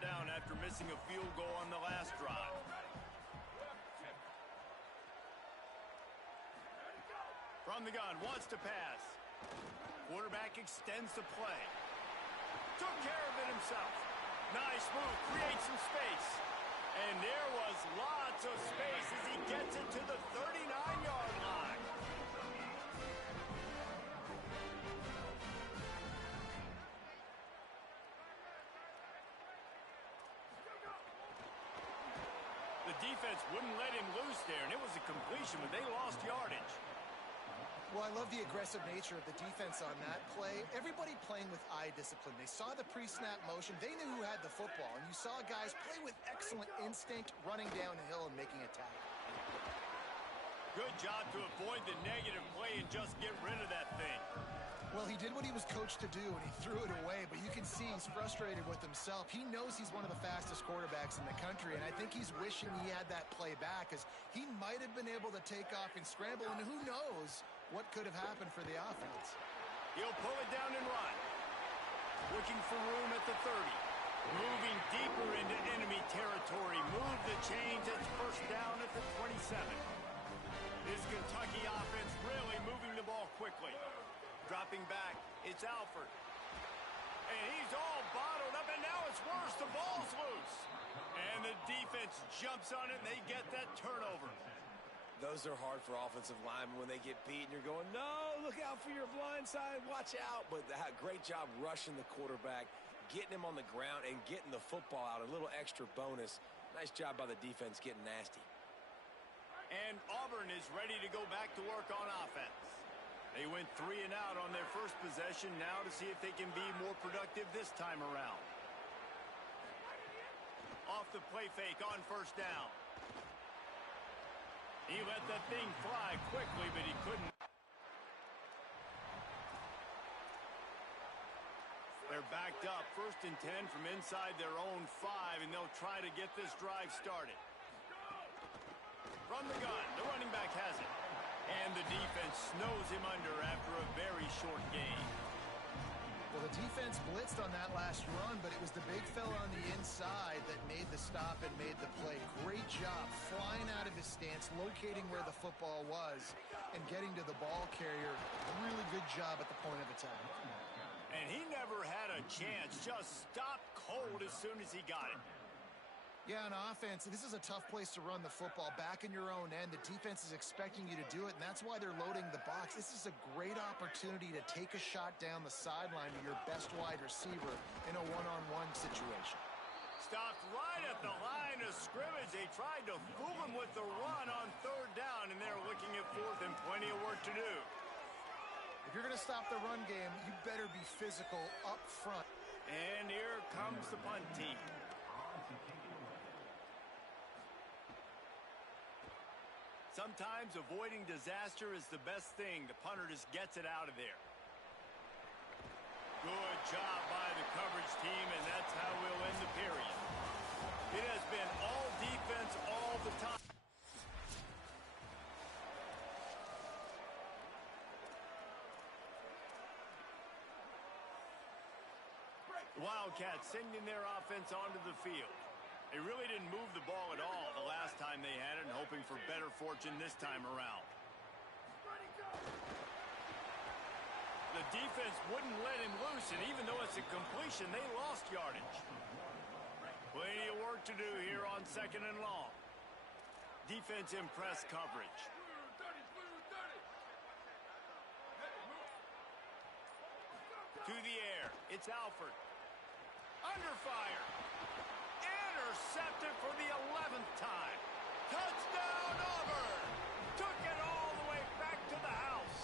down after missing a field goal on the last drive. From the gun, wants to pass. Quarterback extends the play. Took care of it himself. Nice move, creates some space. And there was lots of space as he gets it to the 39-yard line. The defense wouldn't let him loose there, and it was a completion, but they lost yardage. Well, I love the aggressive nature of the defense on that play. Everybody playing with eye discipline. They saw the pre-snap motion. They knew who had the football. And you saw guys play with excellent instinct, running down the hill and making a tackle. Good job to avoid the negative play and just get rid of that thing. Well, he did what he was coached to do, and he threw it away. But you can see he's frustrated with himself. He knows he's one of the fastest quarterbacks in the country, and I think he's wishing he had that play back, because he might have been able to take off and scramble, and who knows what could have happened for the offense. He'll pull it down and run. Looking for room at the 30. Moving deeper into enemy territory. Move the chains. It's first down at the 27. This Kentucky offense really moving the ball quickly. Dropping back, it's Alford. And he's all bottled up, and now it's worse. The ball's loose. And the defense jumps on it, and they get that turnover. Those are hard for offensive linemen when they get beat, and you're going, no, look out for your blind side, watch out. But great job rushing the quarterback, getting him on the ground, and getting the football out. A little extra bonus. Nice job by the defense getting nasty. And Auburn is ready to go back to work on offense. They went 3 and out on their first possession, now to see if they can be more productive this time around. Off the play fake on first down. He let that thing fly quickly, but he couldn't. They're backed up, 1st and 10 from inside their own 5, and they'll try to get this drive started. From the gun, the running back has it. And the defense snows him under after a very short gain. Well, the defense blitzed on that last run, but it was the big fella on the inside that made the stop and made the play. Great job flying out of his stance, locating where the football was, and getting to the ball carrier. Really good job at the point of attack. And he never had a chance, just stopped cold as soon as he got it. Yeah, on offense, this is a tough place to run the football. Back in your own end, the defense is expecting you to do it, and that's why they're loading the box. This is a great opportunity to take a shot down the sideline to your best wide receiver in a one-on-one situation. Stopped right at the line of scrimmage. They tried to fool him with the run on 3rd down, and they're looking at 4th and plenty of work to do. If you're going to stop the run game, you better be physical up front. And here comes the punt team. Sometimes avoiding disaster is the best thing. The punter just gets it out of there. Good job by the coverage team, and that's how we'll end the period. It has been all defense all the time. The Wildcats sending their offense onto the field. They really didn't move the ball at all the last time they had it, and hoping for better fortune this time around. The defense wouldn't let him loose, and even though it's a completion, they lost yardage. Plenty of work to do here on 2nd and long. Defense in press coverage. To the air, it's Alford. Under fire. Intercepted for the 11th time. Touchdown, Auburn! Took it all the way back to the house.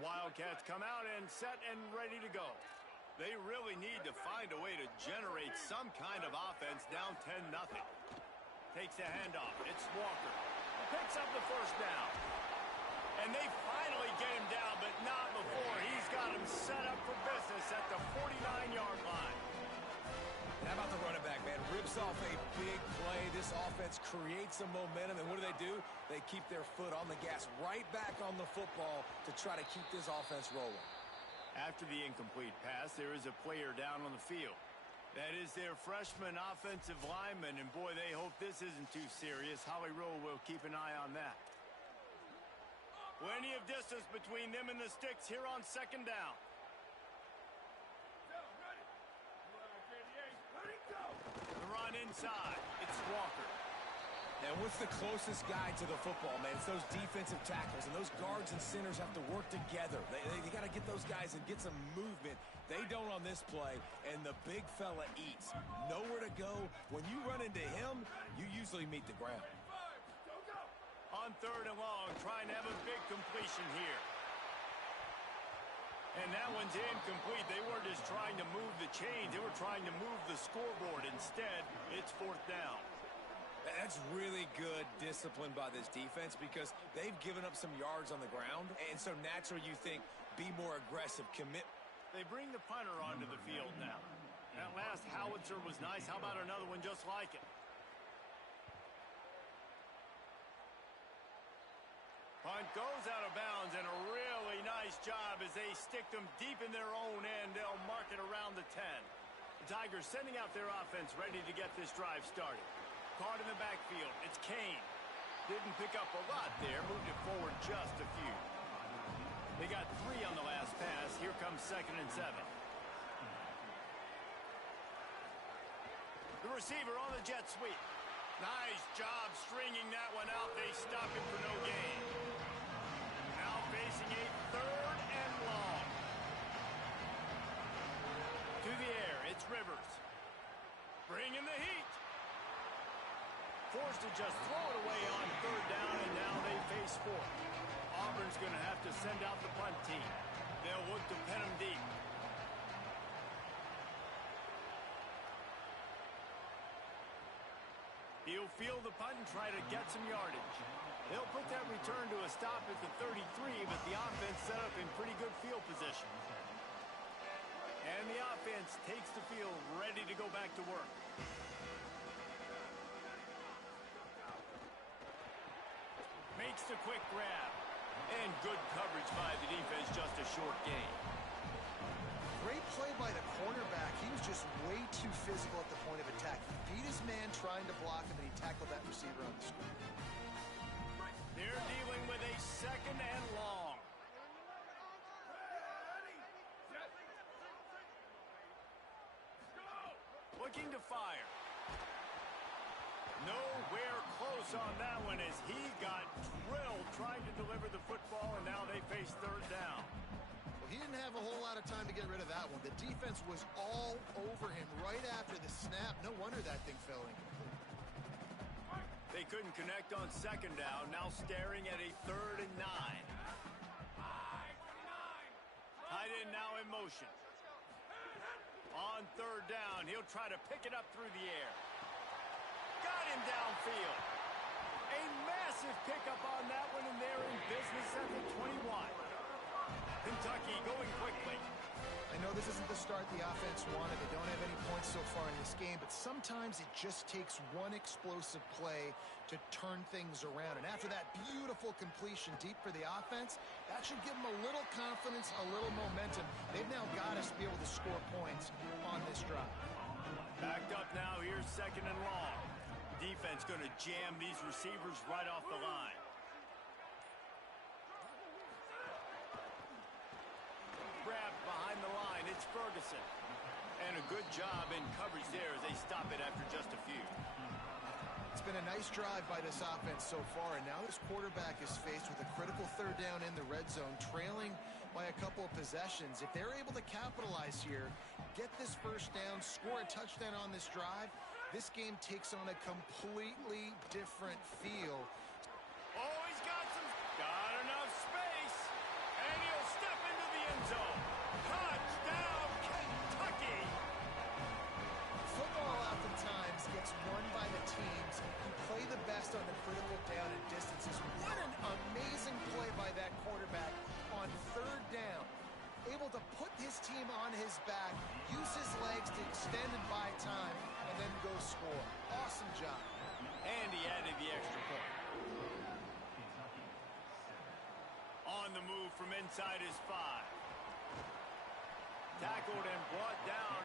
Wildcats come out and set and ready to go. They really need to find a way to generate some kind of offense down 10-0. Takes the handoff. It's Walker. Picks up the first down. And they finally get him down, but not before. He's got him set up for business at the 49-yard line. How about the running back, man? Rips off a big play. This offense creates some momentum, and what do? They keep their foot on the gas right back on the football to try to keep this offense rolling. After the incomplete pass, there is a player down on the field. That is their freshman offensive lineman, and boy, they hope this isn't too serious. Holly Rowe will keep an eye on that. Plenty of distance between them and the sticks here on second down. The run inside. It's Walker. And what's the closest guy to the football, man? It's those defensive tackles, and those guards and centers have to work together. They got to get those guys and get some movement. They don't on this play, and the big fella eats. Nowhere to go. When you run into him, you usually meet the ground. On third and long, trying to have a big completion here. And that one's incomplete. They weren't just trying to move the chains. They were trying to move the scoreboard. Instead, it's fourth down. That's really good discipline by this defense because they've given up some yards on the ground, and so naturally you think, be more aggressive, commit. They bring the punter onto the field now. That last howitzer was nice. How about another one just like it? Punt goes out of bounds, and a really nice job as they stick them deep in their own end. They'll mark it around the 10. The Tigers sending out their offense ready to get this drive started. Caught in the backfield. It's Kane. Didn't pick up a lot there. Moved it forward just a few. They got 3 on the last pass. Here comes 2nd and 7. The receiver on the jet sweep. Nice job stringing that one out. They stop it for no gain. Now facing a 3rd and long. To the air. It's Rivers. Bringing the heat. Forced to just throw it away on 3rd down, and now they face 4th. Auburn's going to have to send out the punt team. They'll look to pin them deep. He'll field the punt and try to get some yardage. They'll put that return to a stop at the 33, but the offense set up in pretty good field position. And the offense takes the field ready to go back to work. Makes the quick grab. And good coverage by the defense, just a short gain. Great play by the cornerback. He was just way too physical at the point of attack. He beat his man trying to block him, and he tackled that receiver on the screen. They're dealing with a 2nd and long. Looking to fire. Nowhere close on that one as he got drilled trying to deliver the football, and now they face 3rd down. Well, he didn't have a whole lot of time to get rid of that one. The defense was all over him right after the snap. No wonder that thing fell incomplete. They couldn't connect on 2nd down, now staring at a 3rd and 9. Tight end now in motion. On 3rd down, he'll try to pick it up through the air. Got him downfield. A massive pickup on that one, and they're in business at the 21. Kentucky going quickly. I know this isn't the start the offense wanted. They don't have any points so far in this game, but sometimes it just takes one explosive play to turn things around. And after that beautiful completion deep for the offense, that should give them a little confidence, a little momentum. They've now got us to be able to score points on this drive. Backed up now, here's 2nd and long. Defense going to jam these receivers right off the line. Grabbed behind the line, it's Ferguson. And a good job in coverage there as they stop it after just a few. It's been a nice drive by this offense so far, and now this quarterback is faced with a critical 3rd down in the red zone, trailing by a couple of possessions. If they're able to capitalize here, get this 1st down, score a touchdown on this drive, this game takes on a completely different feel. Oh, got enough space, and he'll step into the end zone. Touchdown, Kentucky! Football oftentimes gets won by the teams who play the best on the critical down and distances. What an amazing play by that quarterback on third down. Able to put his team on his back, use his legs to extend and buy time, and then go score. Awesome job. And he added the extra point. On the move from inside his 5. Tackled and brought down.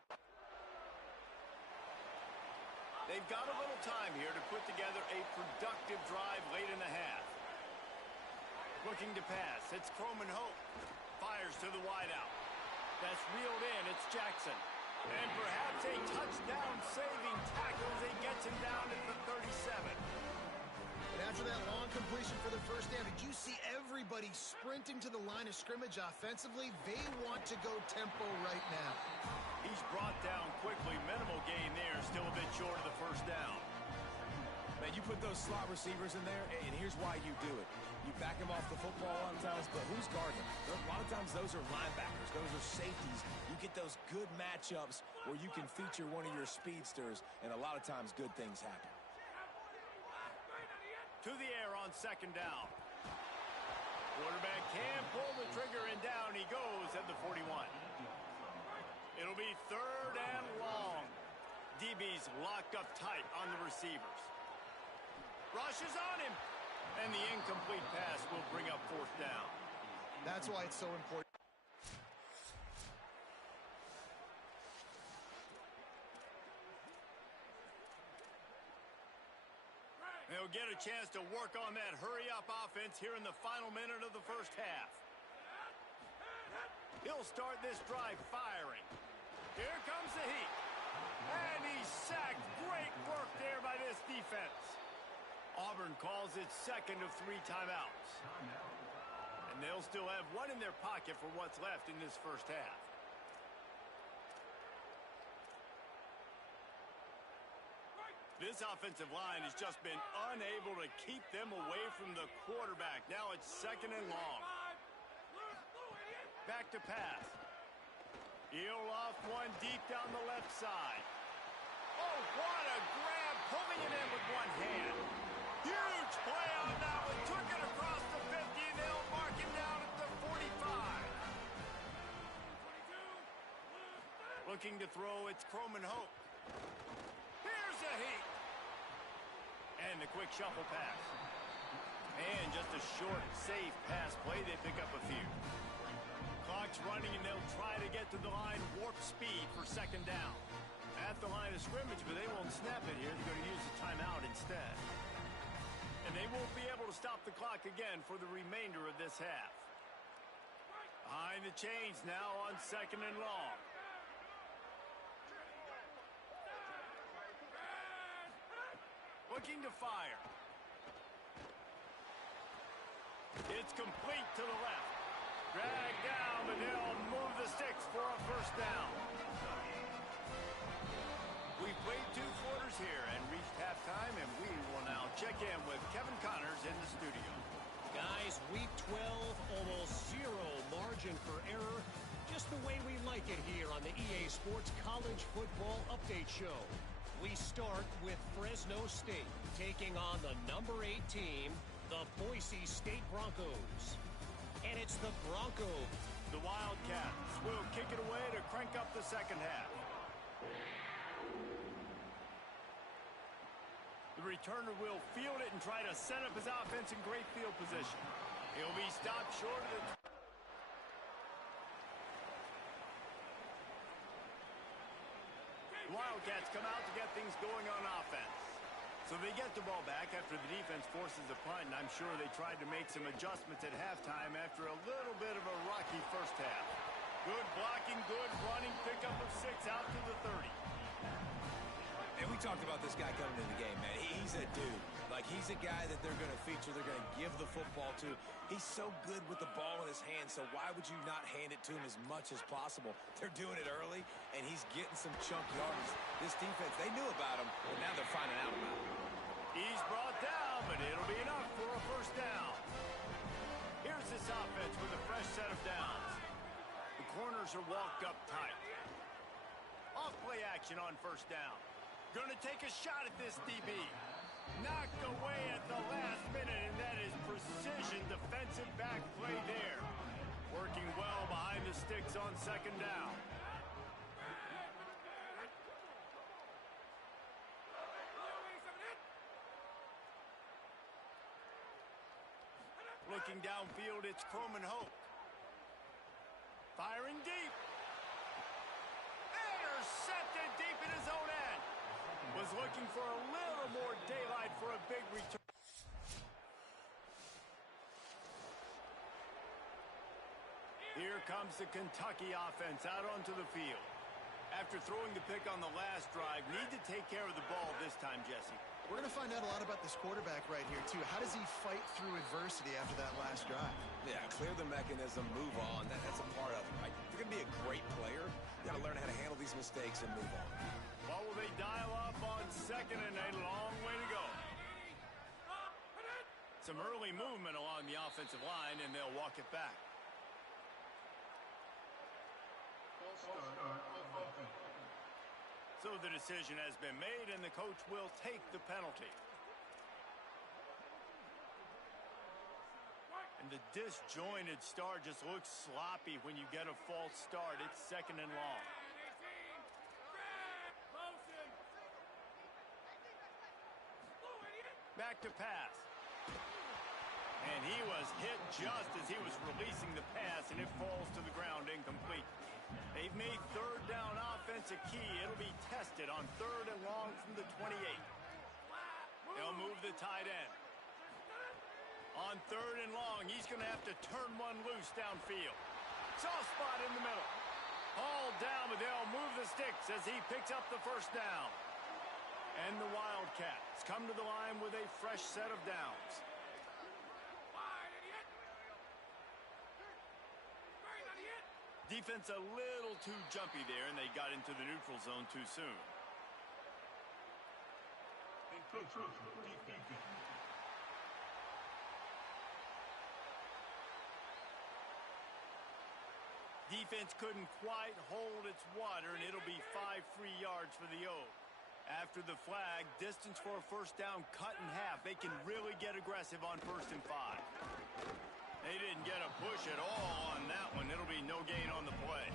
They've got a little time here to put together a productive drive late in the half. Looking to pass. It's Croman Hope. Fires to the wideout. That's reeled in. It's Jackson. And perhaps a touchdown-saving tackle as he gets him down at the 37. And after that long completion for the first down, did you see everybody sprinting to the line of scrimmage offensively? They want to go tempo right now. He's brought down quickly. Minimal gain there. Still a bit short of the first down. Man, you put those slot receivers in there, and here's why you do it. You back them off the football a lot of times, but who's guarding them? A lot of times those are linebackers. Those are safeties. You get those good matchups where you can feature one of your speedsters, and a lot of times good things happen. To the air on second down. Quarterback can pull the trigger, and down he goes at the 41. It'll be third and long. DB's locked up tight on the receivers. Rushes on him. And the incomplete pass will bring up fourth down. That's why it's so important. They'll get a chance to work on that hurry-up offense here in the final minute of the first half. He'll start this drive firing. Here comes the heat. And he's sacked. Great work there by this defense. Auburn calls it second of 3 timeouts. And they'll still have one in their pocket for what's left in this first half. This offensive line has just been unable to keep them away from the quarterback. Now it's second and long. Back to pass. He'll off one deep down the left side. Oh, what a grab, pulling it in with one hand. Huge play on that one. Took it across the 50, and they'll mark him down at the 45. Looking to throw, it's Croman Hope. Here's a heat. And the quick shuffle pass. And just a short, safe pass play. They pick up a few. Clock's running, and they'll try to get to the line, warp speed for second down. At the line of scrimmage, but they won't snap it here. They're going to use the timeout instead. And they won't be able to stop the clock again for the remainder of this half. Behind the chains now on second and long. Looking to fire. It's complete to the left. Drag down, but they'll move the sticks for a first down. We've played 2 quarters here and reached halftime, and we will now check in with Kevin Connors in the studio. Guys, week 12, almost 0 margin for error. Just the way we like it here on the EA Sports College Football Update Show. We start with Fresno State taking on the number 8 team, the Boise State Broncos. And it's the Broncos. The Wildcats will kick it away to crank up the second half. The returner will field it and try to set up his offense in great field position. He'll be stopped short of the... Wildcats come out to get things going on offense. So they get the ball back after the defense forces a punt, and I'm sure they tried to make some adjustments at halftime after a little bit of a rocky first half. Good blocking, good running, pickup of 6 out to the 30. And we talked about this guy coming into the game, man. He's a dude. Like, he's a guy that they're going to feature, they're going to give the football to. He's so good with the ball in his hand, so why would you not hand it to him as much as possible? They're doing it early, and he's getting some chunk yardage. This defense, they knew about him, but now they're finding out about him. He's brought down, but it'll be enough for a first down. Here's this offense with a fresh set of downs. The corners are walked up tight. Off play action on first down. Going to take a shot at this DB. Knocked away at the last minute, and that is precision defensive back play there. Working well behind the sticks on second down. Looking downfield, it's Croman Hope. Firing deep. Intercepted deep in his own end. Was looking for a little more daylight for a big return. Here comes the Kentucky offense out onto the field. After throwing the pick on the last drive, need to take care of the ball this time, Jesse. We're going to find out a lot about this quarterback right here, too. How does he fight through adversity after that last drive? Yeah, clear the mechanism, move on. That's a part of it, right? If you're going to be a great player, you got to learn how to handle these mistakes and move on. What will they dial up on second and a long way to go? Some early movement along the offensive line, and they'll walk it back. So the decision has been made, and the coach will take the penalty. And the disjointed start just looks sloppy when you get a false start. It's second and long. Back to pass. And he was hit just as he was releasing the pass, and it falls to the ground incomplete. They've made third down offense a key. It'll be tested on third and long from the 28. They'll move the tight end. On third and long, he's going to have to turn one loose downfield. Soft spot in the middle. Hauled down, but they'll move the sticks as he picks up the first down. And the Wildcats come to the line with a fresh set of downs. Defense a little too jumpy there, and they got into the neutral zone too soon. Defense couldn't quite hold its water, and it'll be 5 free yards for the O. After the flag, distance for a first down cut in half. They can really get aggressive on 1st and 5. They didn't get a push at all on that one. It'll be no gain on the play.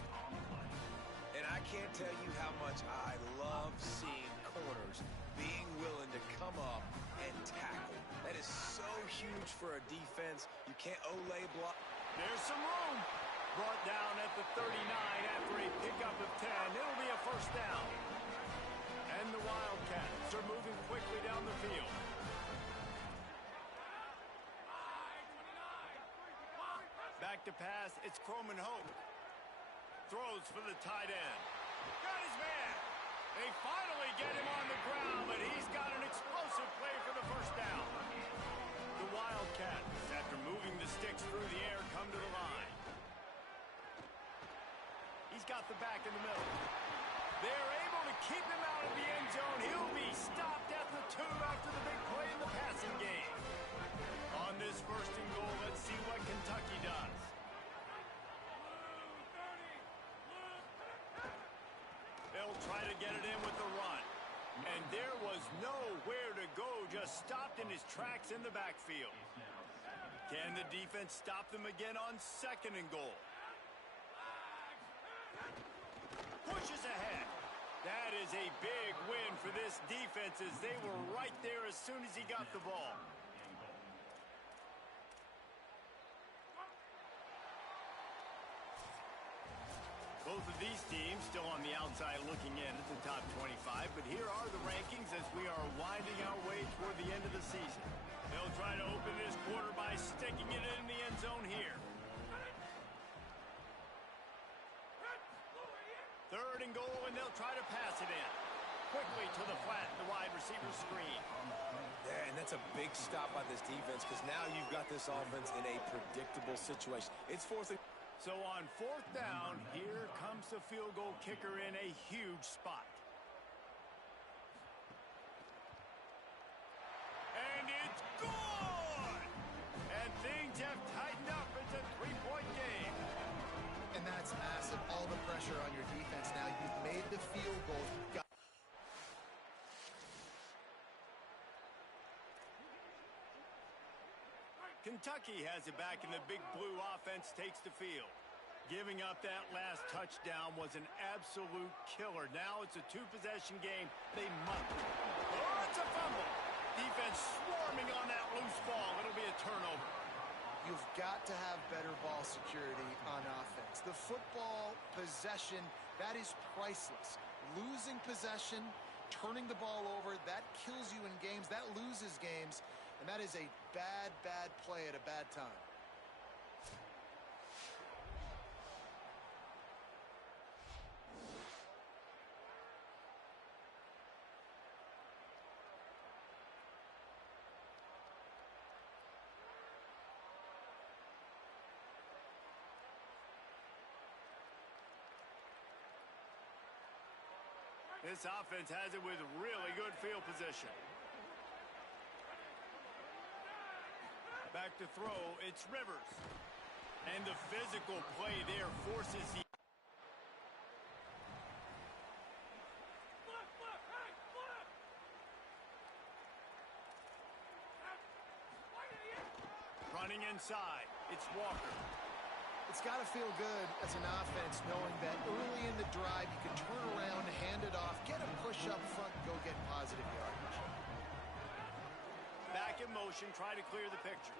And I can't tell you how much I love seeing corners being willing to come up and tackle. That is so huge for a defense. You can't Olay block. There's some room. Brought down at the 39 after a pickup of 10. It'll be a first down. And the Wildcats are moving quickly down the field. Back to pass, it's Croman Hope. Throws for the tight end. Got his man. They finally get him on the ground, but he's got an explosive play for the first down. The Wildcats, after moving the sticks through the air, come to the line. He's got the back in the middle. They're able to keep him out of the end zone. He'll be stopped at the 2 after the big play in the passing game. On this 1st and goal, let's see what Kentucky does. They'll try to get it in with the run. And there was nowhere to go, just stopped in his tracks in the backfield. Can the defense stop them again on 2nd and goal? Pushes ahead. That is a big win for this defense as they were right there as soon as he got the ball. Both of these teams still on the outside looking in at the top 25, but here are the rankings as we are winding our way toward the end of the season. They'll try to open this quarter by sticking it in the end zone here. 3rd and goal, and they'll try to pass it in. Quickly to the flat, the wide receiver screen. Yeah, and that's a big stop by this defense because now you've got this offense in a predictable situation. It's 4th and... So on 4th down, here comes the field goal kicker in a huge spot. And it's good! And things have tightened up. It's a 3-point game. And that's massive. All the pressure on your defense now. You've made the field goal. Kentucky has it back, and the Big Blue offense takes the field. Giving up that last touchdown was an absolute killer. Now it's a two-possession game. They must. Oh, it's a fumble. Defense swarming on that loose ball. It'll be a turnover. You've got to have better ball security on offense. The football possession, that is priceless. Losing possession, turning the ball over, that kills you in games. That loses games. And that is a bad, bad play at a bad time. This offense has it with really good field position. Back to throw, it's Rivers. And the physical play there forces the... Running inside, it's Walker. It's got to feel good as an offense knowing that early in the drive you can turn around, hand it off, get a push up front, and go get positive yardage. Back in motion, try to clear the picture.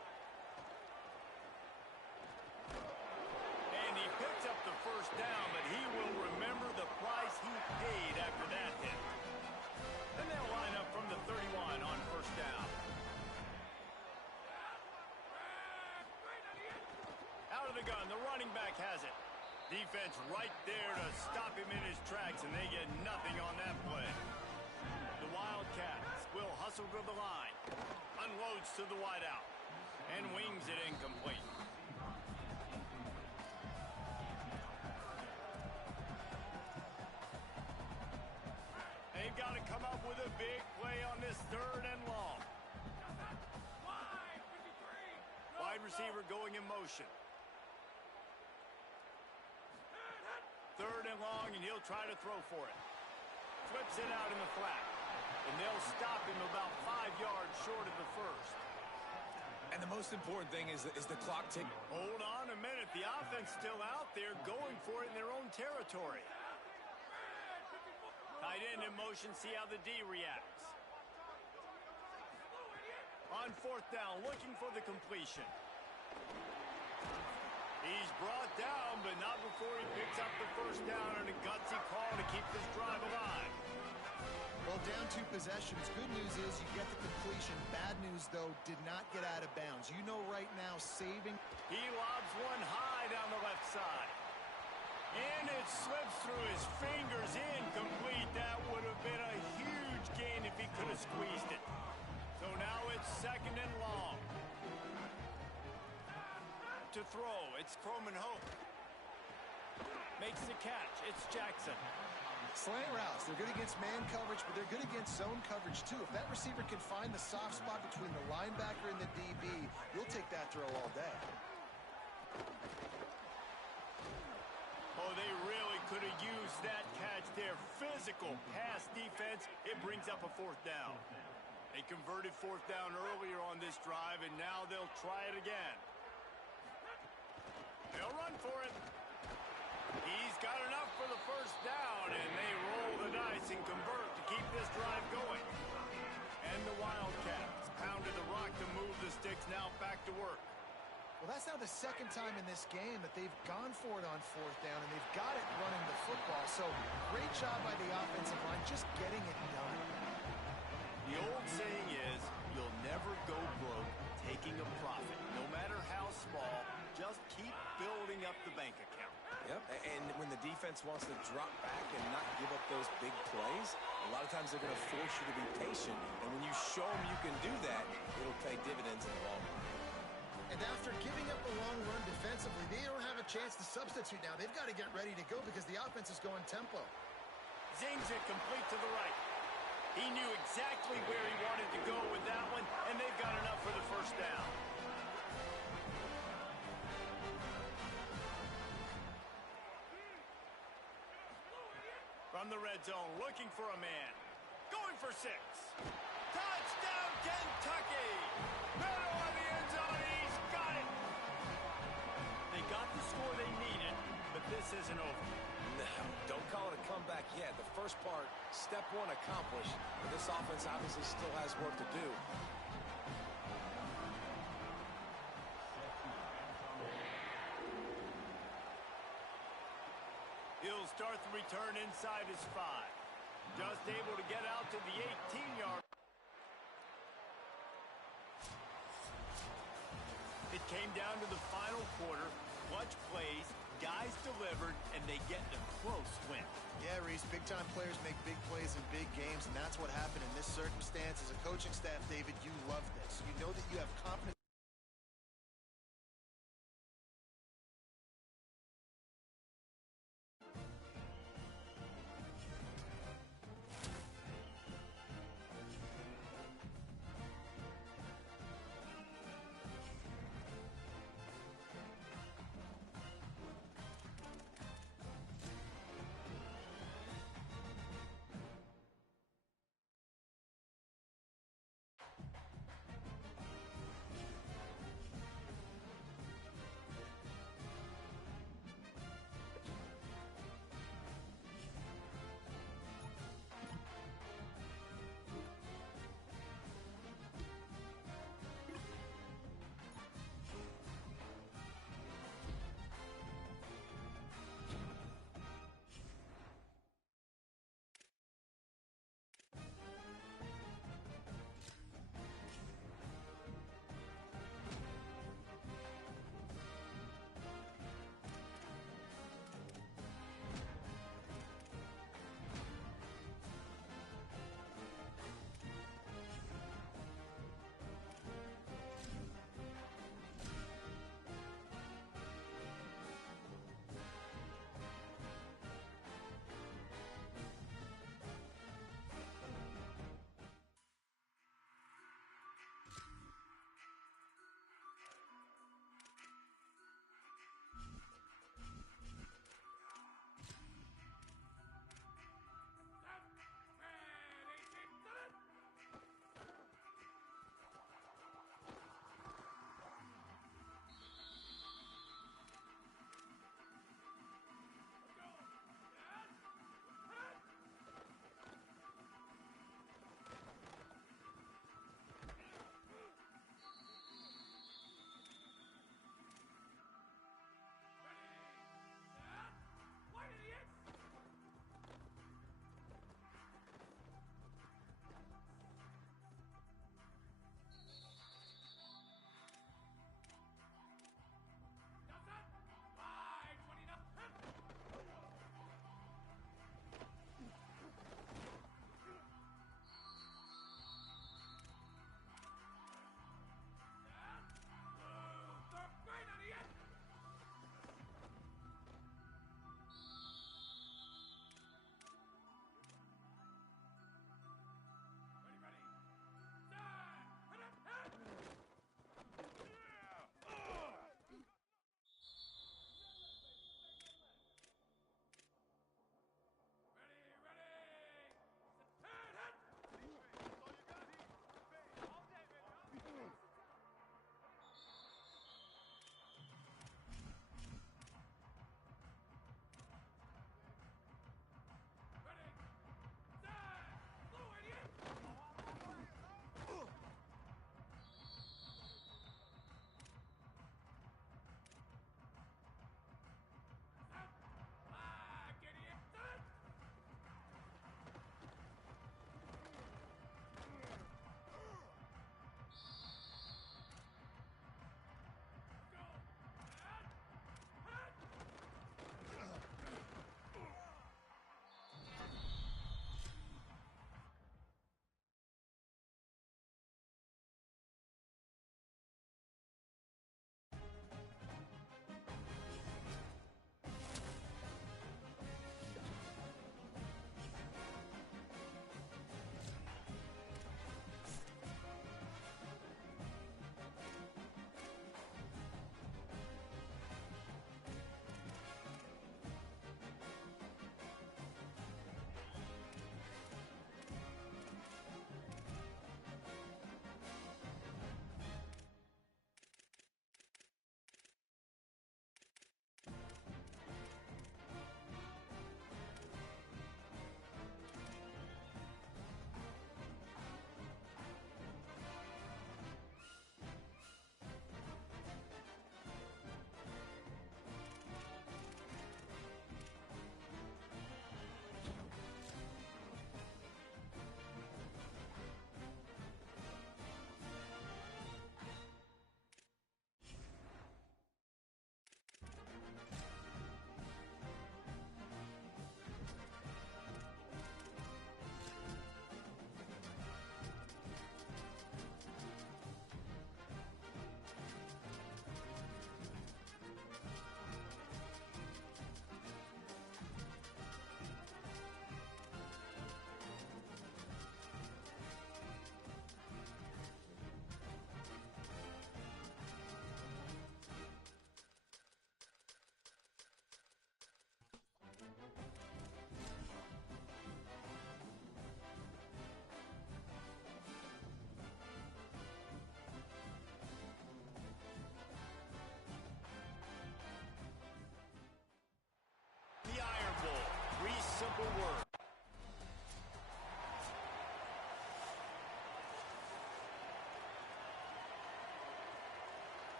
And he picks up the first down, but he will remember the price he paid after that hit. And they'll line up from the 31 on first down. Out of the gun, the running back has it. Defense right there to stop him in his tracks, and they get nothing on that play. The Wildcats will hustle to the line. Unloads to the wideout. And wings it incomplete. They've got to come up with a big play on this third and long. Wide receiver going in motion. Third and long, and he'll try to throw for it. Flips it out in the flat. And they'll stop him about 5 yards short of the first. And the most important thing is the clock tick. Hold on a minute. The offense still out there going for it in their own territory. Tight end in motion, see how the D reacts. On fourth down, looking for the completion. He's brought down, but not before he picks up the first down and a gutsy call to keep this drive alive. Well, down 2 possessions. Good news is you get the completion. Bad news, though, did not get out of bounds. You know right now, saving. He lobs one high down the left side. And it slips through his fingers, incomplete. That would have been a huge gain if he could have squeezed it. So now it's second and long. To throw, it's Croman Hope. Makes the catch, it's Jackson. Slant routes, they're good against man coverage, but they're good against zone coverage too. If that receiver can find the soft spot between the linebacker and the DB, you'll take that throw all day. Oh, they really could have used that catch there. Physical pass defense, it brings up a fourth down. They converted fourth down earlier on this drive, and now they'll try it again. They'll run for it. He's got enough for the first down, and they roll the dice and convert to keep this drive going. And the Wildcats pounded the rock to move the sticks, now back to work. Well, that's now the second time in this game that they've gone for it on fourth down, and they've got it running the football. So great job by the offensive line just getting it done. The old saying is, you'll never go broke taking a profit. No matter how small, just keep building up the bank account. Yep, and when the defense wants to drop back and not give up those big plays, a lot of times they're going to force you to be patient. And when you show them you can do that, it'll pay dividends in the long run. And after giving up a long run defensively, they don't have a chance to substitute now. They've got to get ready to go because the offense is going tempo. Zings it complete to the right. He knew exactly where he wanted to go with that one, and they've got enough for the first down. From the red zone, looking for a man. Going for 6. Touchdown, Kentucky! Middle of the end zone, he's isn't over. No, don't call it a comeback yet. The first part, step one accomplished, but this offense obviously still has work to do. He'll start the return inside his 5. Just able to get out to the 18-yard. It came down to the final quarter. Clutch plays, guys delivered, and they get a close win. Yeah, Reese, big-time players make big plays in big games, and that's what happened in this circumstance. As a coaching staff, David, you love this. You know that you have confidence.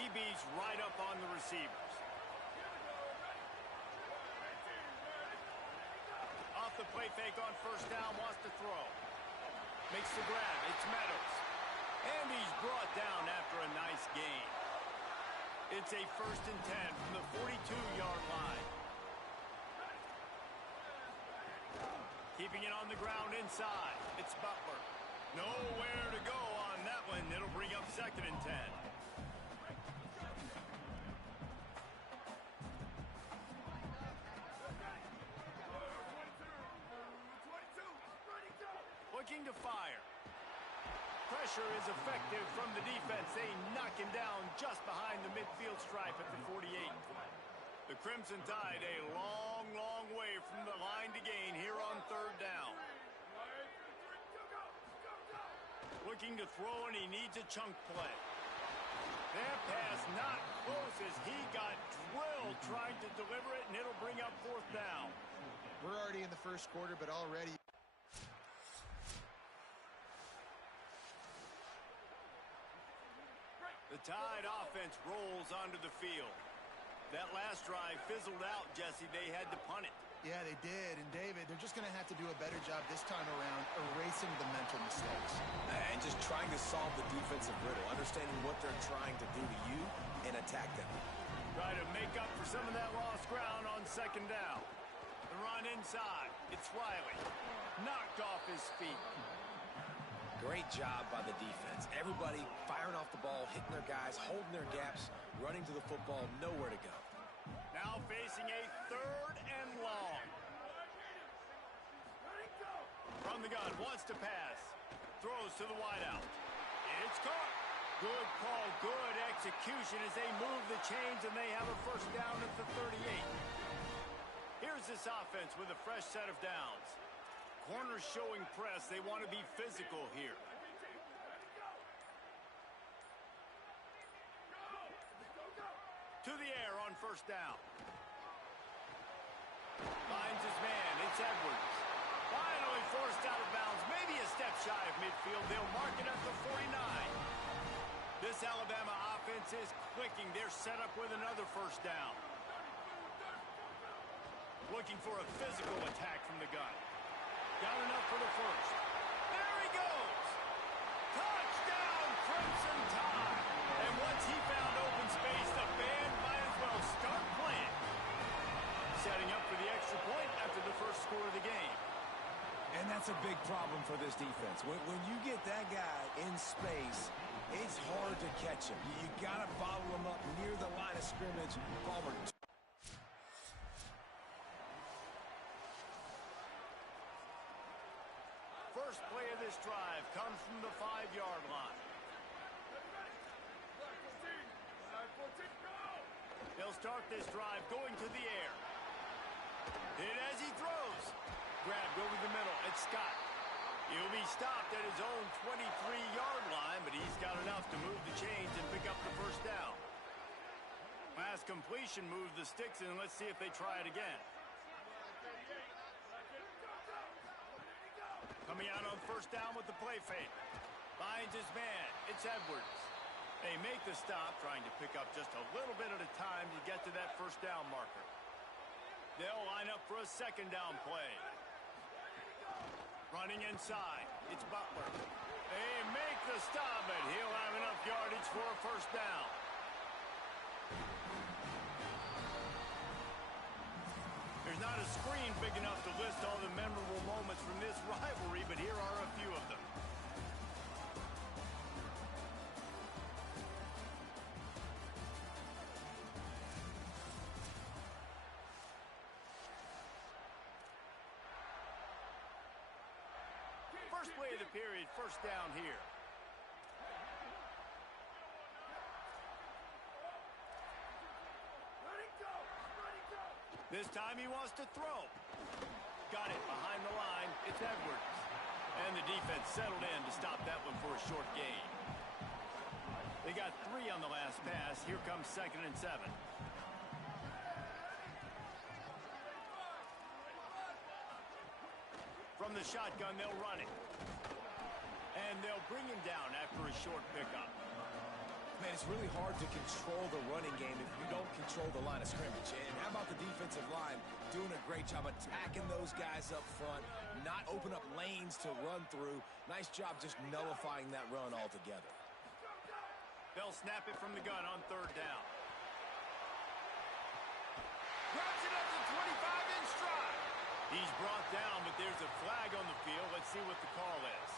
DB's right up on the receivers. Off the play fake on first down, wants to throw. Makes the grab. It's Meadows. And he's brought down after a nice gain. It's a 1st and 10 from the 42-yard line. Keeping it on the ground inside. It's Butler. Nowhere to go on that one. It'll bring up 2nd and 10. Looking to fire. Pressure is effective from the defense. They knock him down just behind the midfield stripe at the 48. The Crimson Tide a long, long way from the line to gain here on 3rd down. Looking to throw, and he needs a chunk play. That pass not close as he got drilled trying to deliver it, and it'll bring up 4th down. We're already in the 1st quarter, but already... The Tide offense rolls onto the field. That last drive fizzled out, Jesse. They had to punt it. Yeah, they did. And, David, they're just going to have to do a better job this time around erasing the mental mistakes. And just trying to solve the defensive riddle, understanding what they're trying to do to you and attack them. Try to make up for some of that lost ground on 2nd down. The run inside. It's Riley. Knocked off his feet. Great job by the defense. Everybody firing off the ball, hitting their guys, holding their gaps, running to the football, nowhere to go. Now facing a 3rd and long. From the gun, wants to pass. Throws to the wideout. It's caught. Good call, good execution as they move the chains, and they have a 1st down at the 38. Here's this offense with a fresh set of downs. Corners showing press. They want to be physical here. To the air on 1st down. Finds his man. It's Edwards. Finally forced out of bounds. Maybe a step shy of midfield. They'll mark it at the 49. This Alabama offense is clicking. They're set up with another 1st down. Looking for a physical attack from the gun. Got enough for the 1st. There he goes. Touchdown, Crimson Tide. And once he found open space, the band might as well start playing. Setting up for the extra point after the 1st score of the game. And that's a big problem for this defense. When you get that guy in space, it's hard to catch him. You got to bottle him up near the line of scrimmage. Palmer. First play of this drive comes from the 5-yard line. They'll start this drive going to the air. Hit as he throws. Grabbed over the middle. It's Scott. He'll be stopped at his own 23-yard line, but he's got enough to move the chains and pick up the 1st down. Last completion moved the sticks in. Let's see if they try it again. Coming out on 1st down with the play fake. Finds his man. It's Edwards. They make the stop, trying to pick up just a little bit at a time to get to that 1st down marker. They'll line up for a 2nd down play. Running inside. It's Butler. They make the stop, and he'll have enough yardage for a 1st down. There's not a screen big enough to list all the memorable moments from this rivalry, but here are a few of them. First play of the period, 1st down here. This time he wants to throw. Got it behind the line. It's Edwards. And the defense settled in to stop that one for a short gain. They got 3 on the last pass. Here comes 2nd and 7. From the shotgun, they'll run it. And they'll bring him down after a short pickup. Man, it's really hard to control the running game if you don't control the line of scrimmage. And how about the defensive line doing a great job attacking those guys up front, not open up lanes to run through. Nice job just nullifying that run altogether. They'll snap it from the gun on third down. Grabs it at the 25 in stride. He's brought down, but there's a flag on the field. Let's see what the call is.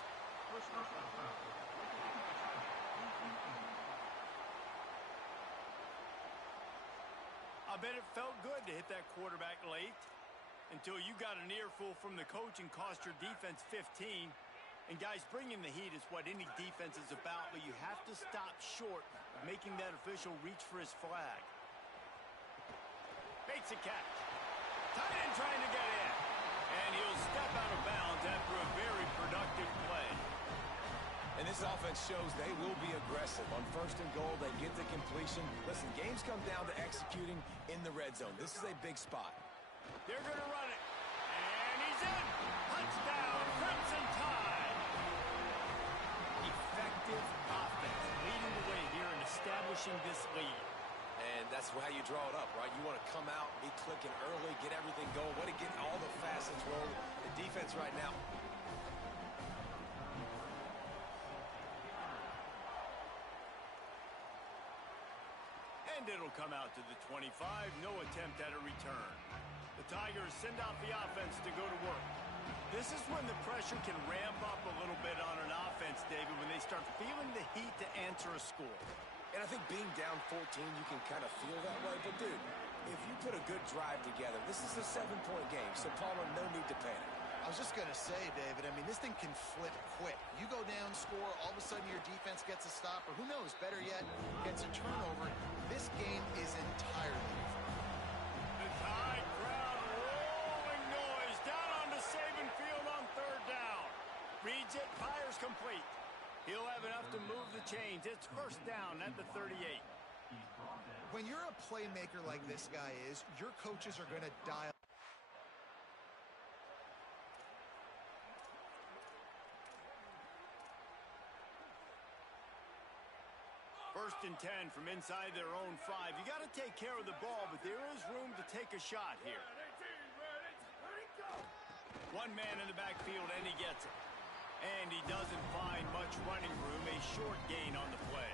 I bet it felt good to hit that quarterback late until you got an earful from the coach and cost your defense 15. And guys, bringing the heat is what any defense is about, but you have to stop short of making that official reach for his flag. Makes a catch. Tight end trying to get in. And he'll step out of bounds after a very productive play. And this offense shows they will be aggressive. On first and goal, they get the completion. Listen, games come down to executing in the red zone. This is a big spot. They're going to run it. And he's in. Touchdown, Crimson Tide. Effective offense leading the way here and establishing this lead. And that's how you draw it up, right? You want to come out, be clicking early, get everything going. Want to get all the facets rolling. The defense right now. And it'll come out to the 25. No attempt at a return. The Tigers send out the offense to go to work. This is when the pressure can ramp up a little bit on an offense, David, when they start feeling the heat to answer a score. And I think being down 14, you can kind of feel that way. But, dude, if you put a good drive together, this is a 7-point game. So, Palmer, no need to panic. I was just going to say, David, I mean, this thing can flip quick. You go down, score, all of a sudden your defense gets a stop, or who knows, better yet, gets a turnover. This game is entirely different. The Tide crowd rolling noise down onto Saban Field on third down. Reads it, fires complete. He'll have enough to move the chains. It's first down at the 38. When you're a playmaker like this guy is, your coaches are going to dial. First and 10 from inside their own 5. You got to take care of the ball, but there is room to take a shot here. One man in the backfield, and he gets it. And he doesn't find much running room. A short gain on the play.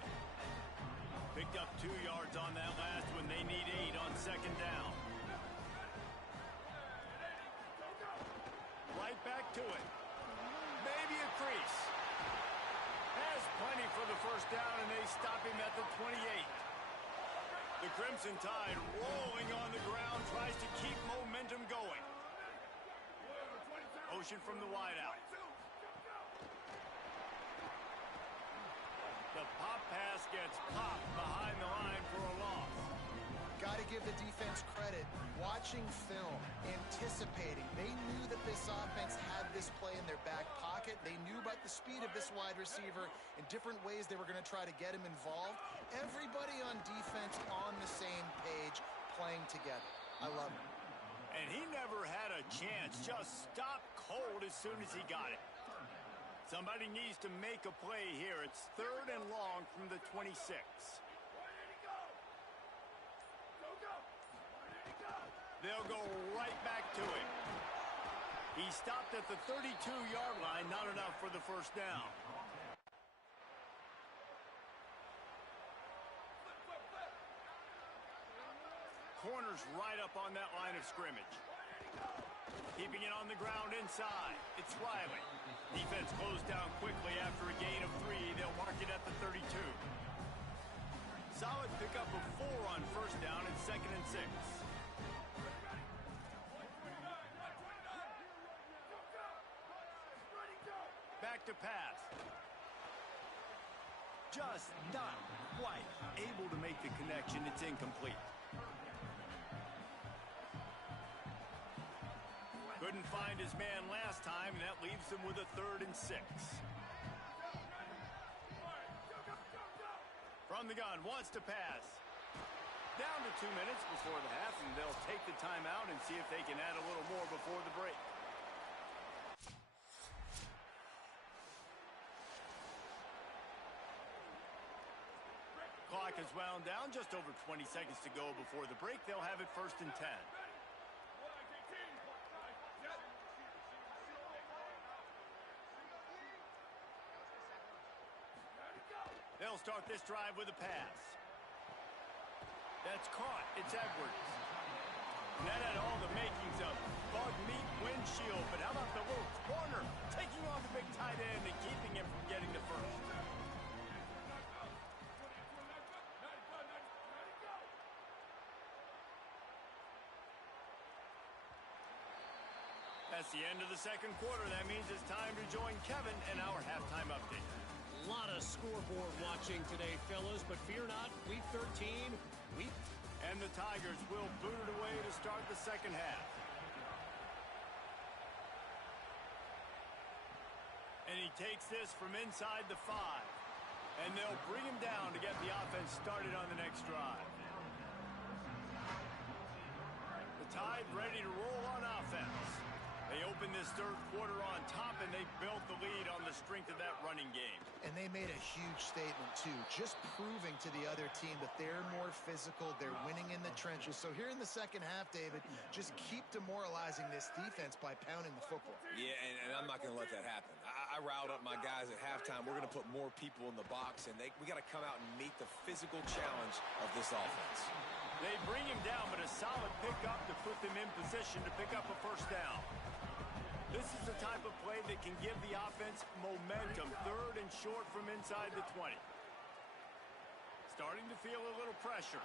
Picked up 2 yards on that last one. They need 8 on second down. Right back to it. Maybe a crease. Has plenty for the first down, and they stop him at the 28. The Crimson Tide rolling on the ground, tries to keep momentum going. Motion from the wideout. The pop pass gets popped behind the line for a loss. Got to give the defense credit. Watching film, anticipating. They knew that this offense had this play in their back pocket. They knew about the speed of this wide receiver in different ways they were going to try to get him involved. Everybody on defense on the same page, playing together. I love it. And he never had a chance. Just stopped cold as soon as he got it. Somebody needs to make a play here. It's third and long from the 26. They'll go right back to it. He stopped at the 32-yard line. Not enough for the first down. Corners right up on that line of scrimmage. Keeping it on the ground inside. It's Riley. Defense closed down quickly after a gain of 3. They'll mark it at the 32. Solid pickup of 4 on first down and second and 6. Back to pass. Just not quite able to make the connection. It's incomplete. Couldn't find his man last time, and that leaves him with a third and 6. From the gun, wants to pass. Down to 2 minutes before the half, and they'll take the timeout and see if they can add a little more before the break. clock has wound down. Just over 20 seconds to go before the break. They'll have it 1st and 10. They'll start this drive with a pass. That's caught. It's Edwards. And that had all the makings of bug meat windshield. But how about the little corner taking on the big tight end and keeping him from getting the first? That's the end of the second quarter. That means it's time to join Kevin in our halftime update. A lot of scoreboard watching today, fellas, but fear not, Week 13, And the Tigers will boot it away to start the second half. And he takes this from inside the 5. And they'll bring him down to get the offense started on the next drive. The Tide ready to roll on offense. They opened this third quarter on top, and they built the lead on the strength of that running game. And they made a huge statement, too, just proving to the other team that they're more physical, they're winning in the trenches. So here in the second half, David, just keep demoralizing this defense by pounding the football. Yeah, and I'm not going to let that happen. I riled up my guys at halftime. We're going to put more people in the box, and we got to come out and meet the physical challenge of this offense. They bring him down, but a solid pickup to put them in position to pick up a first down. This is the type of play that can give the offense momentum. 3rd and short from inside the 20. Starting to feel a little pressure.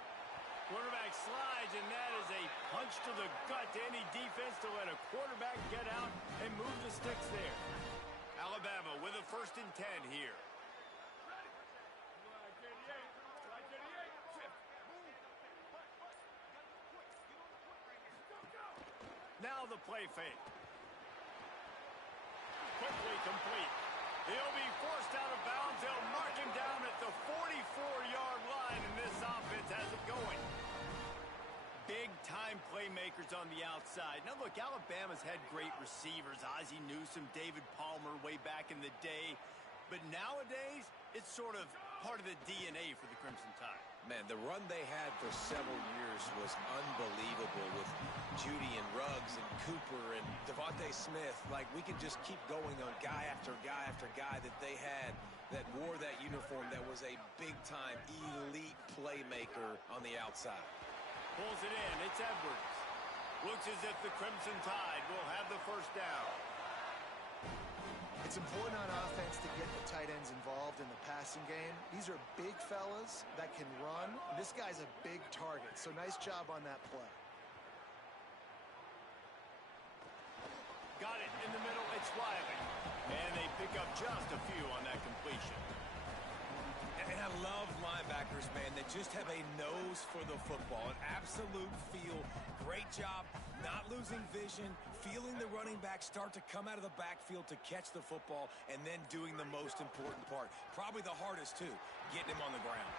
Quarterback slides, and that is a punch to the gut to any defense to let a quarterback get out and move the sticks there. Alabama with a 1st and 10 here. Now the play fake. Quickly complete. He'll be forced out of bounds. They'll mark him down at the 44-yard line, and this offense has it going. Big-time playmakers on the outside. Now, look, Alabama's had great receivers. Ozzie Newsome, David Palmer way back in the day. But nowadays, it's sort of part of the DNA for the Crimson Tide. Man, the run they had for several years was unbelievable with Judy and Ruggs and Cooper and Devontae Smith. Like, we can just keep going on guy after guy after guy that they had that wore that uniform that was a big-time elite playmaker on the outside. Pulls it in. It's Edwards. Looks as if the Crimson Tide will have the first down. It's important on offense to get the tight ends involved in the passing game. These are big fellas that can run. This guy's a big target, so nice job on that play. Got it in the middle. It's Riley. And they pick up just a few on that completion. And I love linebackers, man, that just have a nose for the football, an absolute feel. Great job not losing vision, feeling the running back start to come out of the backfield to catch the football, and then doing the most important part. Probably the hardest, too, getting him on the ground.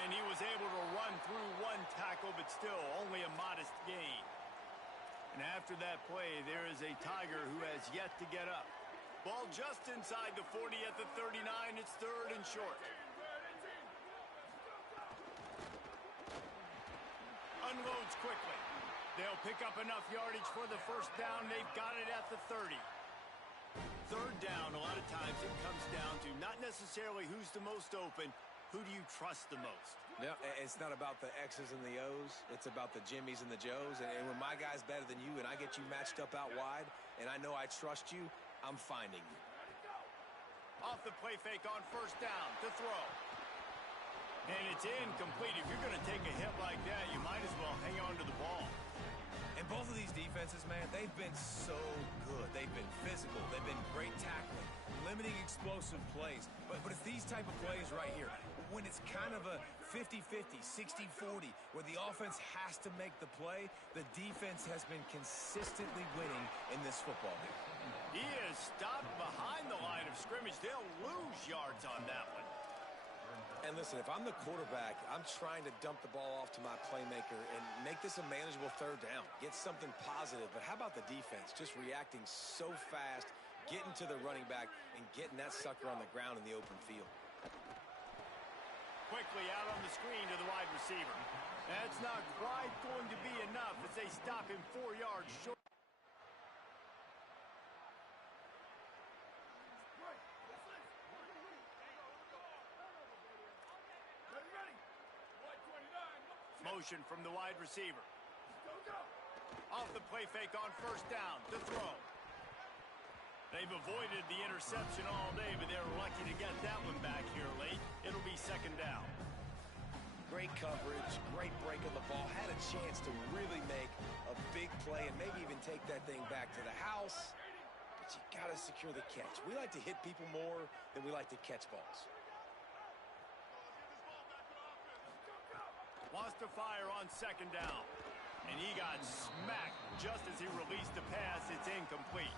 And he was able to run through one tackle, but still only a modest gain. And after that play, there is a Tiger who has yet to get up. Ball just inside the 40 at the 39. It's 3rd and short. Unloads quickly. They'll pick up enough yardage for the first down. They've got it at the 30. 3rd down, a lot of times it comes down to not necessarily who's the most open, who do you trust the most? Yeah, it's not about the X's and the O's. It's about the Jimmies and the Joes. And when my guy's better than you and I get you matched up out wide and I know I trust you, I'm finding you. Off the play fake on 1st down to throw. And it's incomplete. If you're going to take a hit like that, you might as well hang on to the ball. And both of these defenses, man, they've been so good. They've been physical. They've been great tackling, limiting explosive plays. But it's these type of plays right here, when it's kind of a 50-50, 60-40, where the offense has to make the play, the defense has been consistently winning in this football game. He is stopped behind the line of scrimmage. They'll lose yards on that one. And listen, if I'm the quarterback, I'm trying to dump the ball off to my playmaker and make this a manageable 3rd down. Get something positive. But how about the defense? Just reacting so fast, getting to the running back, and getting that sucker on the ground in the open field. Quick quickly out on the screen to the wide receiver. That's not quite going to be enough as they stop him 4 yards short. Motion from the wide receiver. Off the play fake on first down. The throw. They've avoided the interception all day, but they're lucky to get that one back here late. It'll be second down. Great coverage, great break on the ball. Had a chance to really make a big play and maybe even take that thing back to the house. But you got to secure the catch. We like to hit people more than we like to catch balls. Wants to fire on second down. And he got smacked just as he released the pass. It's incomplete.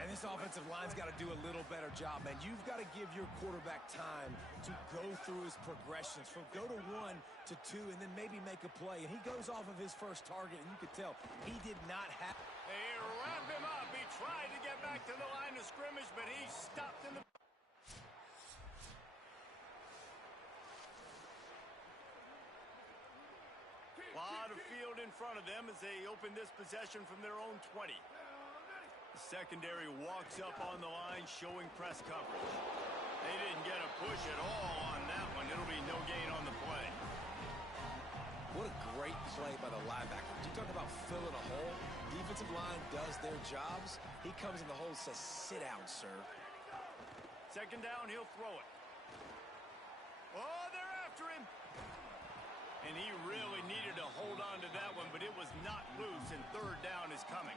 And this offensive line's got to do a little better job, man. You've got to give your quarterback time to go through his progressions from go to 1 to 2 and then maybe make a play. And he goes off of his first target, and you could tell he did not have... They wrap him up. He tried to get back to the line of scrimmage, but he stopped in the... A lot of field in front of them as they open this possession from their own 20. The secondary walks up on the line, showing press coverage. They didn't get a push at all on that one. It'll be no gain on the play. What a great play by the linebacker. You talk about filling a hole. Defensive line does their jobs. He comes in the hole and says, sit down, sir. Second down, he'll throw it. Oh, they're after him. And he really needed to hold on to that one, but it was not loose, and third down is coming.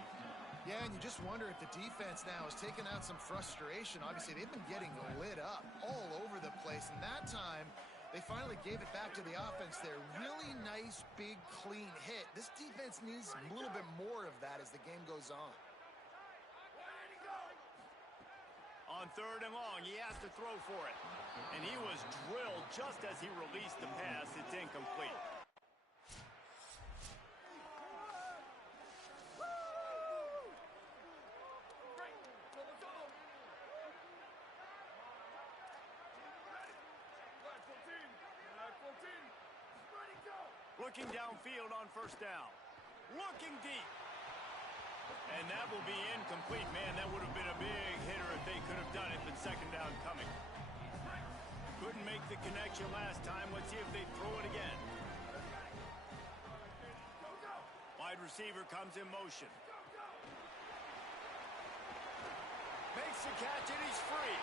Yeah, and you just wonder if the defense now has taken out some frustration. Obviously, they've been getting lit up all over the place, and that time they finally gave it back to the offense there. Really nice, big, clean hit. This defense needs a little bit more of that as the game goes on. On third and long, he has to throw for it. And he was drilled just as he released the pass. It's incomplete. Looking downfield on first down. Looking deep. And that will be incomplete. Man, that would have been a big hitter if they could have done it, but second down coming. Couldn't make the connection last time. Let's see if they throw it again. Wide receiver comes in motion. Makes the catch, and he's free.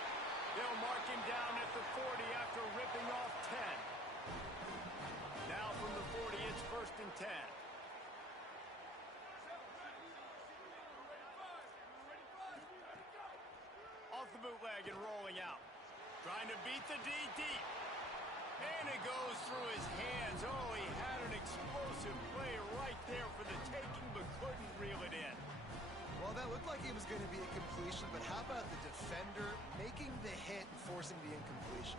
They'll mark him down at the 40 after ripping off 10. Now from the 40, it's first and 10. Off the bootleg and rolling out. Trying to beat the D deep. And it goes through his hands. Oh, he had an explosive play right there for the taking, but couldn't reel it in. Well, that looked like it was going to be a completion, but how about the defender making the hit and forcing the incompletion?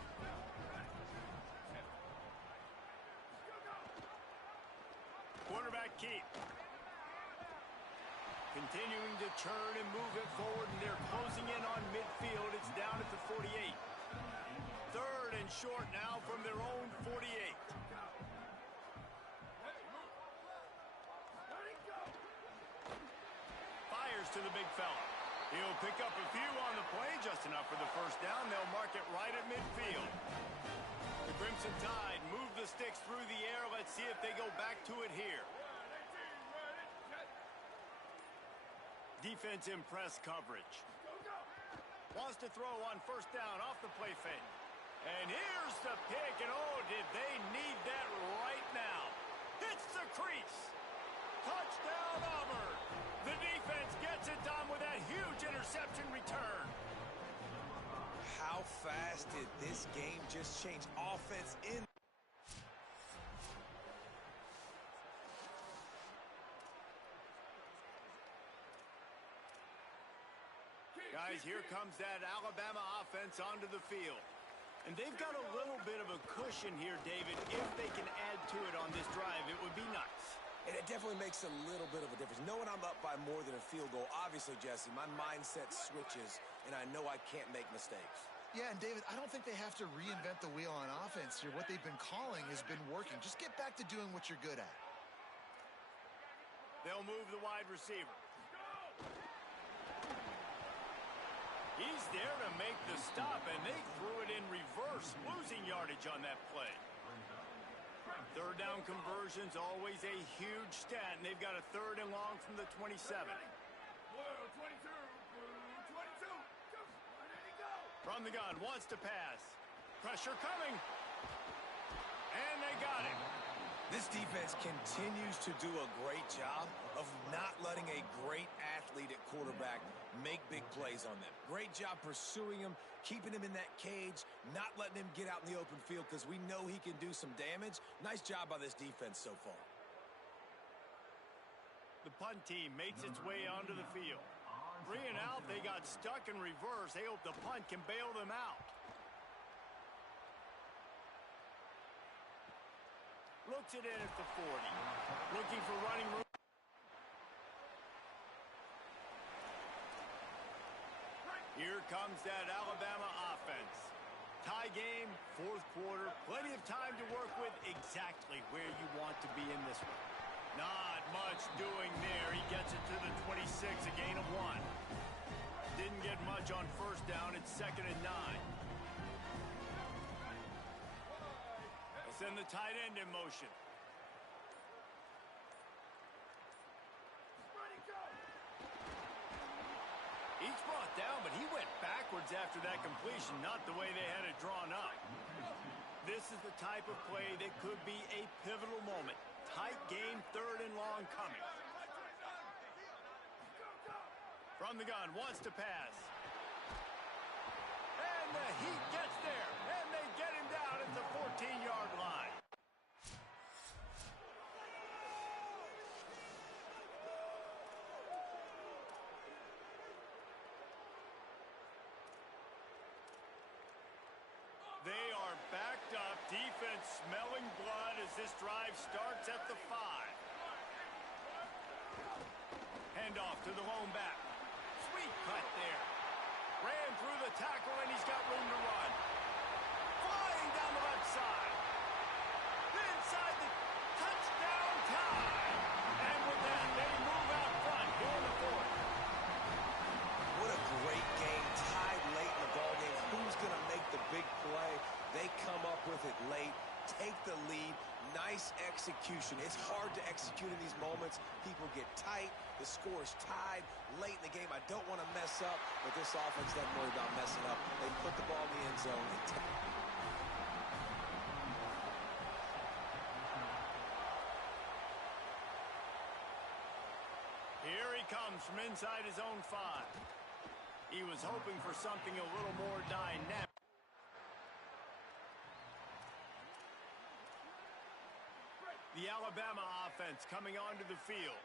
Quarterback keep. Continuing to turn and move it forward, and they're closing in on midfield. It's down at the 48. Third and short now from their own 48. Fires to the big fella. He'll pick up a few on the play, just enough for the first down. They'll mark it right at midfield. The Crimson Tide move the sticks through the air. Let's see if they go back to it here. Defense in press coverage. Wants to throw on first down off the play fake. And here's the pick, and oh, did they need that right now. Hits the crease. Touchdown, Auburn. The defense gets it done with that huge interception return. How fast did this game just change? Offense in. Guys, here comes that Alabama offense onto the field. And they've got a little bit of a cushion here, David. If they can add to it on this drive, it would be nice. And it definitely makes a little bit of a difference. Knowing I'm up by more than a field goal, obviously, Jesse, my mindset switches, and I know I can't make mistakes. Yeah, and David, I don't think they have to reinvent the wheel on offense here. What they've been calling has been working. Just get back to doing what you're good at. They'll move the wide receiver. He's there to make the stop, and they threw it in reverse, losing yardage on that play. Third down conversion's always a huge stat, and they've got a 3rd and long from the 27. From the gun, wants to pass. Pressure coming. And they got him. This defense continues to do a great job of not letting a great athlete at quarterback make big plays on them. Great job pursuing him, keeping him in that cage, not letting him get out in the open field because we know he can do some damage. Nice job by this defense so far. The punt team makes its way onto the field. 3 and out, they got stuck in reverse. They hope the punt can bail them out. Looks it in at the 40. Looking for running room. Here comes that Alabama offense. Tie game, 4th quarter. Plenty of time to work with, exactly where you want to be in this one. Not much doing there. He gets it to the 26, a gain of 1. Didn't get much on 1st down. It's 2nd and 9. They'll send the tight end in motion. Each brought down, but he went backwards after that completion, not the way they had it drawn up. This is the type of play that could be a pivotal moment. Tight game, 3rd and long coming. From the gun, wants to pass. And the Heat gets there, and they get him down at the 14-yard line. They are backed up, defense smelling blood as this drive starts at the 5. Handoff to the lone back. Sweet cut there. Ran through the tackle, and he's got room to run. Flying down the left side. Inside the touchdown time. And with that, they move out front here in the 4th. What a great game. Tied late in the ballgame. Who's going to make the big play? They come up with it late, take the lead. Nice execution. It's hard to execute in these moments. People get tight. The score is tied late in the game. I don't want to mess up, but this offense doesn't worry about messing up. They put the ball in the end zone. Here he comes from inside his own 5. He was hoping for something a little more dynamic. The Alabama offense coming onto the field.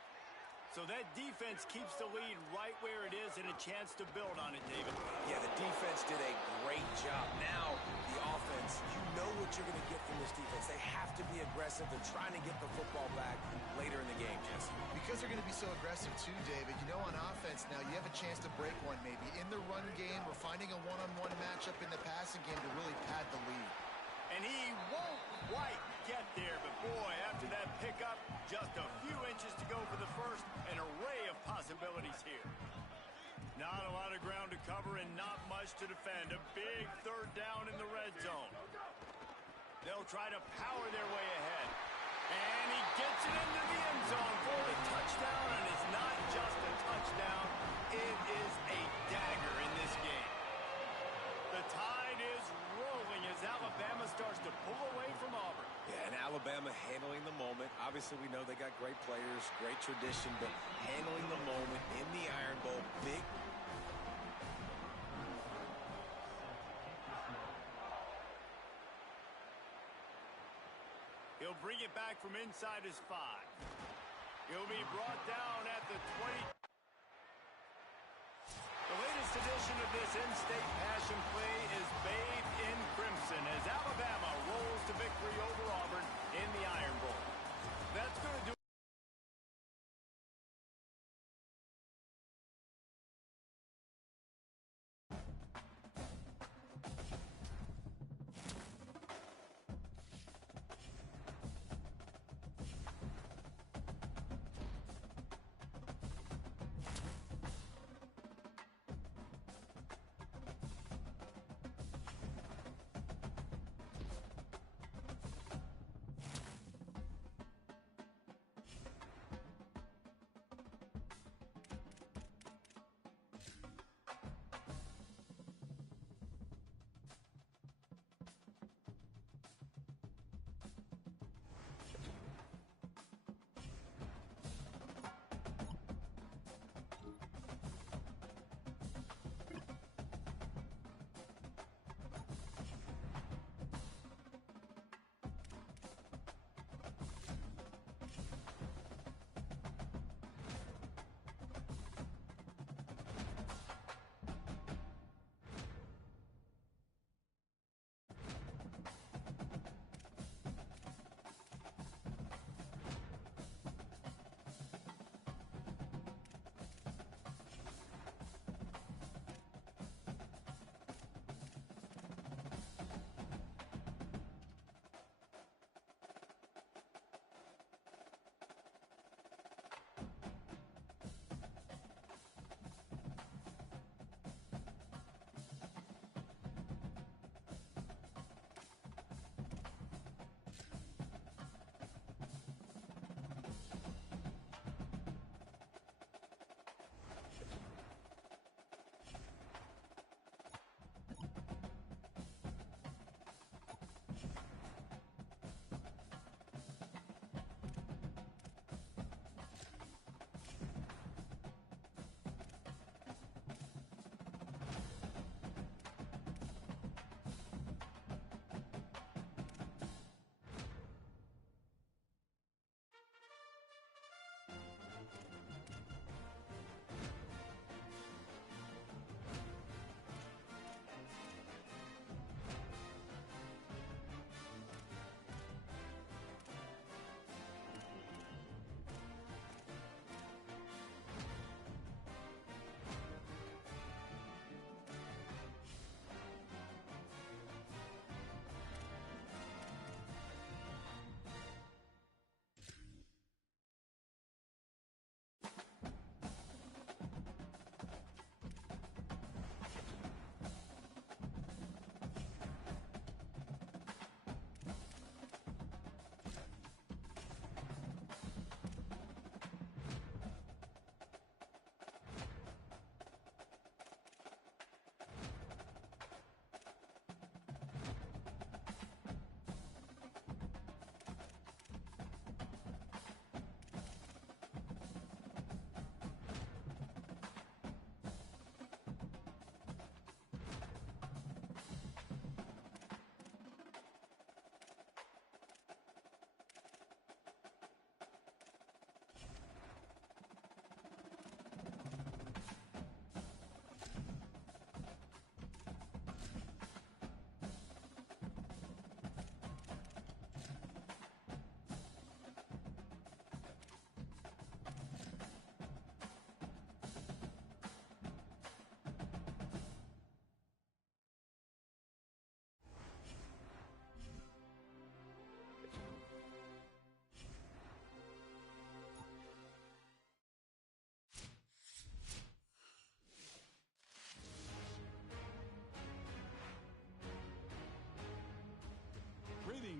So that defense keeps the lead right where it is and a chance to build on it, David. Yeah, the defense did a great job. Now, the offense, you know what you're going to get from this defense. They have to be aggressive. They're trying to get the football back later in the game, Jesse. Because they're going to be so aggressive too, David. You know, on offense now, you have a chance to break one maybe. In the run game or finding a one-on-one matchup in the passing game to really pad the lead. And he won't quite get there, but boy, after that pickup, just a few inches to go for the first. An array of possibilities here. Not a lot of ground to cover and not much to defend. A big 3rd down in the red zone. They'll try to power their way ahead. And he gets it into the end zone for the touchdown, and it's not just a touchdown. It is a dagger in this game. The tide is rolling as Alabama starts to pull away from Auburn. Yeah, and Alabama handling the moment. Obviously, we know they got great players, great tradition, but handling the moment in the Iron Bowl, big. He'll bring it back from inside his 5. He'll be brought down at the 20. The latest edition of this in-state passion play is bathed in crimson as Alabama rolls to victory over Auburn in the Iron Bowl. That's going to do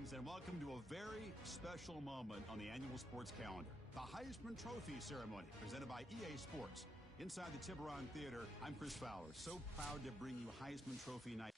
Greetings and welcome to a very special moment on the annual sports calendar. The Heisman Trophy ceremony presented by EA Sports. Inside the Tiburon Theater, I'm Chris Fowler. So proud to bring you Heisman Trophy night.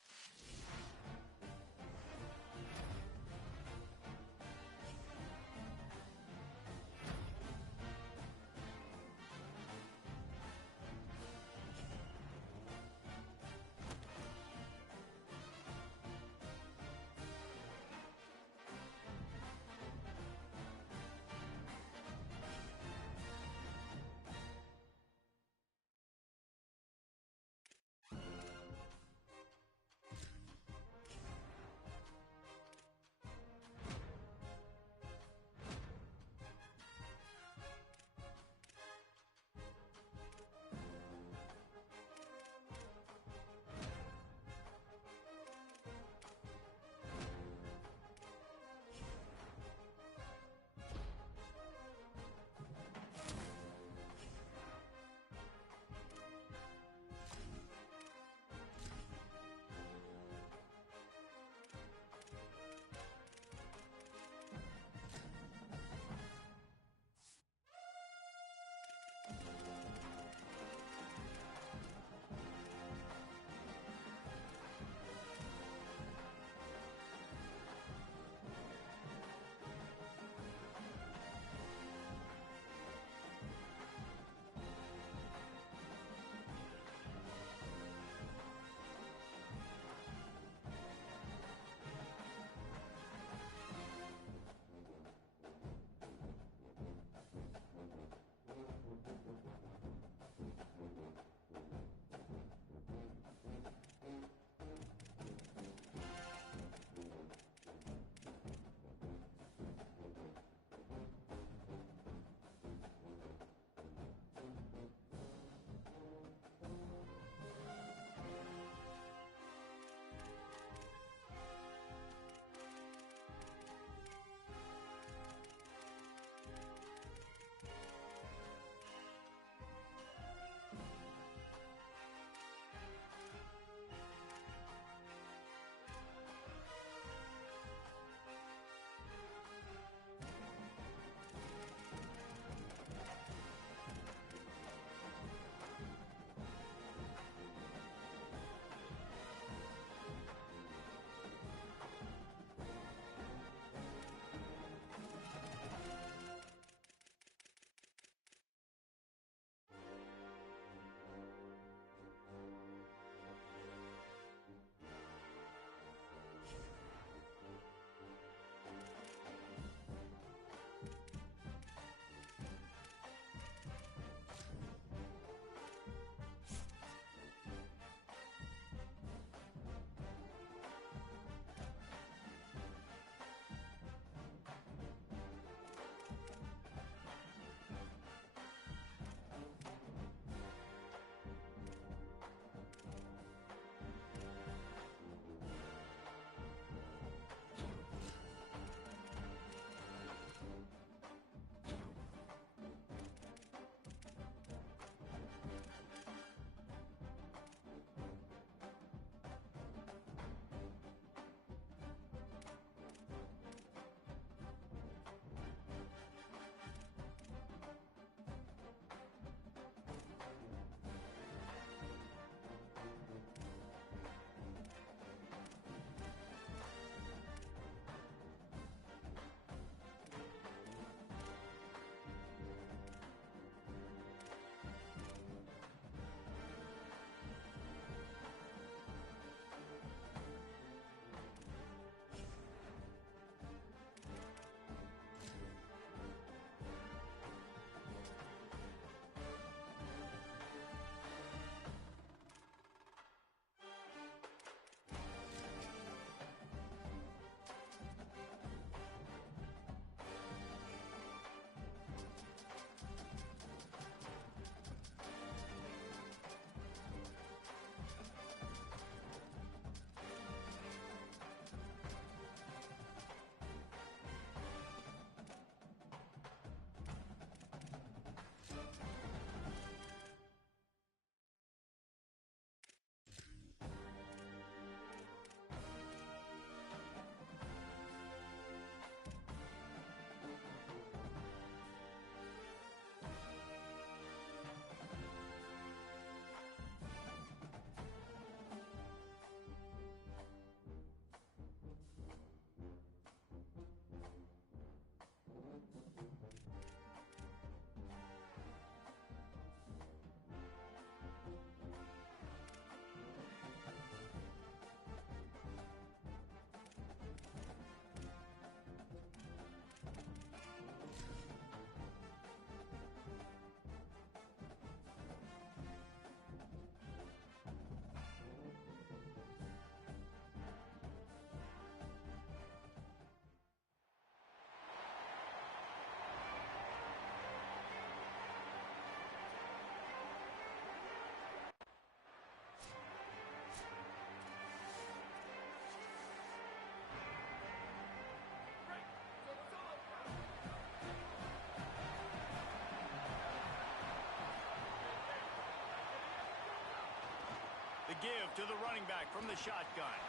give to the running back from the shotgun.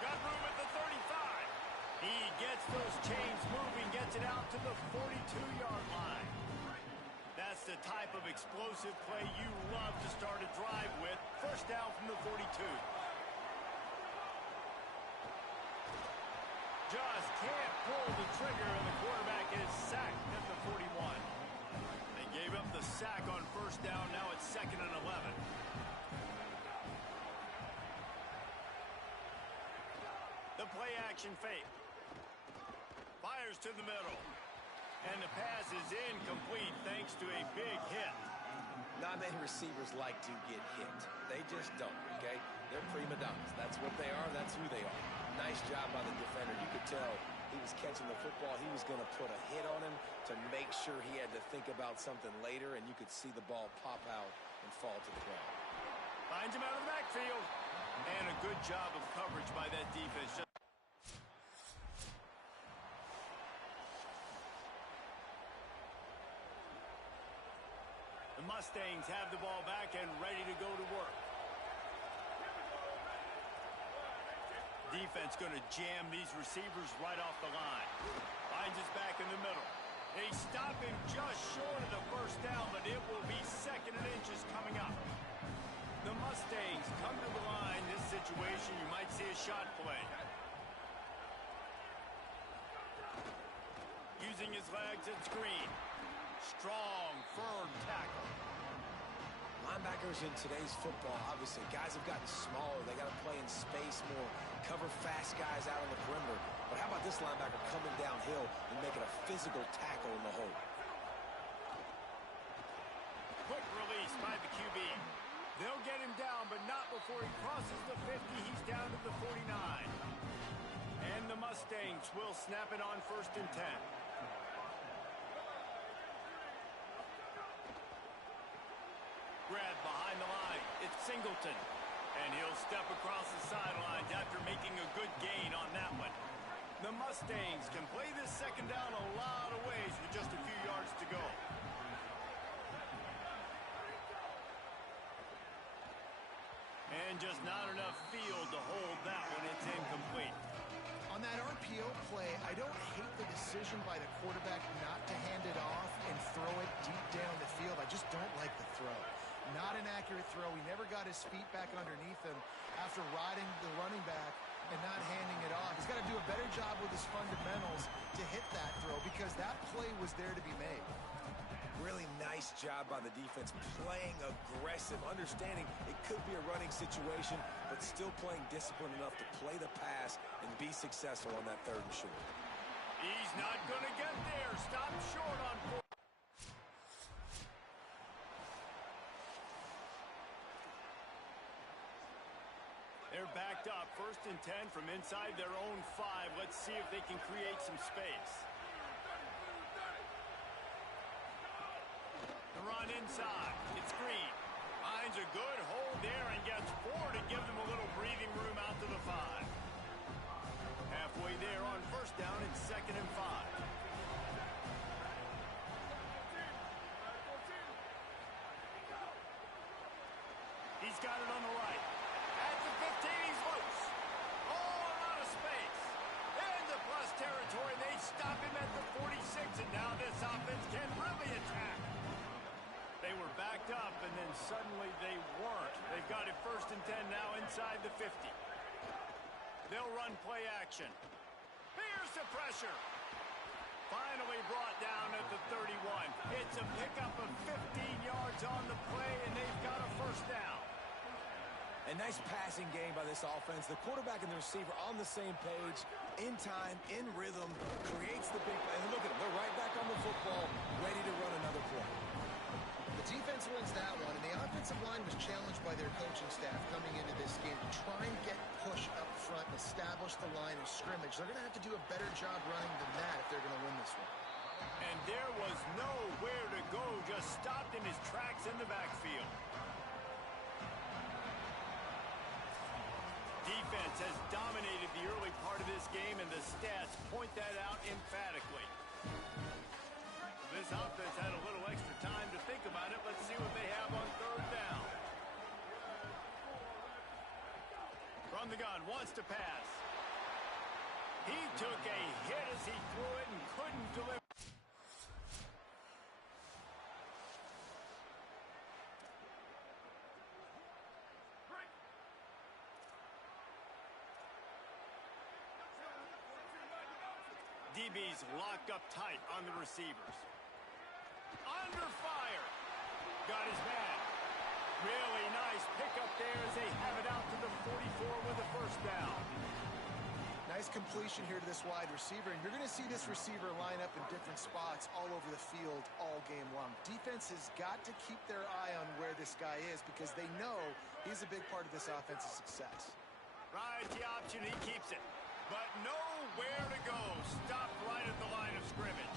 Got room at the 35. He gets those chains moving, gets it out to the 42-yard line. That's the type of explosive play you love to start a drive with. First down from the 42. Just can't pull the trigger, and the quarterback is sacked at the 41. They gave up the sack on first down. Now it's 2nd and 11. The play action fake. Fires to the middle. And the pass is incomplete thanks to a big hit. Not many receivers like to get hit. They just don't, okay? They're prima donnas. That's what they are. That's who they are. Nice job by the defender. You could tell he was catching the football. He was going to put a hit on him to make sure he had to think about something later, and you could see the ball pop out and fall to the ground. Finds him out of the backfield. And a good job of coverage by that defense. The Mustangs have the ball back and ready to go to work. Defense going to jam these receivers right off the line. Finds his back in the middle. They stop him just short of the first down, but it will be 2nd and inches coming up. The Mustangs come to the line. This situation, you might see a shot play. Using his legs at screen. Strong, firm tackle. Linebackers in today's football, obviously, guys have gotten smaller. They got to play in space more, cover fast guys out on the perimeter. But how about this linebacker coming downhill and making a physical tackle in the hole? Quick release by the QB. They'll get him down, but not before he crosses the 50. He's down to the 49. And the Mustangs will snap it on 1st and 10. Grab behind the line. It's Singleton. And he'll step across the sidelines after making a good gain on that one. The Mustangs can play this 2nd down a lot of ways with just a few yards to go. And just not enough field to hold that one. It's incomplete. On that RPO play, I don't hate the decision by the quarterback not to hand it off and throw it deep down the field. I just don't like the throw. Not an accurate throw. He never got his feet back underneath him after riding the running back and not handing it off. He's got to do a better job with his fundamentals to hit that throw because that play was there to be made. Really nice job by the defense, playing aggressive, understanding it could be a running situation, but still playing disciplined enough to play the pass and be successful on that 3rd and short. He's not going to get there. Stop short on 4. They're backed up. 1st and 10 from inside their own 5. Let's see if they can create some space. The run inside. It's Green. Finds a good hold there and gets 4 to give them a little breathing room out to the 5. Halfway there on 1st down. It's 2nd and 5. He's got it on the right. At the 15, he's loose. All out of space. Into plus territory. They stop him at the 46, and now this offense can really attack. They were backed up, and then suddenly they weren't. They've got it 1st and 10 now inside the 50. They'll run play action. Here's the pressure. Finally brought down at the 31. It's a pickup of 15 yards on the play, and they've got a 1st down. A nice passing game by this offense. The quarterback and the receiver on the same page, in time, in rhythm, creates the big play. And look at them. They're right back on the football, ready to run another play. The defense wins that one, and the offensive line was challenged by their coaching staff coming into this game to try and get push up front and establish the line of scrimmage. They're going to have to do a better job running than that if they're going to win this one. And there was nowhere to go, just stopped in his tracks in the backfield. Defense has dominated the early part of this game, and the stats point that out emphatically. This offense had a little extra time to think about it. Let's see what they have on 3rd down. From the gun, wants to pass. He took a hit as he threw it and couldn't deliver. DB's locked up tight on the receivers. Under fire. Got his man. Really nice pickup there as they have it out to the 44 with a first down. Nice completion here to this wide receiver, and you're going to see this receiver line up in different spots all over the field all game long. Defense has got to keep their eye on where this guy is because they know he's a big part of this offensive success. Right, the option, he keeps it. But nowhere to go. Stopped right at the line of scrimmage.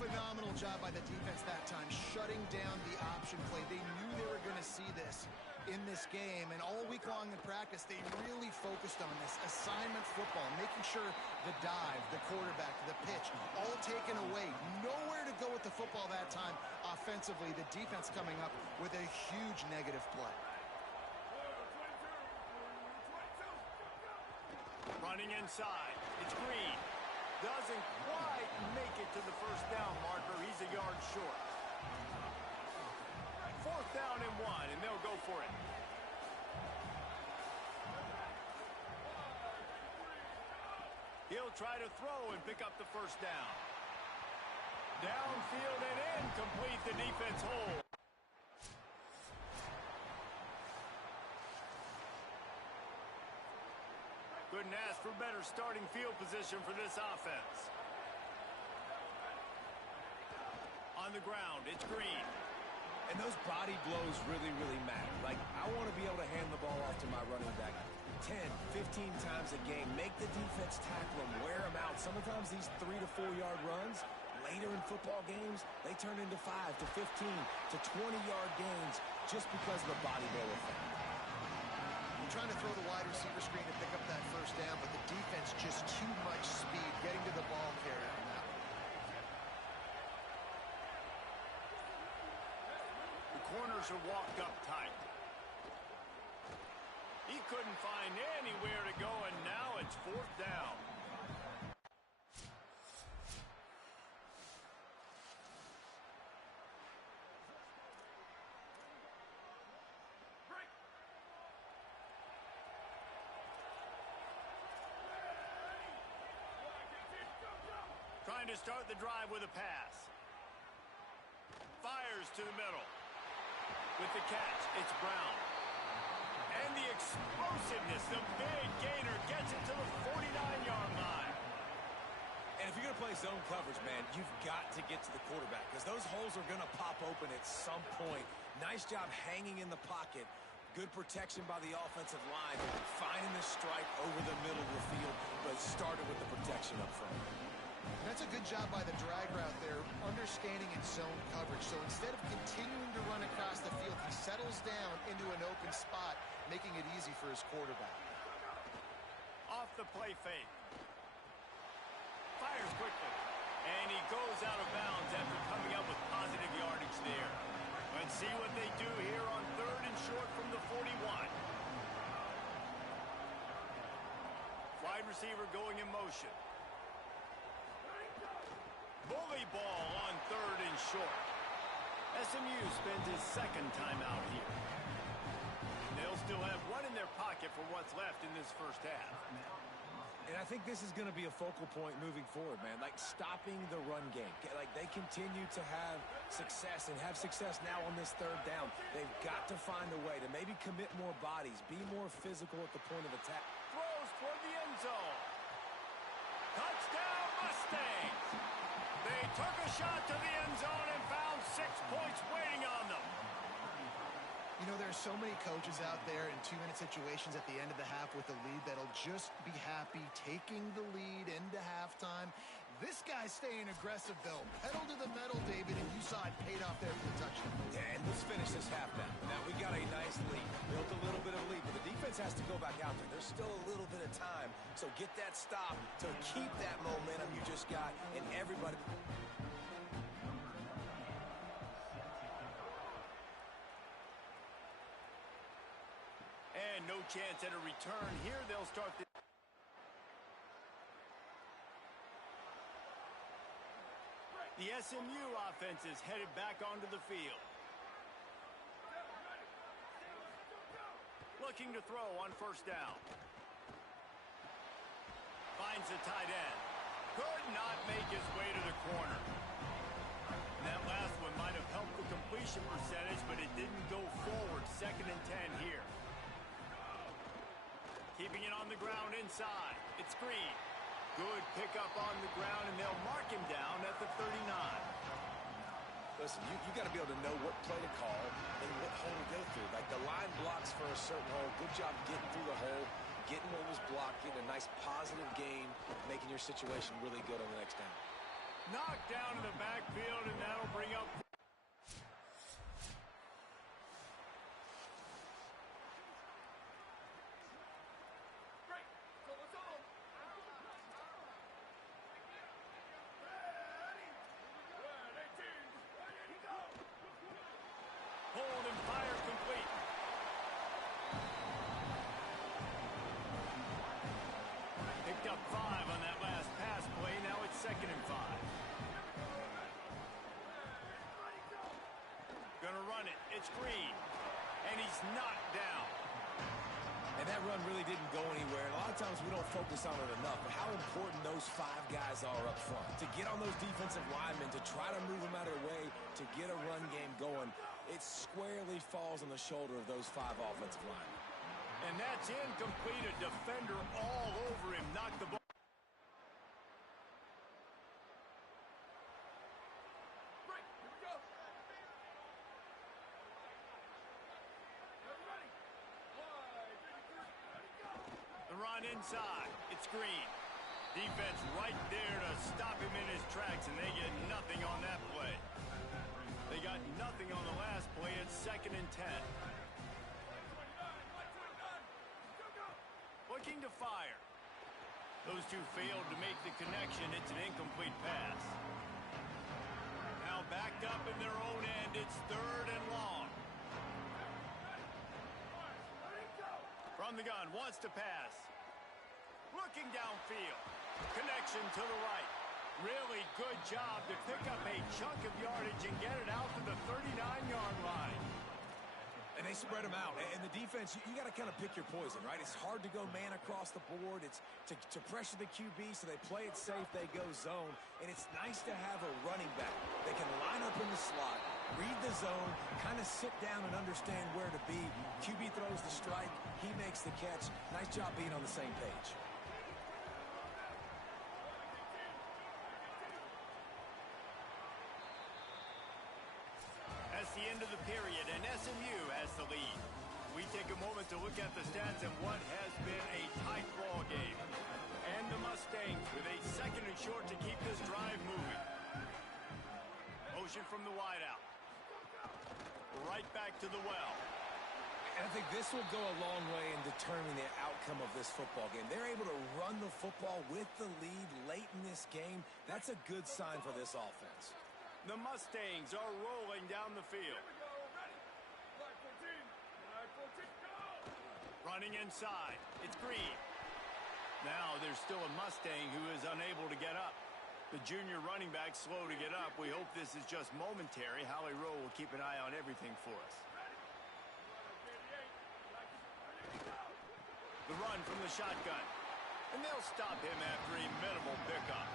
Phenomenal job by the defense that time, shutting down the option play. They knew they were going to see this in this game, and all week long in practice, they really focused on this assignment football, making sure the dive, the quarterback, the pitch, all taken away. Nowhere to go with the football that time offensively. The defense coming up with a huge negative play. Running inside. It's Green. Doesn't quite make it to the first down marker. He's a yard short. 4th down and 1, and they'll go for it. He'll try to throw and pick up the first down. Downfield and incomplete. The defense hold. Couldn't ask for better starting field position for this offense. On the ground, it's Green. And those body blows really, really matter. Like, I want to be able to hand the ball off to my running back 10, 15 times a game. Make the defense tackle them, wear them out. Sometimes these 3 to 4 yard runs, later in football games, they turn into 5 to 15 to 20 yard gains just because of the body blow effect. Trying to throw the wide receiver screen to pick up that first down, but the defense just too much speed getting to the ball carrier on that one. The corners are walked up tight. He couldn't find anywhere to go, and now it's 4th down. Trying to start the drive with a pass. Fires to the middle. With the catch, it's Brown. And the explosiveness, the big gainer gets it to the 49-yard line. And if you're going to play zone coverage, man, you've got to get to the quarterback because those holes are going to pop open at some point. Nice job hanging in the pocket. Good protection by the offensive line. Finding the strike over the middle of the field, but started with the protection up front. That's a good job by the drag route there, understanding its zone coverage. So instead of continuing to run across the field, he settles down into an open spot, making it easy for his quarterback. Off the play fake. Fires quickly. And he goes out of bounds after coming up with positive yardage there. Let's see what they do here on 3rd and short from the 41. Wide receiver going in motion. Bully ball on 3rd and short. SMU spends his 2nd time out here. They'll still have one in their pocket for what's left in this first half. And I think this is going to be a focal point moving forward, man. Like stopping the run game. Like they continue to have success and have success now on this 3rd down. They've got to find a way to maybe commit more bodies, be more physical at the point of attack. Throws toward the end zone. Touchdown Mustangs! They took a shot to the end zone and found 6 points waiting on them. You know, there are so many coaches out there in 2-minute situations at the end of the half with a lead that'll just be happy taking the lead into halftime. This guy's staying aggressive, though. Pedal to the metal, David, and you saw it paid off there for the touchdown. Yeah, and let's finish this half now. Now, we got a nice lead. Built a little bit of a lead, but the defense has to go back out there. There's still a little bit of time. So get that stop to keep that momentum you just got, and everybody... And no chance at a return. Here they'll start the... The SMU offense is headed back onto the field. Looking to throw on first down. Finds the tight end. Could not make his way to the corner. And that last one might have helped the completion percentage, but it didn't go forward. 2nd and 10 here. Keeping it on the ground inside. It's Green. Good pickup on the ground, and they'll mark him down at the 39. Listen, you got to be able to know what play to call and what hole to go through. Like the line blocks for a certain hole. Good job getting through the hole, getting what was blocked, getting a nice positive gain, making your situation really good on the next down. Knocked down in the backfield, and that'll bring up... Hold and fire complete. Picked up 5 on that last pass play. Now it's 2nd and 5. Gonna run it. It's Green. And he's knocked down. And that run really didn't go anywhere. And a lot of times we don't focus on it enough, but how important those 5 guys are up front. To get on those defensive linemen, to try to move them out of the way, to get a run game going, it squarely falls on the shoulder of those 5 offensive linemen. And that's incomplete. A defender all over him. Knocked the ball. The run inside. It's Green. Defense right there to stop him in his tracks, and they get nothing on that play. They got nothing on the last play. It's 2nd and 10. Looking to fire. Those two failed to make the connection. It's an incomplete pass. Now backed up in their own end. It's 3rd and long. From the gun, wants to pass. Looking downfield. Connection to the right. Really good job to pick up a chunk of yardage and get it out to the 39-yard line. And they spread them out. And the defense, you got to kind of pick your poison, right? It's hard to go man across the board. It's to pressure the QB, so they play it safe, they go zone. And it's nice to have a running back. They can line up in the slot, read the zone, kind of sit down and understand where to be. QB throws the strike, he makes the catch. Nice job being on the same page. That's the end of the period, and SMU has the lead. We take a moment to look at the stats of what has been a tight ball game. And the Mustangs with a 2nd and short to keep this drive moving. Motion from the wideout. Right back to the well. And I think this will go a long way in determining the outcome of this football game. They're able to run the football with the lead late in this game. That's a good sign for this offense. The Mustangs are rolling down the field. Running inside. It's Green. Now there's still a Mustang who is unable to get up. The junior running back slow to get up. We hope this is just momentary. Howie Rowe will keep an eye on everything for us. The run from the shotgun. And they'll stop him after a minimal pickup.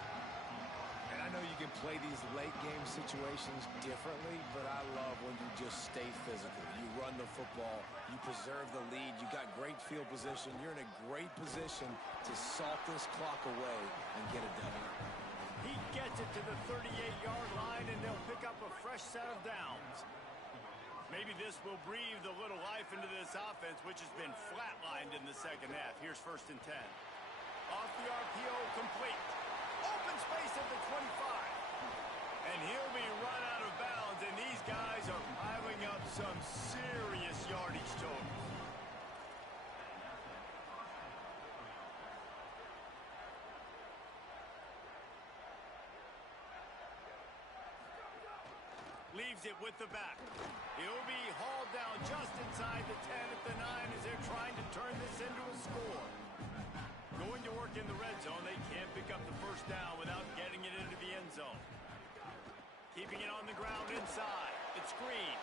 And I know you can play these late game situations differently, but I love when you just stay physical. You run the football, you preserve the lead, you got great field position, you're in a great position to salt this clock away and get it done. He gets it to the 38-yard line, and they'll pick up a fresh set of downs. Maybe this will breathe a little life into this offense, which has been flatlined in the 2nd half. Here's 1st and 10. Off the RPO, complete. Open space at the 25. And he'll be run out of bounds, and these guys are piling up some serious yardage totals. leaves it with the back. He'll be hauled down just inside the 10 at the 9 as they're trying to turn this into a score. Going to work in the red zone, they can't pick up the first down without getting it into the end zone. Keeping it on the ground inside. It's Green.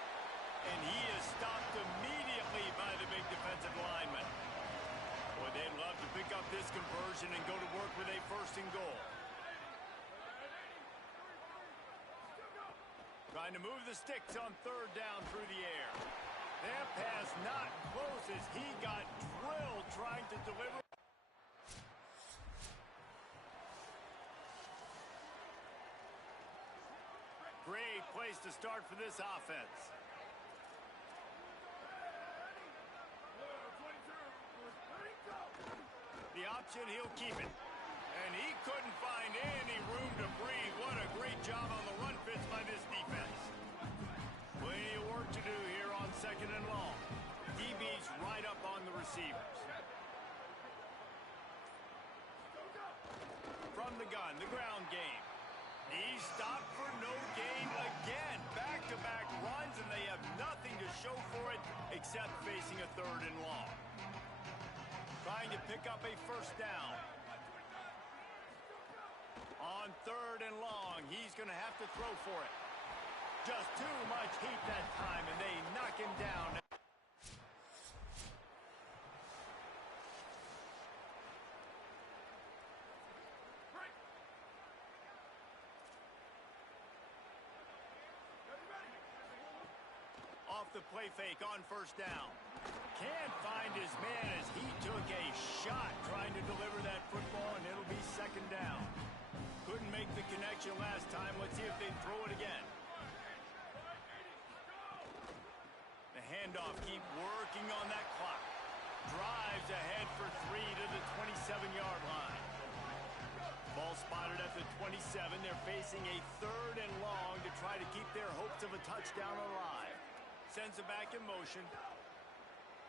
And he is stopped immediately by the big defensive lineman. Boy, they'd love to pick up this conversion and go to work with a first and goal. Trying to move the sticks on third down through the air. That pass not close as he got drilled trying to deliver. Great place to start for this offense. The option, he'll keep it. And he couldn't find any room to breathe. What a great job on the run fits by this defense. Plenty of work to do here on second and long. DB's right up on the receivers. From the gun, the ground game. He stopped for no gain again. Back-to-back runs, and they have nothing to show for it except facing a third and long. Trying to pick up a first down. On third and long, he's going to have to throw for it. Just too much heat that time, and they knock him down. Off the play fake on first down. Can't find his man as he took a shot trying to deliver that football, and it'll be second down. Couldn't make the connection last time. Let's see if they throw it again. The handoff, keep working on that clock. Drives ahead for 3 to the 27-yard line. Ball spotted at the 27. They're facing a third and long to try to keep their hopes of a touchdown alive. Sends it back in motion.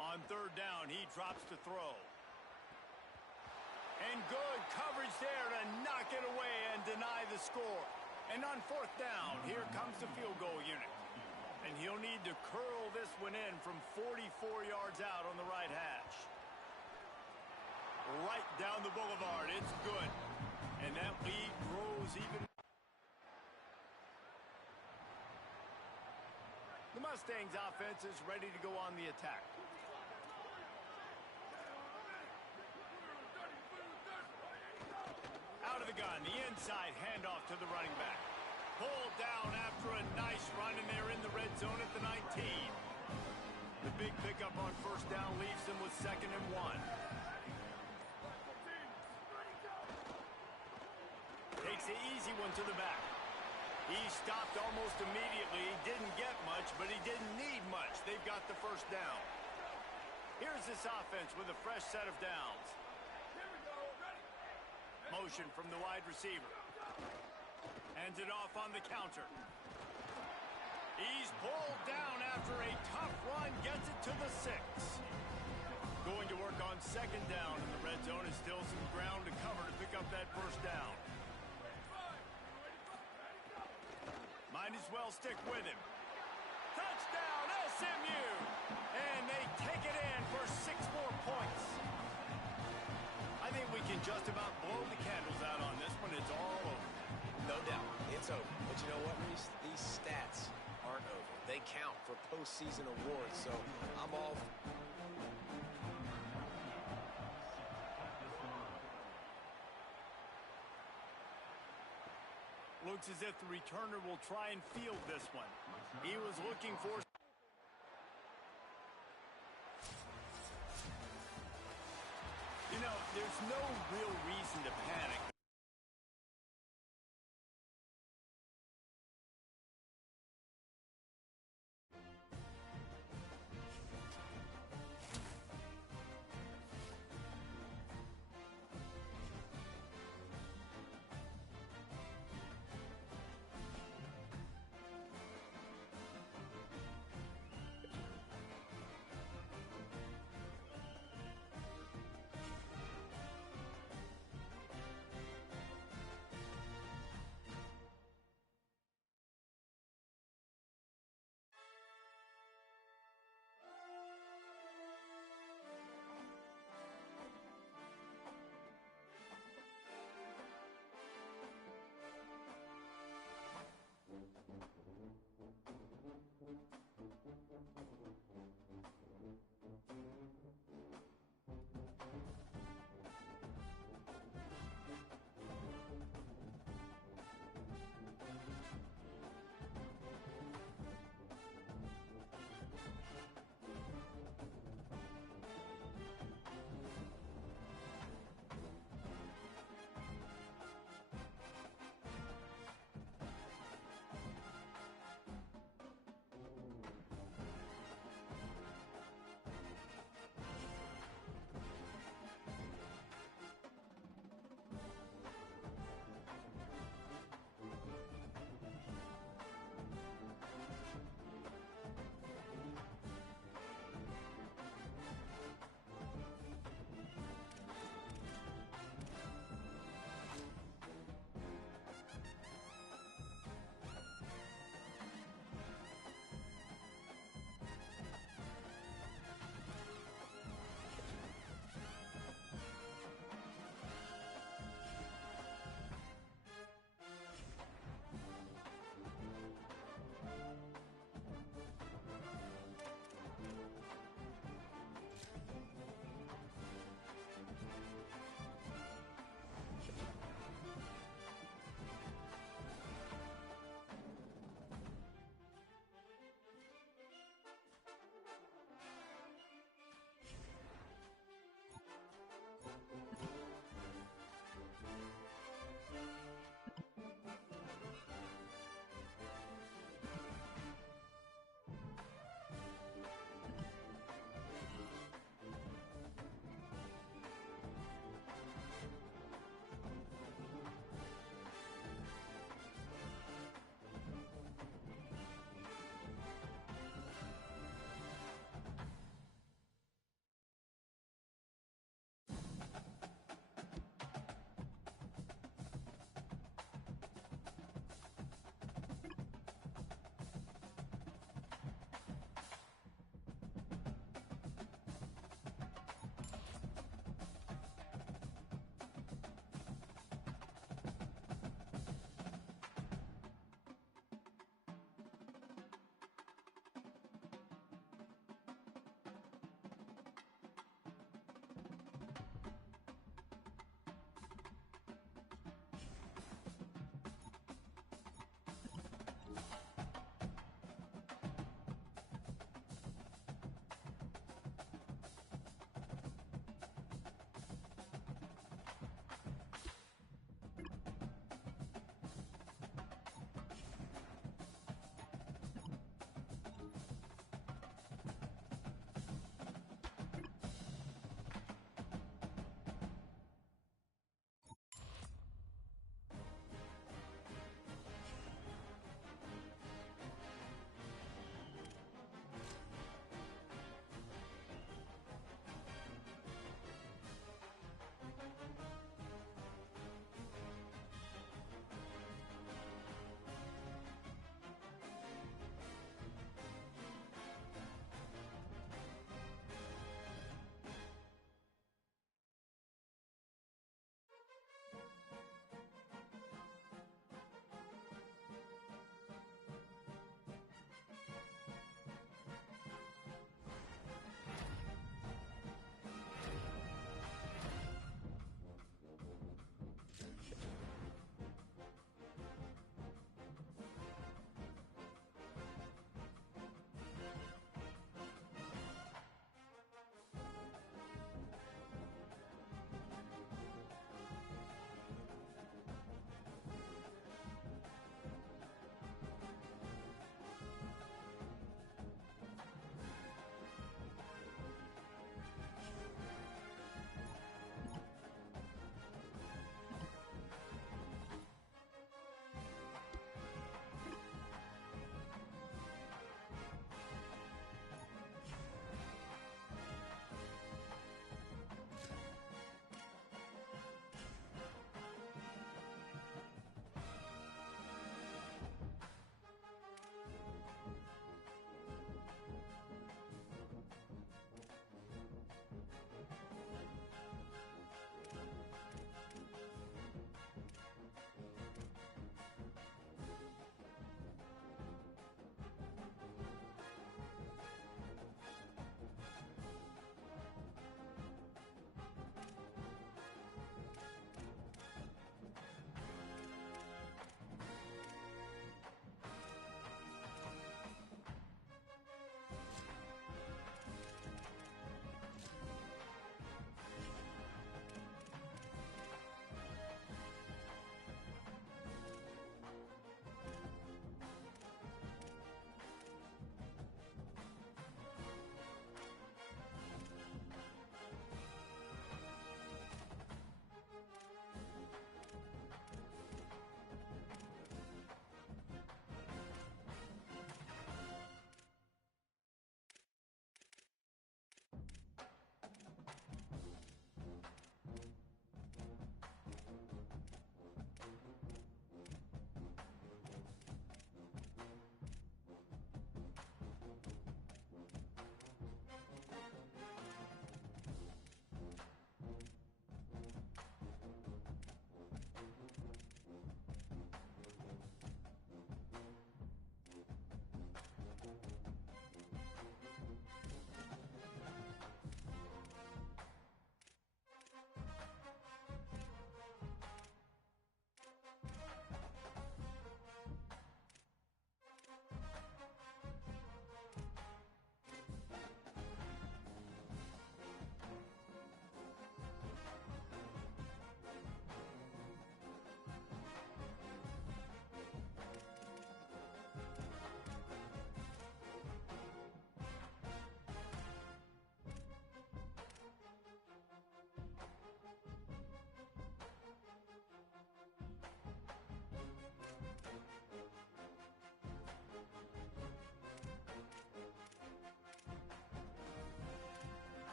On third down, he drops to throw. And good coverage there to knock it away and deny the score. And on fourth down, here comes the field goal unit. And he'll need to curl this one in from 44 yards out on the right hash. Right down the boulevard. It's good. And that lead grows even. The Mustangs offense is ready to go on the attack. Out of the gun, the inside handoff to the running back. Pulled down after a nice run, and they're in the red zone at the 19. The big pickup on first down leaves them with second and 1. Takes the easy one to the back. He stopped almost immediately. He didn't get much, but he didn't need much. They've got the first down. Here's this offense with a fresh set of downs. Motion from the wide receiver. Hands it off on the counter. He's pulled down after a tough run. Gets it to the 6. Going to work on second down in the red zone. Is still some ground to cover to pick up that first down. Might as well stick with him. Touchdown, SMU! And they take it in for 6 more points. I think we can just about blow the candles out on this one. It's all over. No doubt, it's over. But you know what, Reese? These stats aren't over. They count for postseason awards, so I'm all... Looks as if the returner will try and field this one. He was looking for... You know, there's no real reason to panic.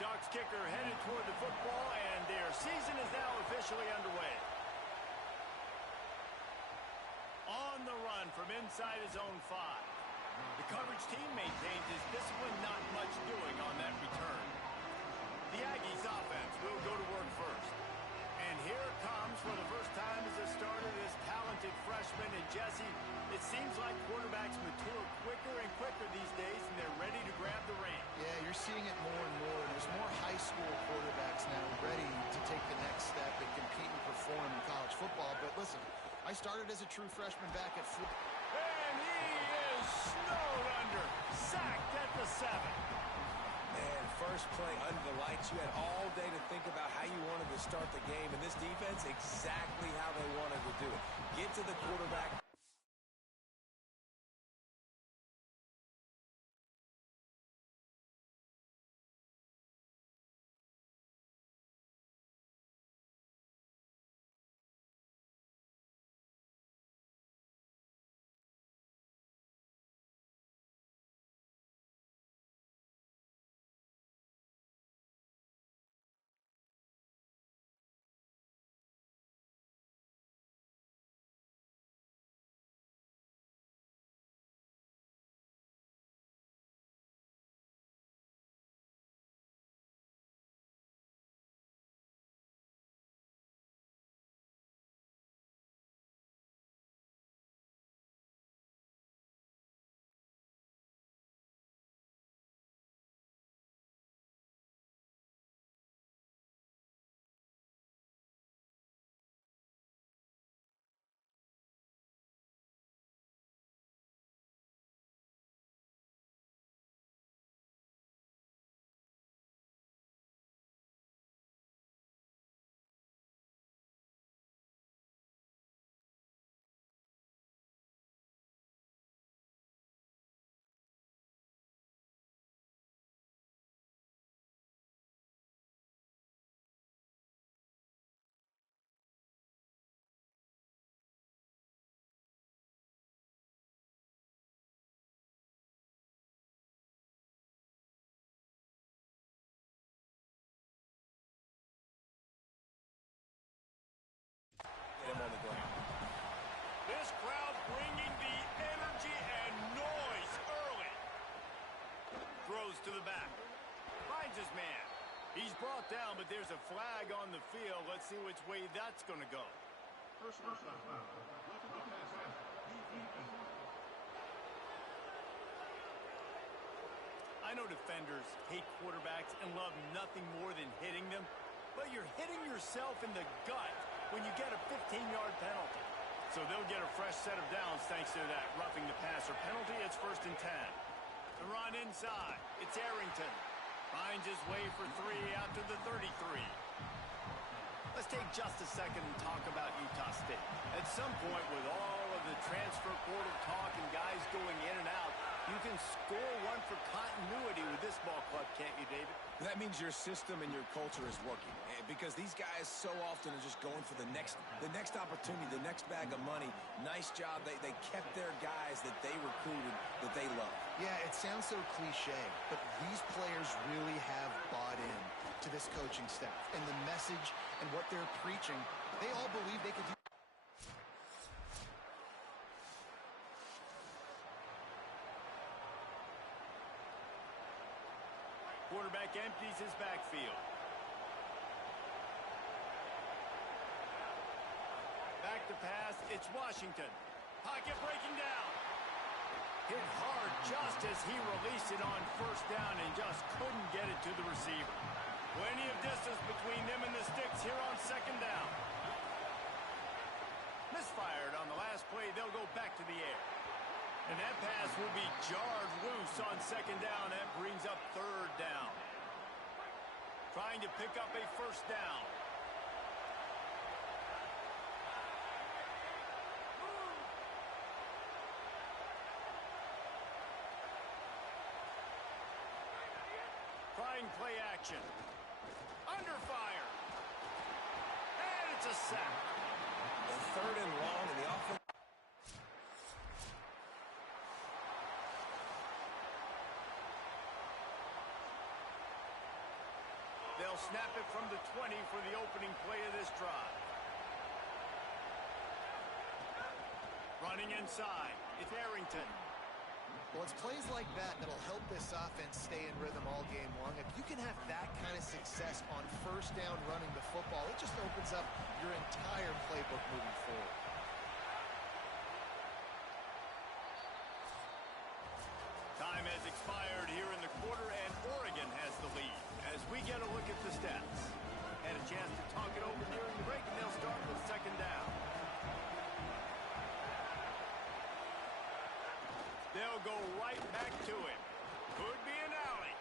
Ducks kicker headed toward the football, and their season is now officially underway. On the run from inside his own 5. The coverage team maintains his discipline, not much doing on that return. The Aggies offense will go to work first. And here it comes for the first time as a starter, this talented freshman. And Jesse, it seems like quarterbacks mature quicker and quicker these days, and they're ready to grab the reins. Yeah, you're seeing it more and more. There's more high school quarterbacks now ready to take the next step and compete and perform in college football. But listen, I started as a true freshman back at Florida. And he is snowed under, sacked at the 7. And first play under the lights. You had all day to think about how you wanted to start the game, and this defense, exactly how they wanted to do it. Get to the quarterback. Him on the ground. This crowd bringing the energy and noise early. Throws to the back. Finds his man. He's brought down, but there's a flag on the field. Let's see which way that's going to go. I know defenders hate quarterbacks and love nothing more than hitting them, but you're hitting yourself in the gut when you get a 15-yard penalty. So they'll get a fresh set of downs thanks to that roughing the passer penalty. It's 1st and 10. The run inside. It's Arrington. Finds his way for 3 out to the 33. Let's take just a second and talk about Utah State. At some point, with all of the transfer portal talk and guys going in and out, you can score one for continuity with this ball club, can't you, David? That means your system and your culture is working, because these guys so often are just going for the next opportunity, the next bag of money. Nice job. They kept their guys that they recruited, that they love. Yeah, it sounds so cliche, but these players really have bought in to this coaching staff and the message and what they're preaching. They all believe they could do. Quarterback empties his backfield. Back to pass. It's Washington. Pocket breaking down. Hit hard just as he released it on 1st down and just couldn't get it to the receiver. Plenty of distance between them and the sticks here on 2nd down. Misfired on the last play. They'll go back to the air. And that pass will be jarred loose on 2nd down. That brings up 3rd down. Trying to pick up a 1st down. Trying play action. Under fire. And it's a sack. And 3rd and long, and the offense. snap it from the 20 for the opening play of this drive. Running inside, it's Arrington. Well, it's plays like that that'll help this offense stay in rhythm all game long. If you can have that kind of success on first down running the football, it just opens up your entire playbook moving forward. Time has expired here in the quarter, and Oregon has the lead. As we get a look at the stats. Had a chance to talk it over during the break, and they'll start with second down. They'll go right back to him. Could be an alley.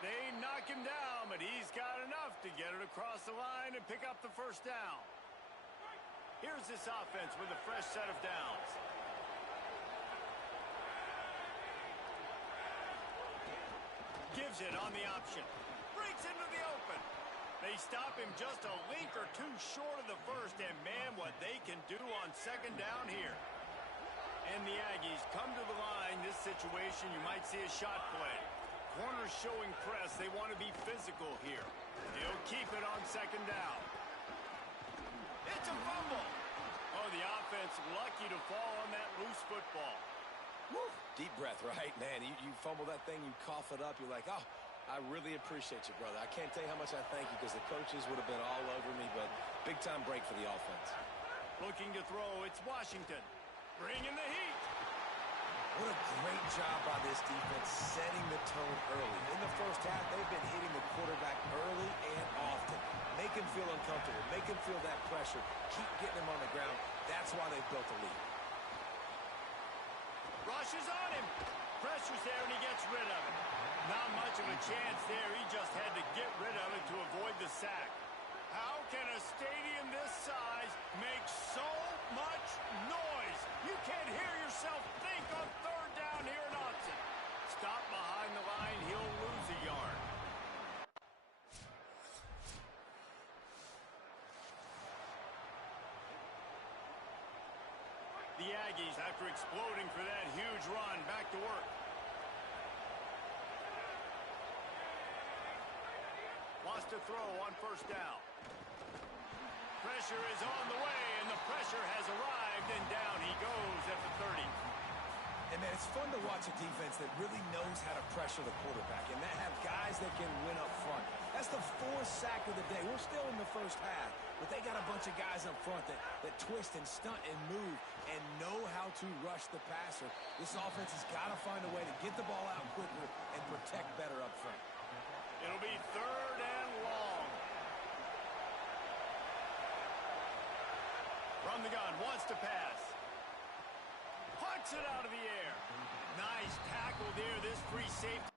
They knock him down, but he's got enough to get it across the line and pick up the first down. Here's this offense with a fresh set of downs. Gives it on the option. Breaks into the open. They stop him just a link or two short of the first, and man, what they can do on second down here. And the Aggies come to the line. This situation, you might see a shot play. Corners showing press. They want to be physical here. He'll keep it on second down. It's a fumble. Oh, the offense lucky to fall on that loose football. Woo. Deep breath, right? Man, you fumble that thing, you cough it up. You're like, oh, I really appreciate you, brother. I can't tell you how much I thank you because the coaches would have been all over me, but big-time break for the offense. Looking to throw, it's Washington. Bringing the heat. What a great job by this defense setting the tone early. In the first half, they've been hitting the quarterback early and often. Make him feel uncomfortable. Make him feel that pressure. Keep getting him on the ground. That's why they've built a lead. Rushes on him. Pressure's there, and he gets rid of it. Not much of a chance there. He just had to get rid of it to avoid the sack. How can a stadium this size make so much noise? You can't hear yourself think on third down here in Austin. Stop behind the line. He'll lose a yard. The Aggies, after exploding for that huge run, back to work. Wants to throw on first down. Pressure is on the way, and the pressure has arrived, and down he goes at the 30. And, man, it's fun to watch a defense that really knows how to pressure the quarterback and that have guys that can win up front. That's the fourth sack of the day. We're still in the first half, but they got a bunch of guys up front that twist and stunt and move and know how to rush the passer. This offense has got to find a way to get the ball out quicker and protect better up front. It'll be third and long. From the gun, wants to pass. Punts it out of the air. Nice tackle there, this free safety.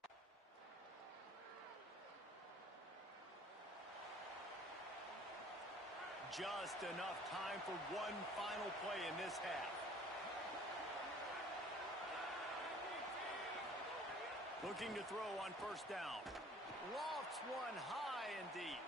Just enough time for one final play in this half. Looking to throw on first down. Lofts one high and deep.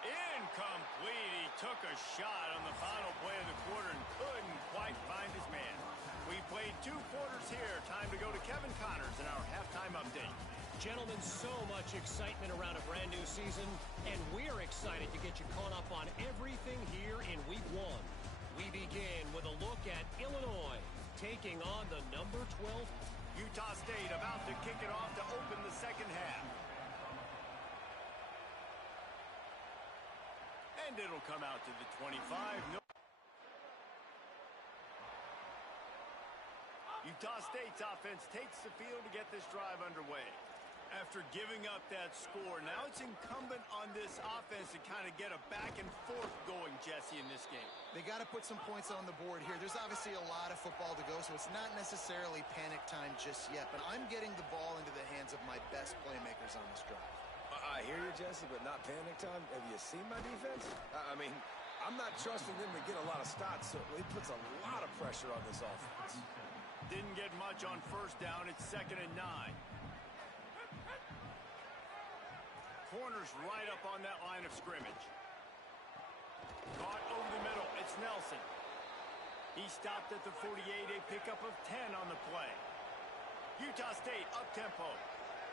Incomplete. He took a shot on the final play of the quarter and couldn't quite find his man. We played 2 quarters here. Time to go to Kevin Connors in our halftime update. Gentlemen, so much excitement around a brand new season, and we're excited to get you caught up on everything here in Week 1. We begin with a look at Illinois taking on the number 12. Utah State about to kick it off to open the second half. And it'll come out to the 25. No. Utah State's offense takes the field to get this drive underway. After giving up that score, now it's incumbent on this offense to kind of get a back and forth going, Jesse, in this game. They got to put some points on the board here. There's obviously a lot of football to go, so it's not necessarily panic time just yet, but I'm getting the ball into the hands of my best playmakers on this drive. I hear you, Jesse, but not panic time. Have you seen my defense? I mean, I'm not trusting them to get a lot of stops, so it puts a lot of pressure on this offense. Didn't get much on first down. It's 2nd and 9. Corners right up on that line of scrimmage. Caught over the middle. It's Nelson. He stopped at the 48, a pickup of 10 on the play. Utah State up-tempo.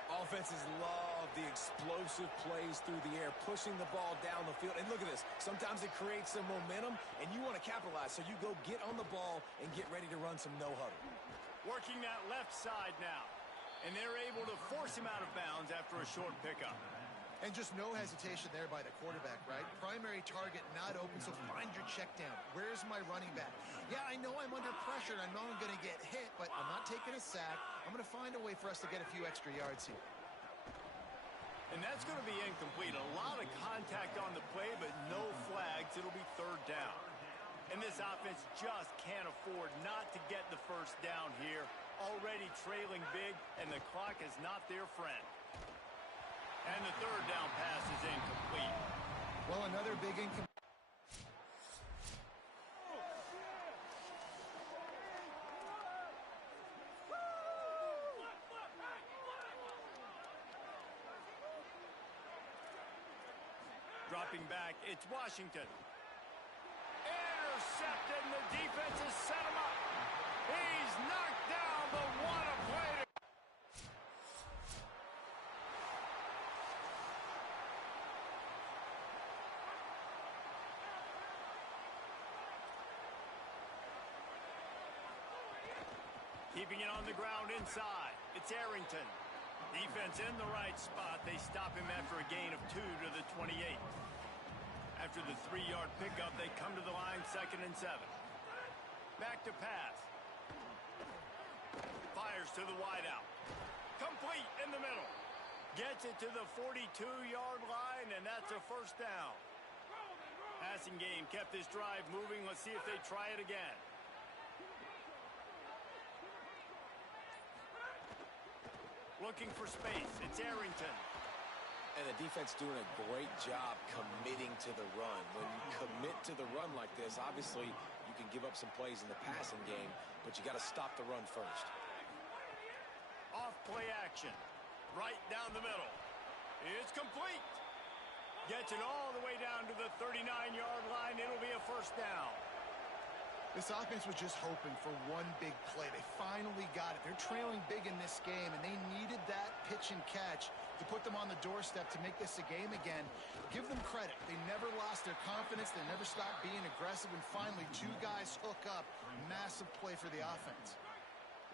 Offenses love the explosive plays through the air, pushing the ball down the field. And look at this. Sometimes it creates some momentum, and you want to capitalize. So you go get on the ball and get ready to run some no-huddle. Working that left side now. And they're able to force him out of bounds after a short pickup. And just no hesitation there by the quarterback, right? Primary target not open, so find your check down. Where's my running back? Yeah, I know I'm under pressure, and I know I'm going to get hit, but I'm not taking a sack. I'm going to find a way for us to get a few extra yards here. And that's going to be incomplete. A lot of contact on the play, but no flags. It'll be third down. And this offense just can't afford not to get the first down here. Already trailing big, and the clock is not their friend. And the third down pass is incomplete. Well, another big incomplete. Dropping back, it's Washington. Intercepted, and the defense has set him up. He's knocked down, but what a play. Keeping it on the ground inside. It's Arrington. Defense in the right spot. They stop him after a gain of 2 to the 28. After the 3-yard pickup, they come to the line 2nd and 7. Back to pass. Fires to the wideout. Complete in the middle. Gets it to the 42-yard line, and that's a first down. Passing game kept this drive moving. Let's see if they try it again. Looking for space. It's Arrington. And the defense doing a great job committing to the run. When you commit to the run like this, obviously you can give up some plays in the passing game, but you got to stop the run first. Off play action. Right down the middle. It's complete. Gets it all the way down to the 39-yard line. It'll be a first down. This offense was just hoping for one big play. They finally got it. They're trailing big in this game, and they needed that pitch and catch to put them on the doorstep to make this a game again. Give them credit. They never lost their confidence. They never stopped being aggressive, and finally 2 guys hook up. Massive play for the offense.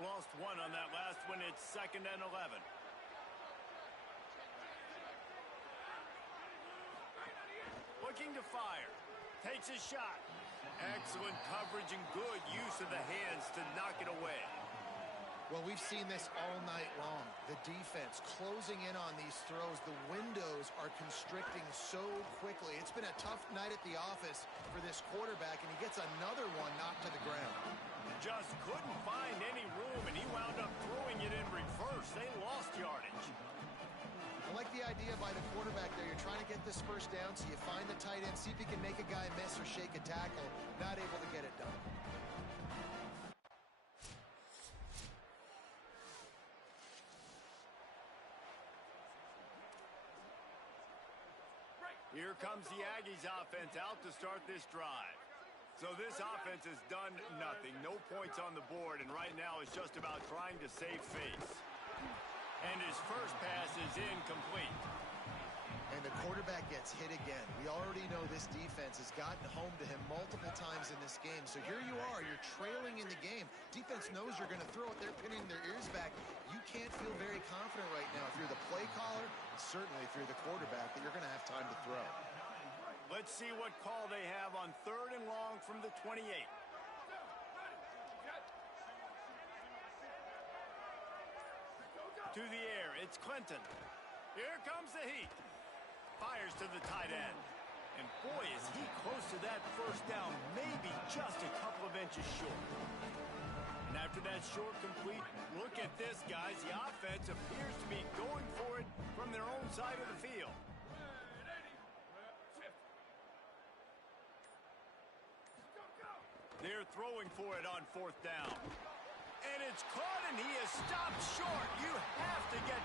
Lost 1 on that last one. It's 2nd and 11. Looking to fire. Takes a shot. Excellent coverage and good use of the hands to knock it away. Well, we've seen this all night long. The defense closing in on these throws. The windows are constricting so quickly. It's been a tough night at the office for this quarterback, and he gets another one knocked to the ground. Just couldn't find any room, and he wound up throwing it in reverse. They lost yardage. I like the idea by the quarterback there. You're trying to get this first down, so you find the tight end, see if you can make a guy miss or shake a tackle. Not able to get it done. Here comes the Aggies offense out to start this drive. So this offense has done nothing. No points on the board, and right now it's just about trying to save face. And his first pass is incomplete. And the quarterback gets hit again. We already know this defense has gotten home to him multiple times in this game. So here you are, you're trailing in the game. Defense knows you're going to throw it. They're pinning their ears back. You can't feel very confident right now if you're the play caller, and certainly if you're the quarterback, that you're going to have time to throw. Let's see what call they have on 3rd and long from the 28. To the air, it's Clinton. Here comes the heat. Fires to the tight end. And boy, is he close to that first down, maybe just a couple of inches short. And after that short complete, look at this, guys. The offense appears to be going for it from their own side of the field. They're throwing for it on 4th down. And it's caught, and he is stopped short. You have to get...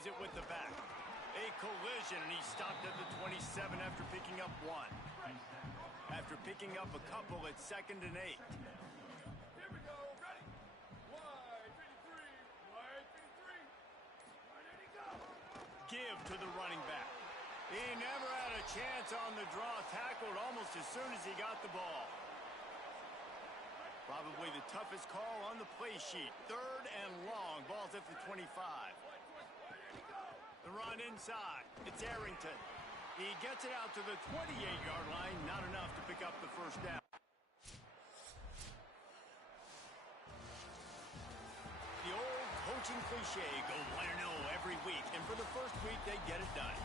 receives it with the back. A collision, and he stopped at the 27 after picking up one. After picking up a couple, it's 2nd and 8. Here we go. Ready? Wide 53. Wide 53. Where did he go? Give to the running back. He never had a chance on the draw. Tackled almost as soon as he got the ball. Probably the toughest call on the play sheet. 3rd and long. Ball's at the 25. The run inside. It's Arrington. He gets it out to the 28-yard line. Not enough to pick up the first down. The old coaching cliche, go 1-0 every week. And for the first week, they get it done.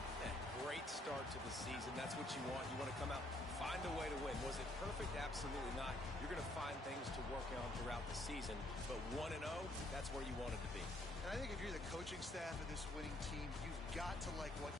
Great start to the season. That's what you want. You want to come out, find a way to win. Was it perfect? Absolutely not. You're going to find things to work on throughout the season. But 1-0, that's where you want it to be. And I think if you're the coaching staff of this winning team, you've got to like what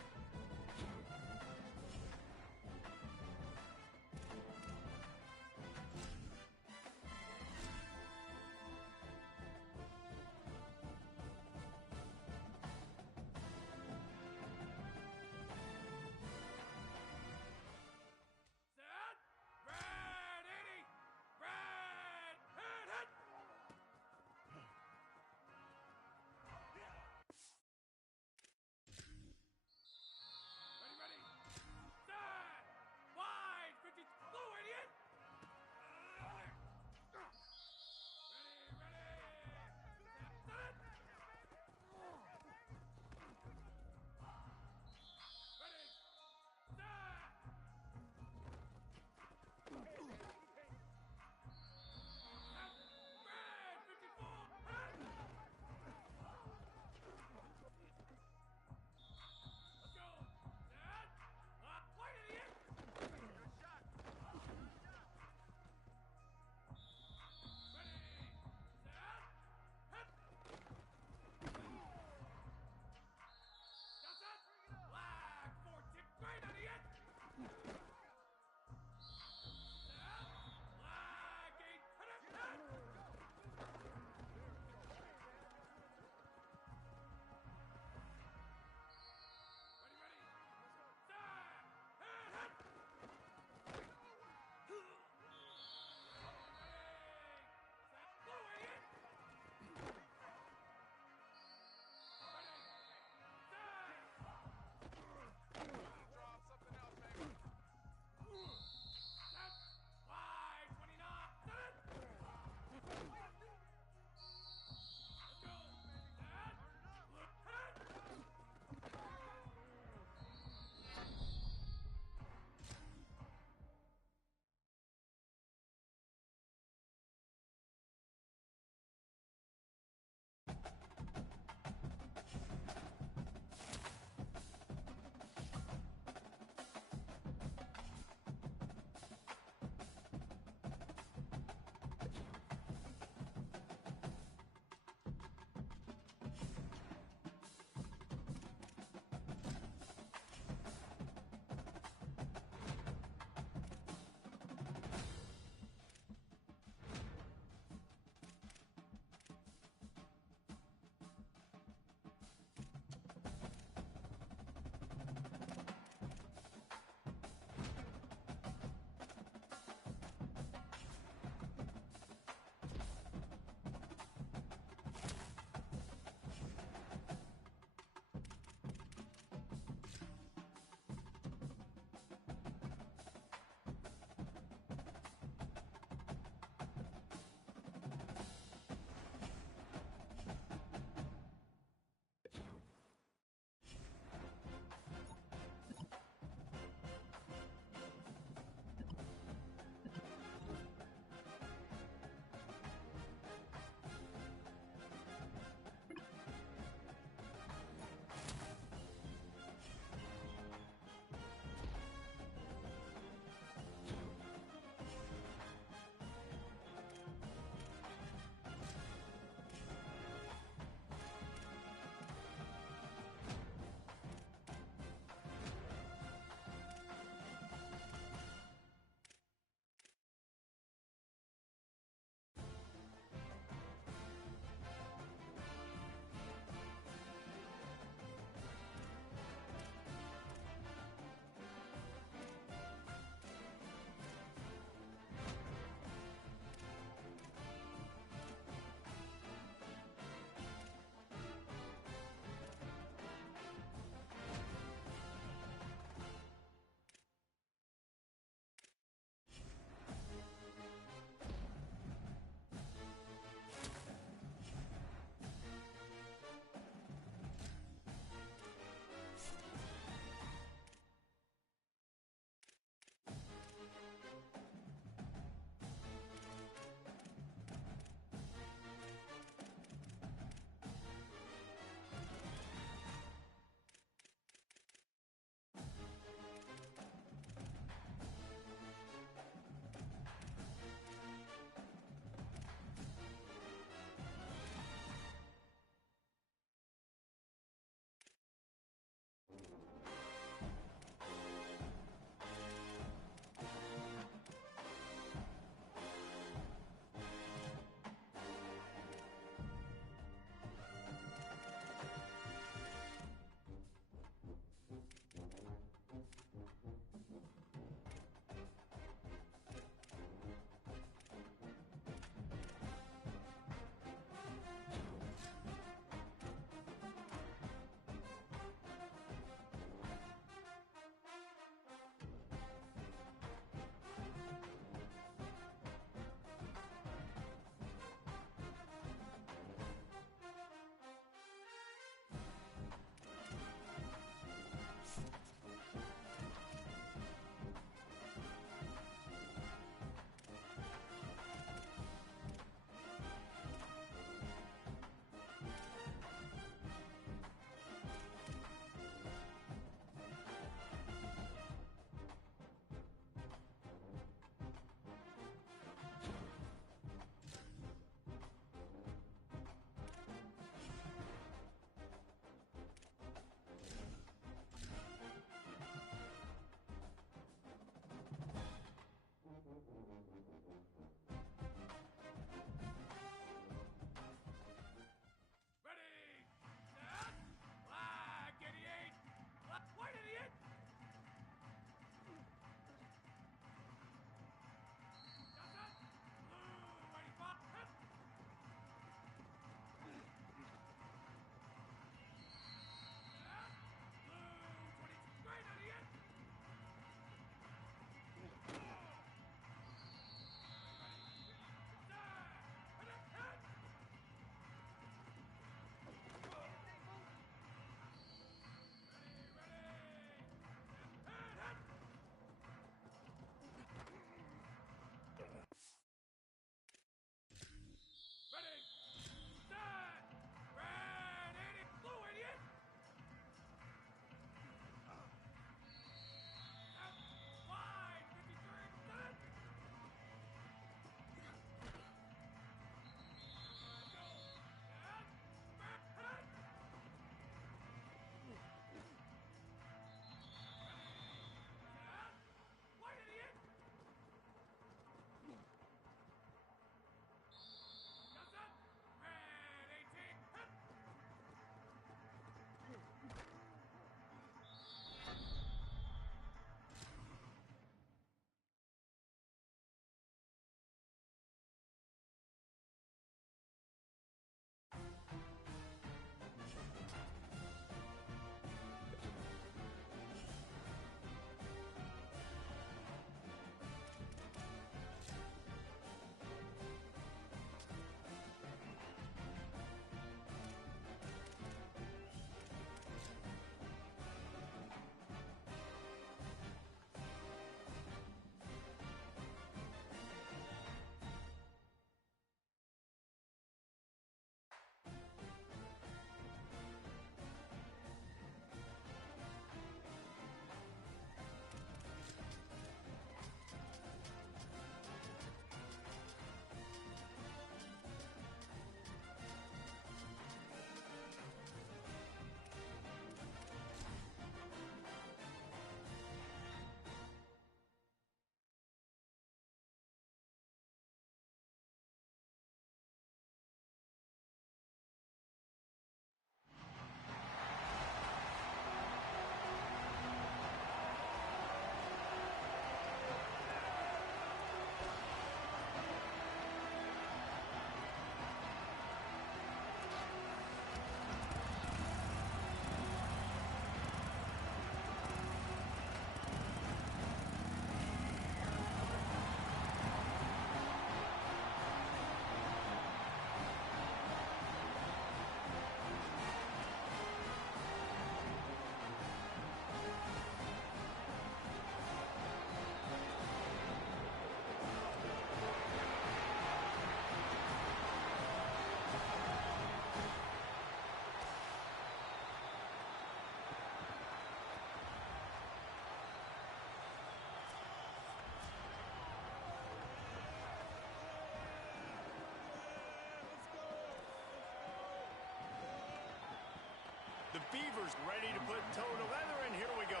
Beavers ready to put toe to leather, and here we go.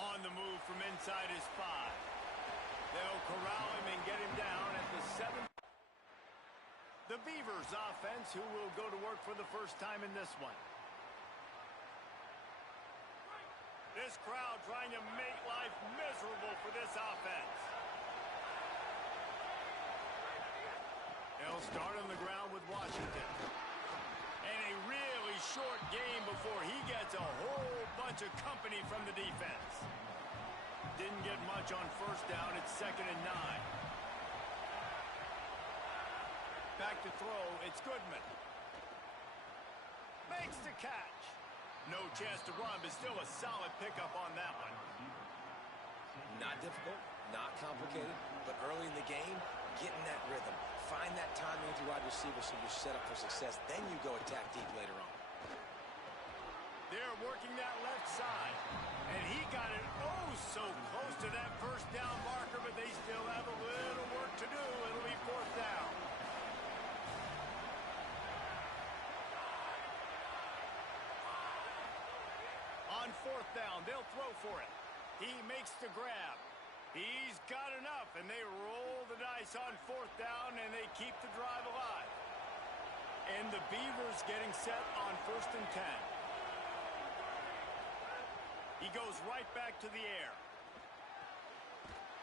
On the move from inside his 5. They'll corral him and get him down at the 7. The Beavers offense, who will go to work for the first time in this one. This crowd trying to make life miserable for this offense. They'll start on the ground with Washington. And a really short game before he gets a whole bunch of company from the defense. Didn't get much on first down. It's 2nd and 9. Back to throw. It's Goodman. Makes the catch. No chance to run, but still a solid pickup on that one. Not difficult, not complicated, but early in the game, get in that rhythm. Find that timing with your wide receiver so you're set up for success. Then you go attack deep later on. They're working that left side. And he got it so close to that first down marker, but they still have a little work to do. It'll be 4th down. On 4th down, they'll throw for it. He makes the grab. He's got enough, and they roll the dice on 4th down, and they keep the drive alive. And the Beavers getting set on 1st and 10. He goes right back to the air.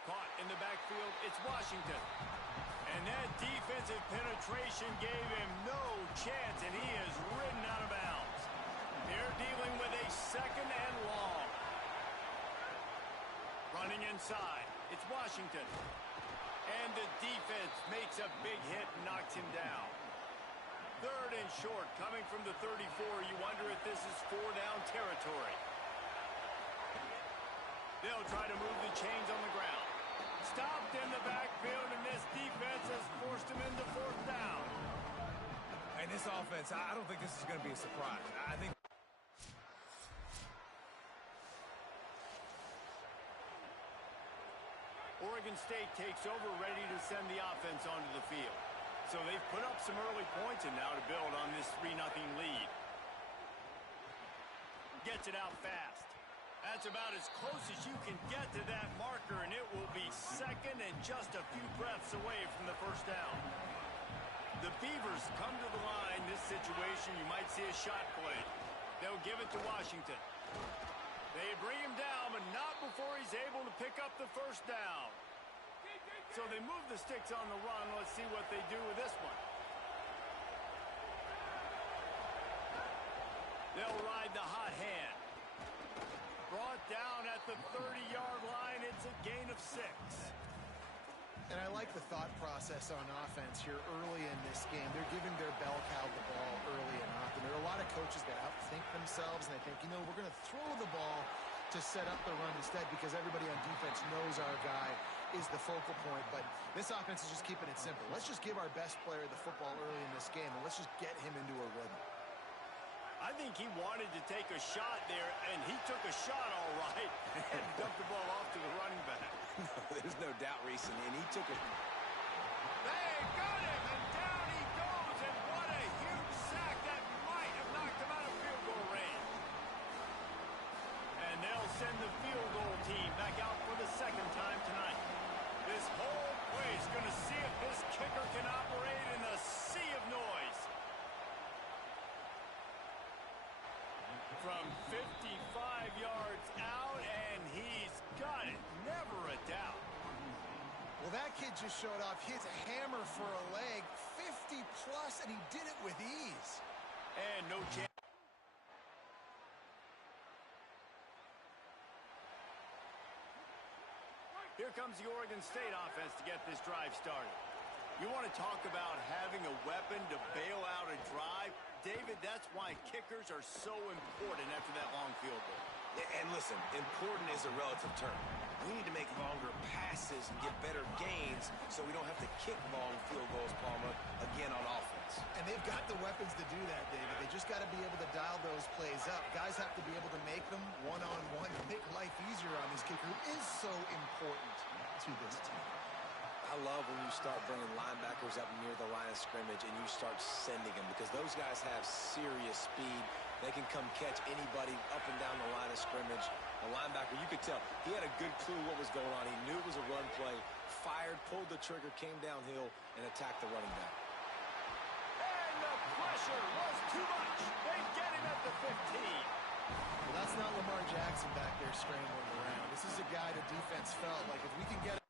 Caught in the backfield, it's Washington. And that defensive penetration gave him no chance, and he is ridden out of bounds. They're dealing with a 2nd and long. Running inside, it's Washington. And the defense makes a big hit and knocks him down. 3rd and short, coming from the 34. You wonder if this is 4-down territory. They'll try to move the chains on the ground. Stopped in the backfield, and this defense has forced him into 4th down. And this offense, I don't think this is going to be a surprise. I think Oregon State takes over, ready to send the offense onto the field. So they've put up some early points and now to build on this 3-0 lead. Gets it out fast. That's about as close as you can get to that marker, and it will be 2nd and just a few breaths away from the first down. The Beavers come to the line. This situation, you might see a shot play. They'll give it to Washington. They bring him down, but not before he's able to pick up the first down. So they move the sticks on the run. Let's see what they do with this one. They'll ride the hot hand. Brought down at the 30-yard line. It's a gain of 6. And I like the thought process on offense here early in this game. They're giving their bell cow the ball early and often. There are a lot of coaches that outthink themselves, and they think, we're going to throw the ball to set up the run instead because everybody on defense knows our guy is the focal point. But this offense is just keeping it simple. Let's just give our best player the football early in this game, and let's just get him into a rhythm. I think he wanted to take a shot there, and he took a shot all right and dumped the ball off to the running back. there's no doubt, Reese, and he took it. They got him, and down he goes, and what a huge sack that might have knocked him out of field goal range. And they'll send the field goal team back out for the 2nd time tonight. This whole place going to see if this kicker can operate in the sea of noise. From 55 yards out, and he's got it. Never a doubt. Well, that kid just showed off his hammer for a leg, 50-plus, and he did it with ease. And no chance. Here comes the Oregon State offense to get this drive started. You want to talk about having a weapon to bail out a drive? David, that's why kickers are so important after that long field goal. And listen, important is a relative term. We need to make longer passes and get better gains so we don't have to kick long field goals, Palmer, again on offense. And they've got the weapons to do that, David. They just got to be able to dial those plays up. Guys have to be able to make them one-on-one to make life easier on this kicker, who is so important to this team. I I love when you start bringing linebackers up near the line of scrimmage and you start sending them, because those guys have serious speed. They can come catch anybody up and down the line of scrimmage. A linebacker, you could tell, he had a good clue what was going on. He knew it was a run play, fired, pulled the trigger, came downhill, and attacked the running back. And the pressure was too much. They get him at the 15. Well, that's not Lamar Jackson back there scrambling around. This is a guy the defense felt like if we can get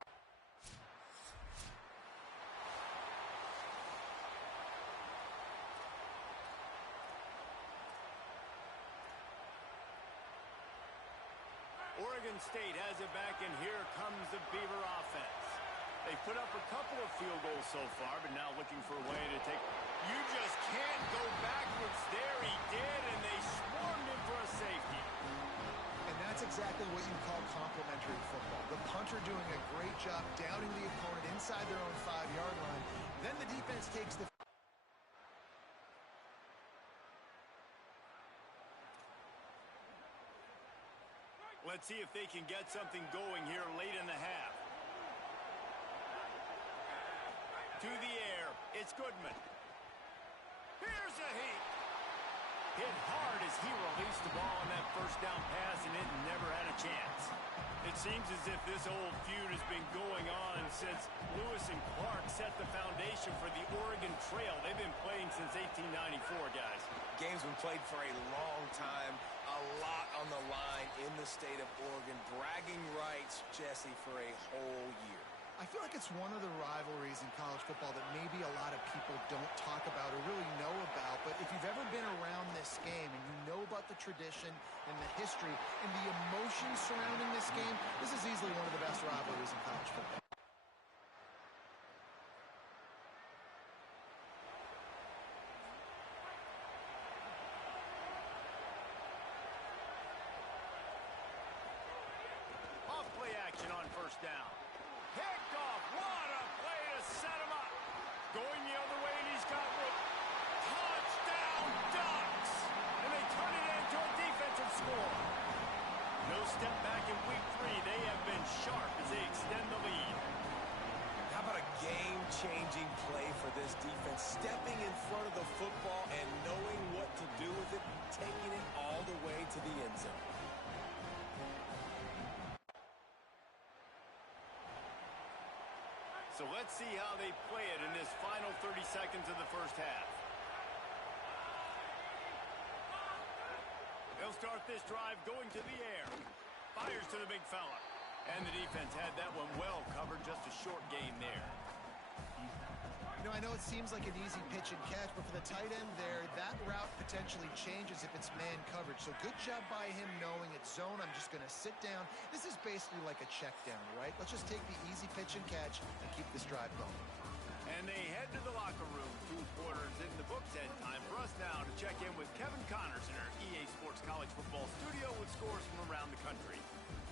Oregon State has it back, and here comes the Beaver offense. They've put up a couple of field goals so far, but now looking for a way to take. You just can't go backwards there. He did, and they swarmed him for a safety. And that's exactly what you call complementary football. The punter doing a great job downing the opponent inside their own 5-yard line. Then the defense takes the Let's see if they can get something going here late in the half. To the air, it's Goodman. Here's a hit. Hit hard as he released the ball on that first down pass, and it never had a chance. It seems as if this old feud has been going on since Lewis and Clark set the foundation for the Oregon Trail. They've been playing since 1894, guys. Game's been played for a long time, a lot on the line in the state of Oregon. Bragging rights, Jesse, for a whole year. I feel like it's one of the rivalries in college football that maybe a lot of people don't talk about or really know about. But if you've ever been around this game and you know about the tradition and the history and the emotion surrounding this game, this is easily one of the best rivalries in college football. Off play action on first down. Picked off. What a play to set him up. Going the other way, and he's got room. Touchdown Ducks! And they turn it into a defensive score. No step back in week 3. They have been sharp as they extend the lead. How about a game-changing play for this defense? Stepping in front of the football and knowing what to do with it, taking it all the way to the end zone. So let's see how they play it in this final 30 seconds of the first half. They'll start this drive going to the air. Fires to the big fella. And the defense had that one well covered. Just a short gain there. You know, I know it seems like an easy pitch and catch, but for the tight end there, that route potentially changes if it's man coverage. So good job by him knowing it's zone. I'm just going to sit down. This is basically like a check down, right? Let's just take the easy pitch and catch and keep this drive going. And they head to the locker room. 2 quarters in the books, and time for us now to check in with Kevin Connors in our EA Sports College Football studio with scores from around the country.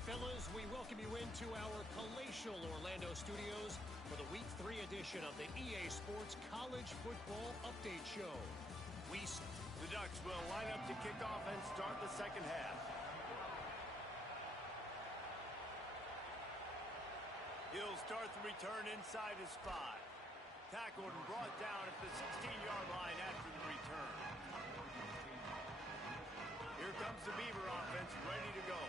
Fellas, we welcome you into our palatial Orlando studios for the Week 3 edition of the EA Sports College Football Update Show. The Ducks will line up to kick off and start the second half. He'll start the return inside his 5. Tackled and brought down at the 16-yard line after the return. Here comes the Beaver offense ready to go.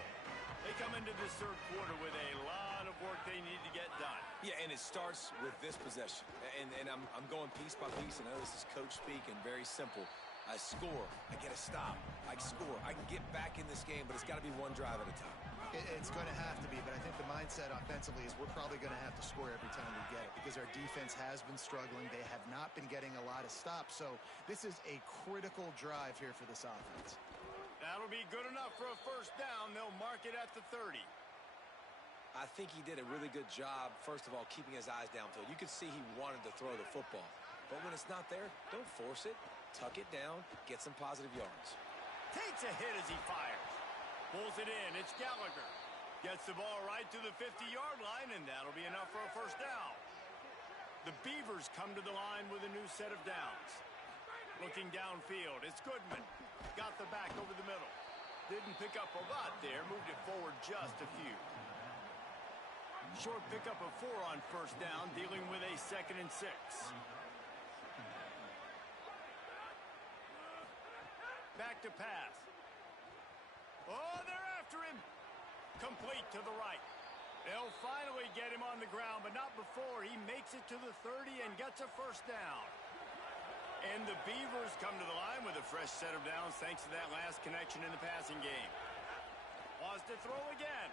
They come into this third quarter with a lot of work they need to get done. Yeah, and it starts with this possession. And I'm going piece by piece. I know this is coach speak and very simple. I score. I get a stop. I score. I can get back in this game, but it's got to be one drive at a time. It's going to have to be, but I think the mindset offensively is we're probably going to have to score every time we get it because our defense has been struggling. They have not been getting a lot of stops, so this is a critical drive here for this offense. That'll be good enough for a first down. They'll mark it at the 30. I think he did a really good job, first of all, keeping his eyes downfield. You could see he wanted to throw the football. But when it's not there, don't force it. Tuck it down. Get some positive yards. Takes a hit as he fires. Pulls it in. It's Gallagher. Gets the ball right to the 50-yard line, and that'll be enough for a first down. The Beavers come to the line with a new set of downs. Looking downfield, it's Goodman. Got the back over the middle. Didn't pick up a lot there. Moved it forward just a few. Short pickup of 4 on first down, dealing with a 2nd and 6. Back to pass. Oh, they're after him. Complete to the right. They'll finally get him on the ground, but not before he makes it to the 30 and gets a first down. And the Beavers come to the line with a fresh set of downs thanks to that last connection in the passing game. Wants to throw again.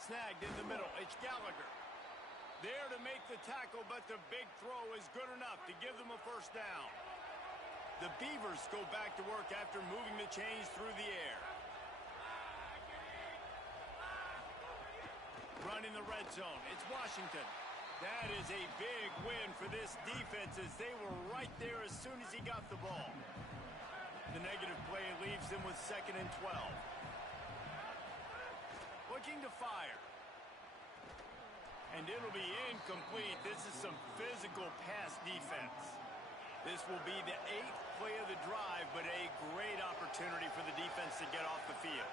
Snagged in the middle. It's Gallagher. There to make the tackle, but the big throw is good enough to give them a first down. The Beavers go back to work after moving the chains through the air. Run in the red zone. It's Washington. That is a big win for this defense as they were right there as soon as he got the ball. The negative play leaves them with 2nd and 12. Looking to fire. And it'll be incomplete. This is some physical pass defense. This will be the 8th play of the drive, but a great opportunity for the defense to get off the field.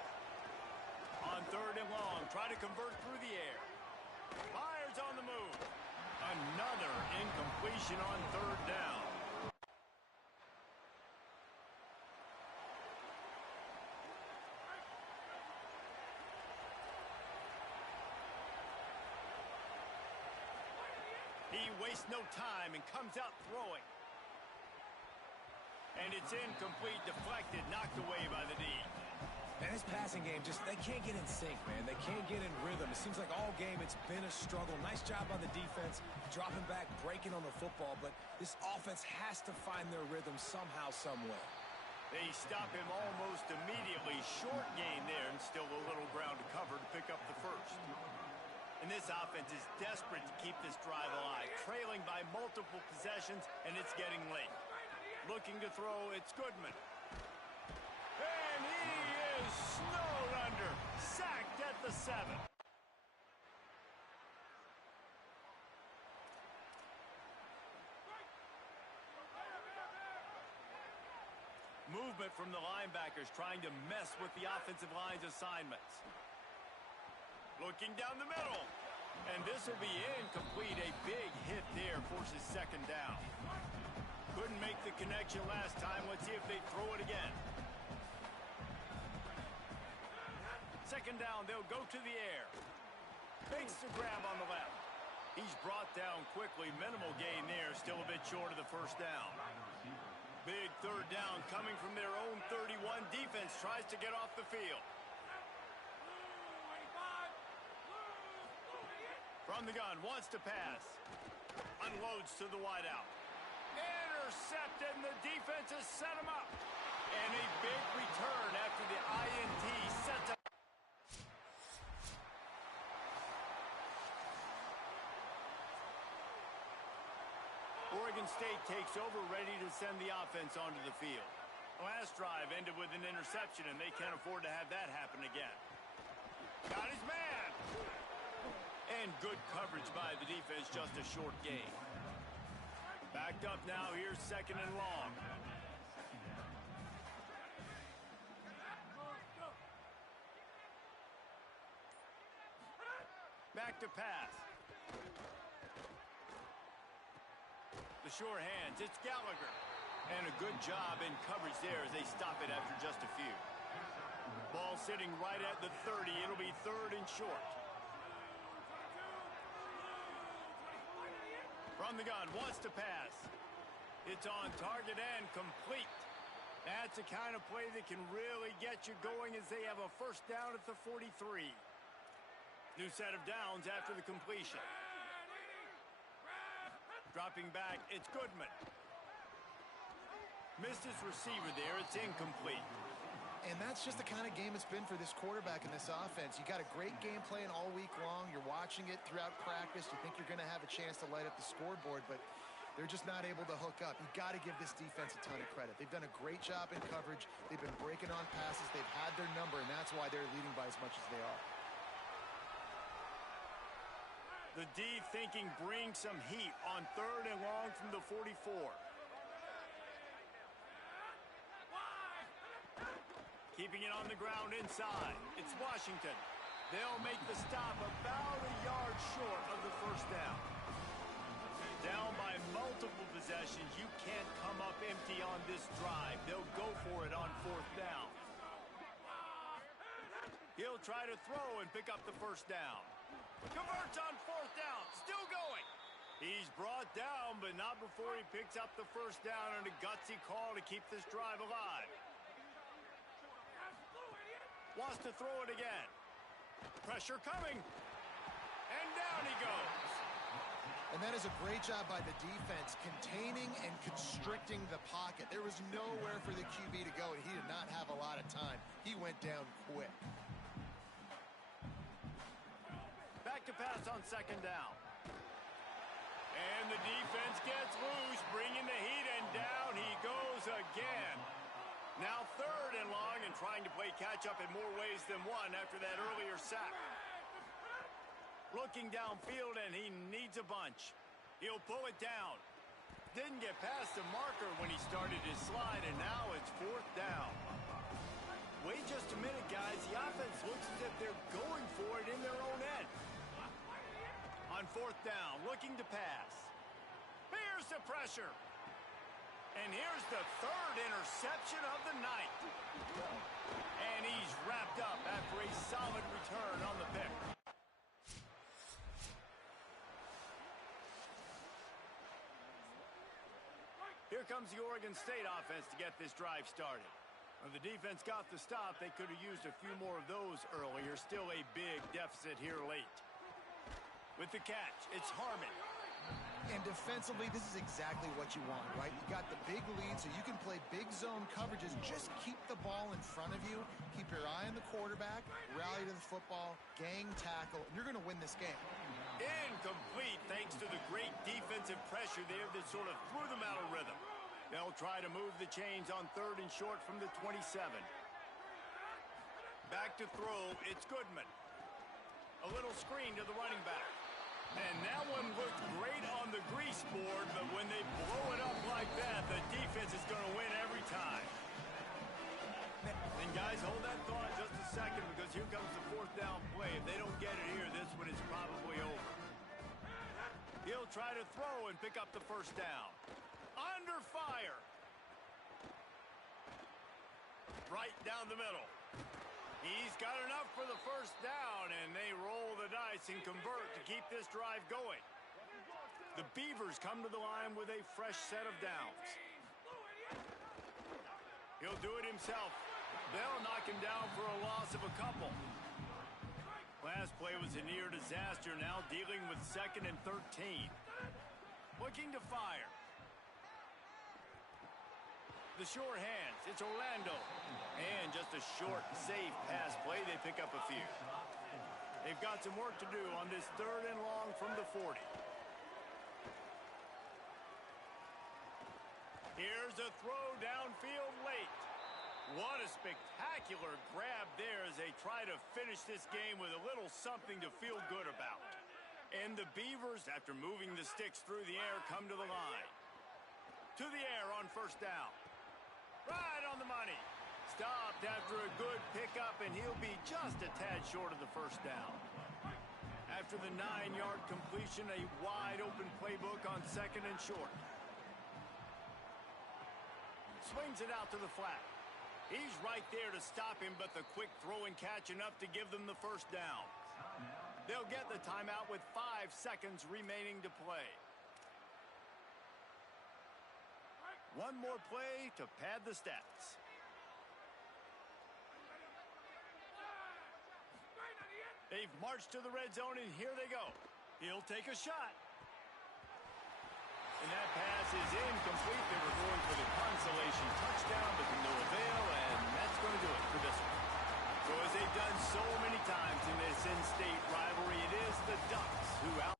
On 3rd and long, try to convert through the air. Fires on the move. Another incompletion on 3rd down. He wastes no time and comes out throwing. And it's incomplete, deflected, knocked away by the D. Man, his passing game, they can't get in sync, man. They can't get in rhythm. It seems like all game it's been a struggle. Nice job by the defense, dropping back, breaking on the football, but this offense has to find their rhythm somehow, somewhere. They stop him almost immediately. Short gain there, and still a little ground to cover to pick up the first. And this offense is desperate to keep this drive alive, trailing by multiple possessions, and it's getting late. Looking to throw, it's Goodman. And he is snowed under, sacked at the 7. Movement from the linebackers trying to mess with the offensive line's assignments. Looking down the middle. And this will be incomplete. A big hit there forces 2nd down. Couldn't make the connection last time. Let's see if they throw it again. 2nd down, they'll go to the air. Makes the grab on the left. He's brought down quickly. Minimal gain there. Still a bit short of the first down. Big 3rd down coming from their own 31. Defense tries to get off the field. From the gun, wants to pass. Unloads to the wideout. Intercepted, and the defense has set him up. And a big return after the INT sets up. Oregon State takes over, ready to send the offense onto the field. Last drive ended with an interception, and they can't afford to have that happen again. Got his man. And good coverage by the defense, just a short gain. Backed up now, here's 2nd and long. Back to pass. The sure hands, it's Gallagher. And a good job in coverage there as they stop it after just a few. Ball sitting right at the 30. It'll be 3rd and short. From the gun, wants to pass. It's on target and complete. That's the kind of play that can really get you going as they have a first down at the 43. New set of downs after the completion. Dropping back, it's Goodman. Missed his receiver there, it's incomplete. And that's just the kind of game it's been for this quarterback and this offense. You got a great game plan all week long. You're watching it throughout practice. You think you're going to have a chance to light up the scoreboard, but they're just not able to hook up. You got to give this defense a ton of credit. They've done a great job in coverage. They've been breaking on passes. They've had their number, and that's why they're leading by as much as they are. The D thinking bring some heat on 3rd and long from the 44. Keeping it on the ground inside. It's Washington. They'll make the stop about a yard short of the first down. Down by multiple possessions, you can't come up empty on this drive. They'll go for it on fourth down. He'll try to throw and pick up the first down. Converts on fourth down, still going. He's brought down, but not before he picks up the first down on a gutsy call to keep this drive alive. Wants to throw it again. Pressure coming. And down he goes. And that is a great job by the defense, containing and constricting the pocket. There was nowhere for the QB to go, and he did not have a lot of time. He went down quick. Back to pass on second down. And the defense gets loose, bringing the heat, and down he goes again. Now third and long, and trying to play catch-up in more ways than one after that earlier sack. Looking downfield, and he needs a bunch. He'll pull it down. Didn't get past the marker when he started his slide, and now it's fourth down. Wait just a minute, guys. The offense looks as if they're going for it in their own end. On fourth down, looking to pass. Here's the pressure. And here's the third interception of the night. And he's wrapped up after a solid return on the pick. Here comes the Oregon State offense to get this drive started. When the defense got the stop, they could have used a few more of those earlier. Still a big deficit here late. With the catch, it's Harmon. And defensively, this is exactly what you want, right? You got the big lead, so you can play big zone coverages. Just keep the ball in front of you. Keep your eye on the quarterback. Rally to the football. Gang tackle. And you're going to win this game. Incomplete thanks to the great defensive pressure there that sort of threw them out of rhythm. They'll try to move the chains on third and short from the 27. Back to throw, it's Goodman. A little screen to the running back. And that one looked great on the grease board, but when they blow it up like that, the defense is going to win every time. And guys, hold that thought just a second, because here comes the fourth down play. If they don't get it here, this one is probably over. He'll try to throw and pick up the first down. Under fire. Right down the middle. He's got enough for the first down, and they roll the dice and convert to keep this drive going. The Beavers come to the line with a fresh set of downs. He'll do it himself. They'll knock him down for a loss of a couple. Last play was a near disaster, now dealing with 2nd and 13. Looking to fire. The short hands, it's Orlando. And just a short, safe pass play, they pick up a few. They've got some work to do on this third and long from the 40. Here's a throw downfield late. What a spectacular grab there as they try to finish this game with a little something to feel good about. And the Beavers, after moving the sticks through the air, come to the line. To the air on first down. Right on the money. Stopped after a good pickup, and he'll be just a tad short of the first down. After the 9-yard completion, a wide-open playbook on 2nd and short. Swings it out to the flat. He's right there to stop him, but the quick throw and catch enough to give them the first down. They'll get the timeout with 5 seconds remaining to play. One more play to pad the stats. They've marched to the red zone, and here they go. He'll take a shot. And that pass is incomplete. They were going for the consolation touchdown, but to no avail, and that's going to do it for this one. So as they've done so many times in this in-state rivalry, it is the Ducks who out.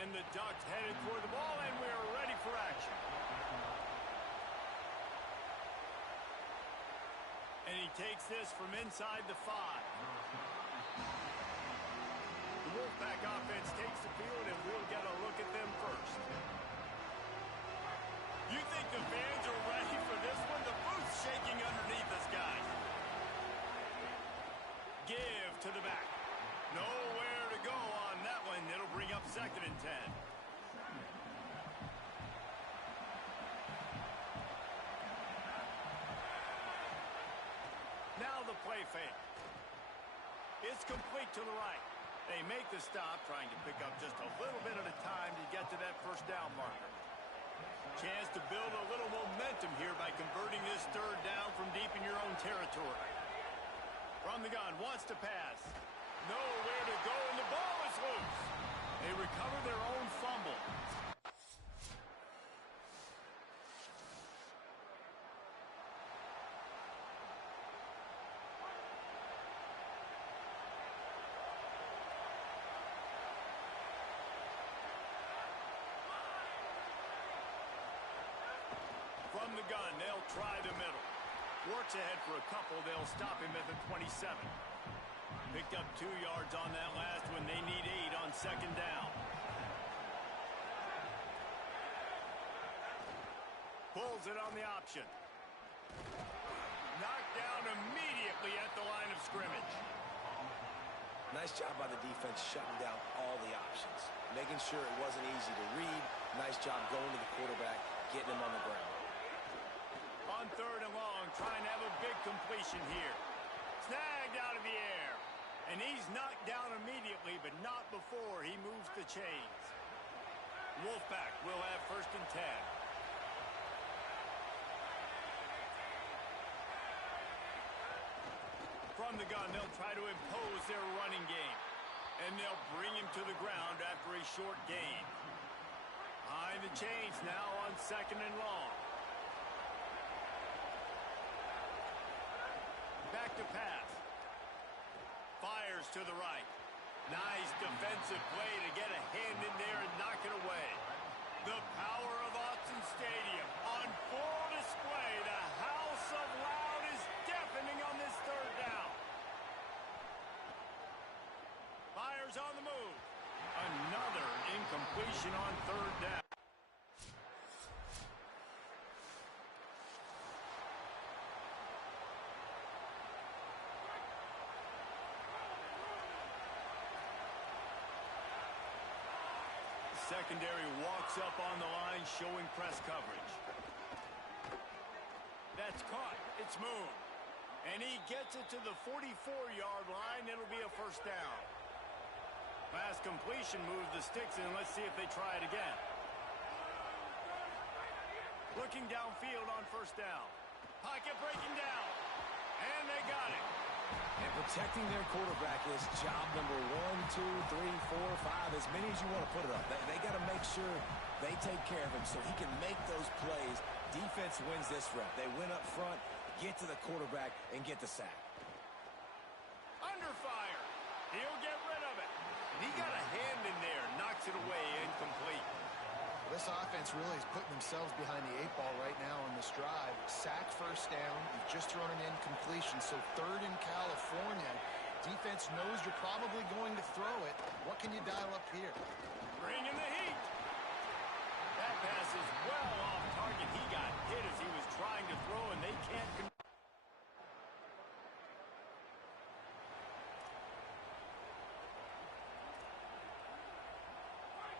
And the Ducks headed toward the ball, and we're ready for action. And he takes this from inside the 5. The Wolfpack offense takes the field, and we'll get a look at them first. You think the fans are ready for this one? The booth's shaking underneath us, guys. Give to the back. Nowhere to go on that one. It'll bring up 2nd and 10. Now the play fake. It's complete to the right. They make the stop, trying to pick up just a little bit at a time to get to that first down marker. Chance to build a little momentum here by converting this 3rd down from deep in your own territory. From the gun, wants to pass. Nowhere to go, and the ball is loose. They recover their own fumble. From the gun, they'll try the middle. Works ahead for a couple. They'll stop him at the 27. Picked up 2 yards on that last one. They need 8 on 2nd down. Pulls it on the option. Knocked down immediately at the line of scrimmage. Nice job by the defense shutting down all the options. Making sure it wasn't easy to read. Nice job going to the quarterback, getting him on the ground. On 3rd and long, trying to have a big completion here. Snagged out of the air. And he's knocked down immediately, but not before he moves the chains. Wolfpack will have 1st and 10. From the gun, they'll try to impose their running game. And they'll bring him to the ground after a short gain. Behind the chains now on 2nd and long. Back to pass. Fires to the right. Nice defensive play to get a hand in there and knock it away. The power of Autzen Stadium on full display. The house of loud is deafening on this 3rd down. Fires on the move. Another incompletion on 3rd down. Secondary walks up on the line, showing press coverage. That's caught. It's moved. And he gets it to the 44-yard line. It'll be a 1st down. Pass completion moves the sticks in. Let's see if they try it again. Looking downfield on 1st down. Pocket breaking down. And they got it. And protecting their quarterback is job number 1, 2, 3, 4, 5, as many as you want to put it up. They got to make sure they take care of him so he can make those plays. Defense wins this rep. They win up front, get to the quarterback, and get the sack. Under fire. He'll get rid of it. He got a hand in there, knocks it away, incomplete. This offense really is putting themselves behind the 8 ball right now on this drive. Sack 1st down. You've just thrown an incompletion. So 3rd in California. Defense knows you're probably going to throw it. What can you dial up here? Bringing the heat. That pass is well off target. He got hit as he was trying to throw, and they can't control.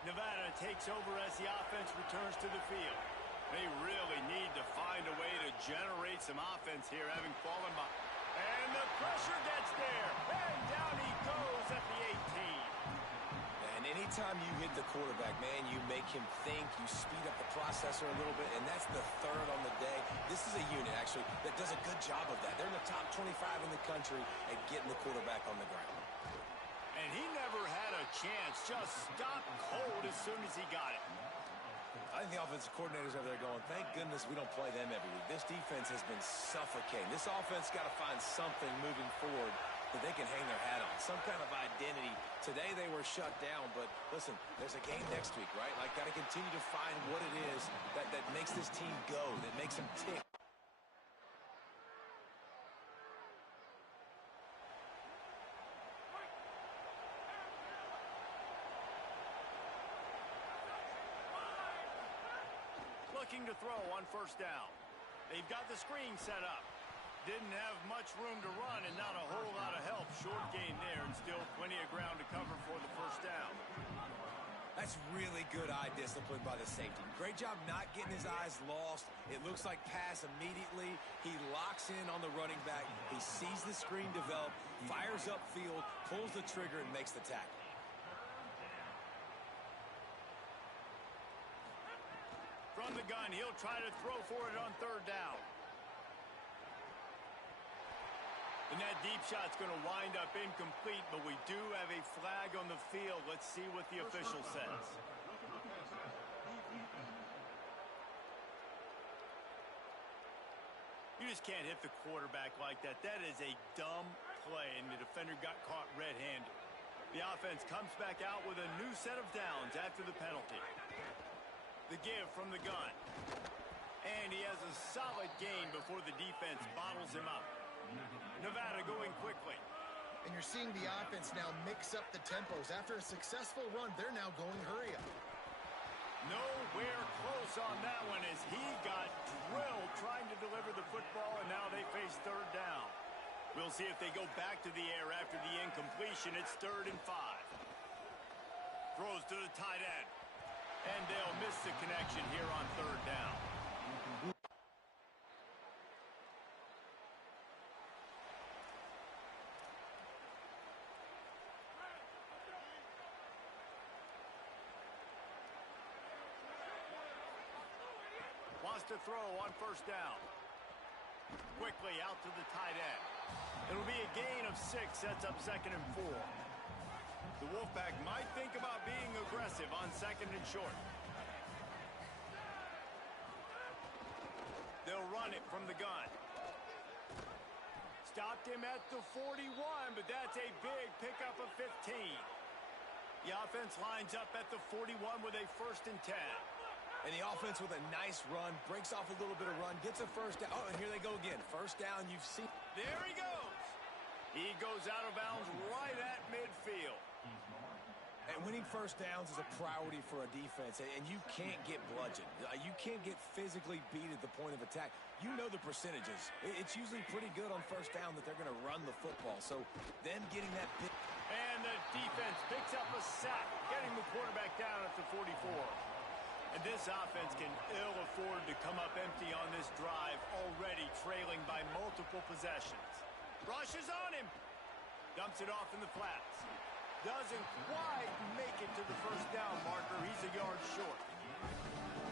Nevada takes over as the offense returns to the field. They really need to find a way to generate some offense here, having fallen by. And the pressure gets there. And down he goes at the 18. And anytime you hit the quarterback, man, you make him think, you speed up the processor a little bit, and that's the 3rd on the day. This is a unit, actually, that does a good job of that. They're in the top 25 in the country at getting the quarterback on the ground. And he never had a chance, just stopped cold as soon as he got it. I think the offensive coordinators over there going, thank goodness we don't play them every week. This defense has been suffocating. This offense got to find something moving forward that they can hang their hat on, some kind of identity. Today they were shut down, but listen, there's a game next week, right? Like, got to continue to find what it is that makes this team go, that makes them tick. Looking to throw on first down. They've got the screen set up. Didn't have much room to run and not a whole lot of help. Short gain there and still plenty of ground to cover for the first down. That's really good eye discipline by the safety. Great job not getting his eyes lost. It looks like pass immediately. He locks in on the running back. He sees the screen develop, fires upfield, pulls the trigger, and makes the tackle. From the gun, he'll try to throw for it on third down. And that deep shot's going to wind up incomplete, but we do have a flag on the field. Let's see what the official says. You just can't hit the quarterback like that. That is a dumb play, and the defender got caught red-handed. The offense comes back out with a new set of downs after the penalty. The give from the gun. And he has a solid gain before the defense bottles him up. Nevada going quickly. And you're seeing the offense now mix up the tempos. After a successful run, they're now going hurry up. Nowhere close on that one as he got drilled trying to deliver the football, and now they face third down. We'll see if they go back to the air after the incompletion. It's 3rd and 5. Throws to the tight end. And they'll miss the connection here on third down. Wants to throw on first down. Quickly out to the tight end. It'll be a gain of 6. Sets up 2nd and 4. The Wolfpack might think about being aggressive on 2nd and short. They'll run it from the gun. Stopped him at the 41, but that's a big pickup of 15. The offense lines up at the 41 with a 1st and 10. And the offense with a nice run, breaks off a little bit of run, gets a first down. Oh, and here they go again. First down, you've seen. There he goes. He goes out of bounds right at midfield. And winning first downs is a priority for a defense, and you can't get bludgeoned. You can't get physically beat at the point of attack. You know the percentages. It's usually pretty good on first down that they're going to run the football. So them getting that big. And the defense picks up a sack, getting the quarterback down at the 44. And this offense can ill afford to come up empty on this drive, already trailing by multiple possessions. Rushes on him. Dumps it off in the flats. Doesn't quite make it to the first down marker. He's a yard short.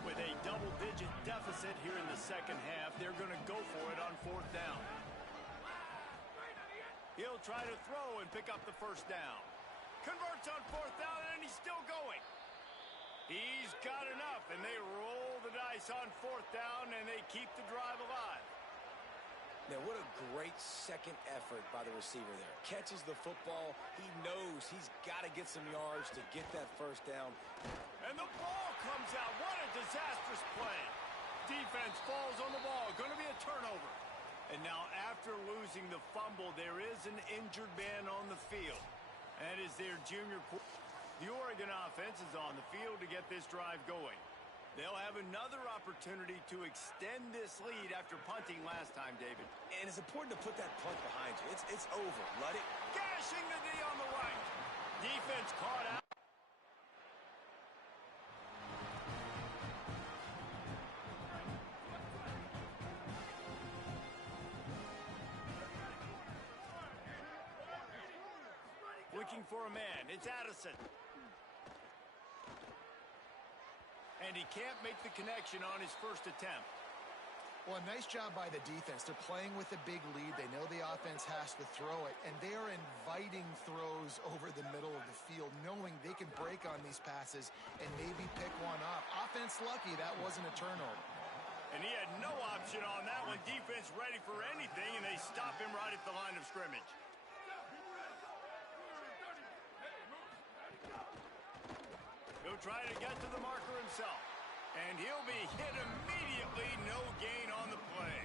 With a double-digit deficit here in the second half, they're going to go for it on 4th down. He'll try to throw and pick up the first down. Converts on 4th down, and he's still going. He's got enough, and they roll the dice on 4th down, and they keep the drive alive. Now, what a great second effort by the receiver there. Catches the football. He knows he's got to get some yards to get that first down. And the ball comes out. What a disastrous play. Defense falls on the ball. Going to be a turnover. And now, after losing the fumble, there is an injured man on the field. That is their junior quarterback. The Oregon offense is on the field to get this drive going. They'll have another opportunity to extend this lead after punting last time, David. And it's important to put that punt behind you. It's over. Let it. Gashing the D on the right. Defense caught out. Looking for a man. It's Addison. And he can't make the connection on his first attempt. Well, a nice job by the defense. They're playing with a big lead. They know the offense has to throw it, and they are inviting throws over the middle of the field, knowing they can break on these passes and maybe pick one up. Offense lucky that wasn't a turnover. And he had no option on that one. Defense ready for anything, and they stop him right at the line of scrimmage. He'll try to get to the marker himself. And he'll be hit immediately. No gain on the play.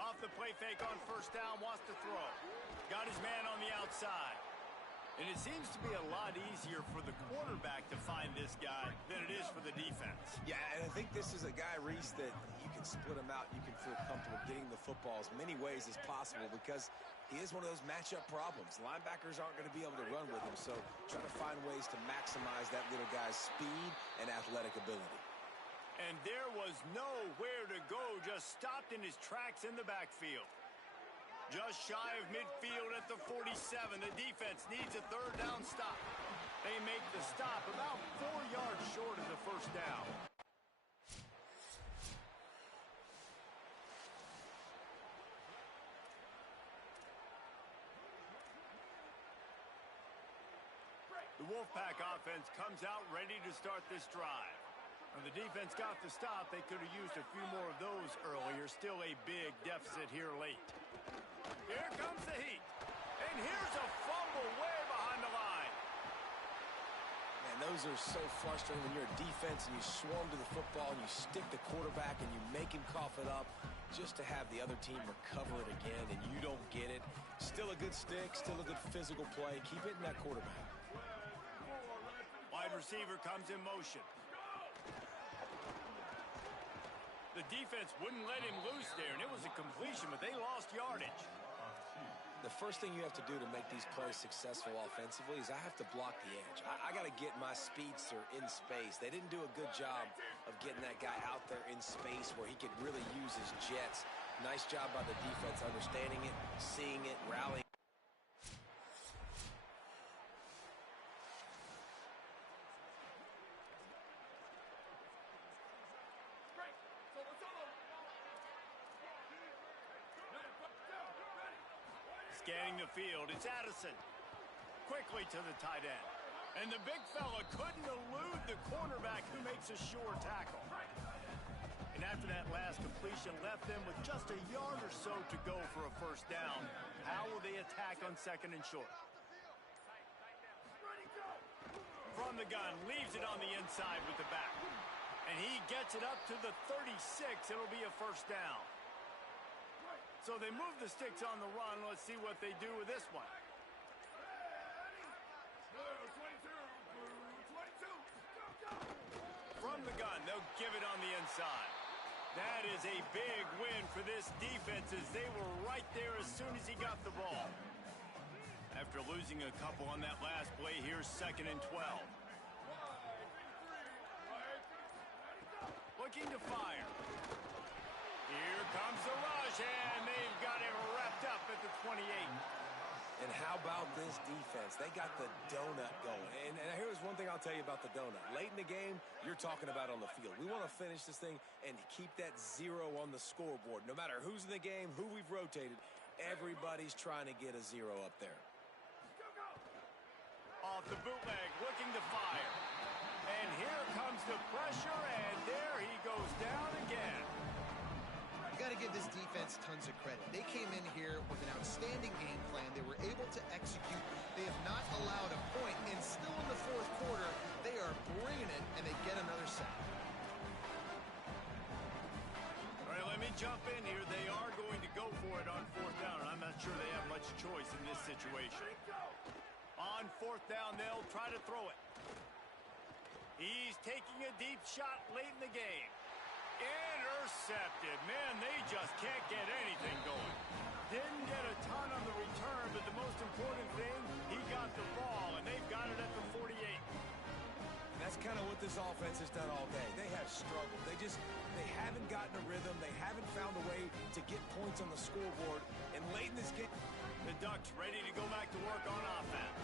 Off the play fake on first down, wants to throw. Got his man on the outside. And it seems to be a lot easier for the quarterback to find this guy than it is for the defense. Yeah, and I think this is a guy, Reese, that you can split him out. You can feel comfortable getting the football as many ways as possible because he is one of those matchup problems. Linebackers aren't going to be able to run with him, so try to find ways to maximize that little guy's speed and athletic ability. And there was nowhere to go, just stopped in his tracks in the backfield. Just shy of midfield at the 47. The defense needs a third down stop. They make the stop about 4 yards short of the first down. The Wolfpack offense comes out ready to start this drive. When the defense got the stop, they could have used a few more of those earlier. Still a big deficit here late. Here comes the heat. And here's a fumble way behind the line. Man, those are so frustrating when you're a defense and you swarm to the football and you stick the quarterback and you make him cough it up just to have the other team recover it again and you don't get it. Still a good stick, still a good physical play. Keep hitting that quarterback. Wide receiver comes in motion. The defense wouldn't let him loose there, and it was a completion, but they lost yardage. The first thing you have to do to make these plays successful offensively is I have to block the edge. I got to get my speedster in space. They didn't do a good job of getting that guy out there in space where he could really use his jets. Nice job by the defense understanding it, seeing it, rallying. Scanning the field, it's Addison. Quickly to the tight end. And the big fella couldn't elude the cornerback who makes a sure tackle. And after that last completion, left them with just a yard or so to go for a first down. How will they attack on second and short? From the gun, leaves it on the inside with the back. And he gets it up to the 36. It'll be a first down. So they move the sticks on the run. Let's see what they do with this one. From the gun, they'll give it on the inside. That is a big win for this defense as they were right there as soon as he got the ball. After losing a couple on that last play, here's second and 12. Looking to fire. Here comes the rush, and they've got it wrapped up at the 28. And how about this defense? They got the donut going. And here's one thing I'll tell you about the donut. Late in the game, you're talking about on the field. We want to finish this thing and keep that 0 on the scoreboard. No matter who's in the game, who we've rotated, everybody's trying to get a 0 up there. Off the bootleg, looking to fire. And here comes the pressure, and there he goes down again. You got to give this defense tons of credit. They came in here with an outstanding game plan. They were able to execute. They have not allowed a point, and still in the fourth quarter, they are bringing it, and they get another sack. All right, let me jump in here. They are going to go for it on fourth down, and I'm not sure they have much choice in this situation. On fourth down, they'll try to throw it. He's taking a deep shot late in the game. Intercepted. Man, they just can't get anything going. Didn't get a ton on the return, but the most important thing, he got the ball, and they've got it at the 48. And that's kind of what this offense has done all day. They have struggled. They haven't gotten a rhythm. They haven't found a way to get points on the scoreboard. And late in this game, the Ducks ready to go back to work on offense.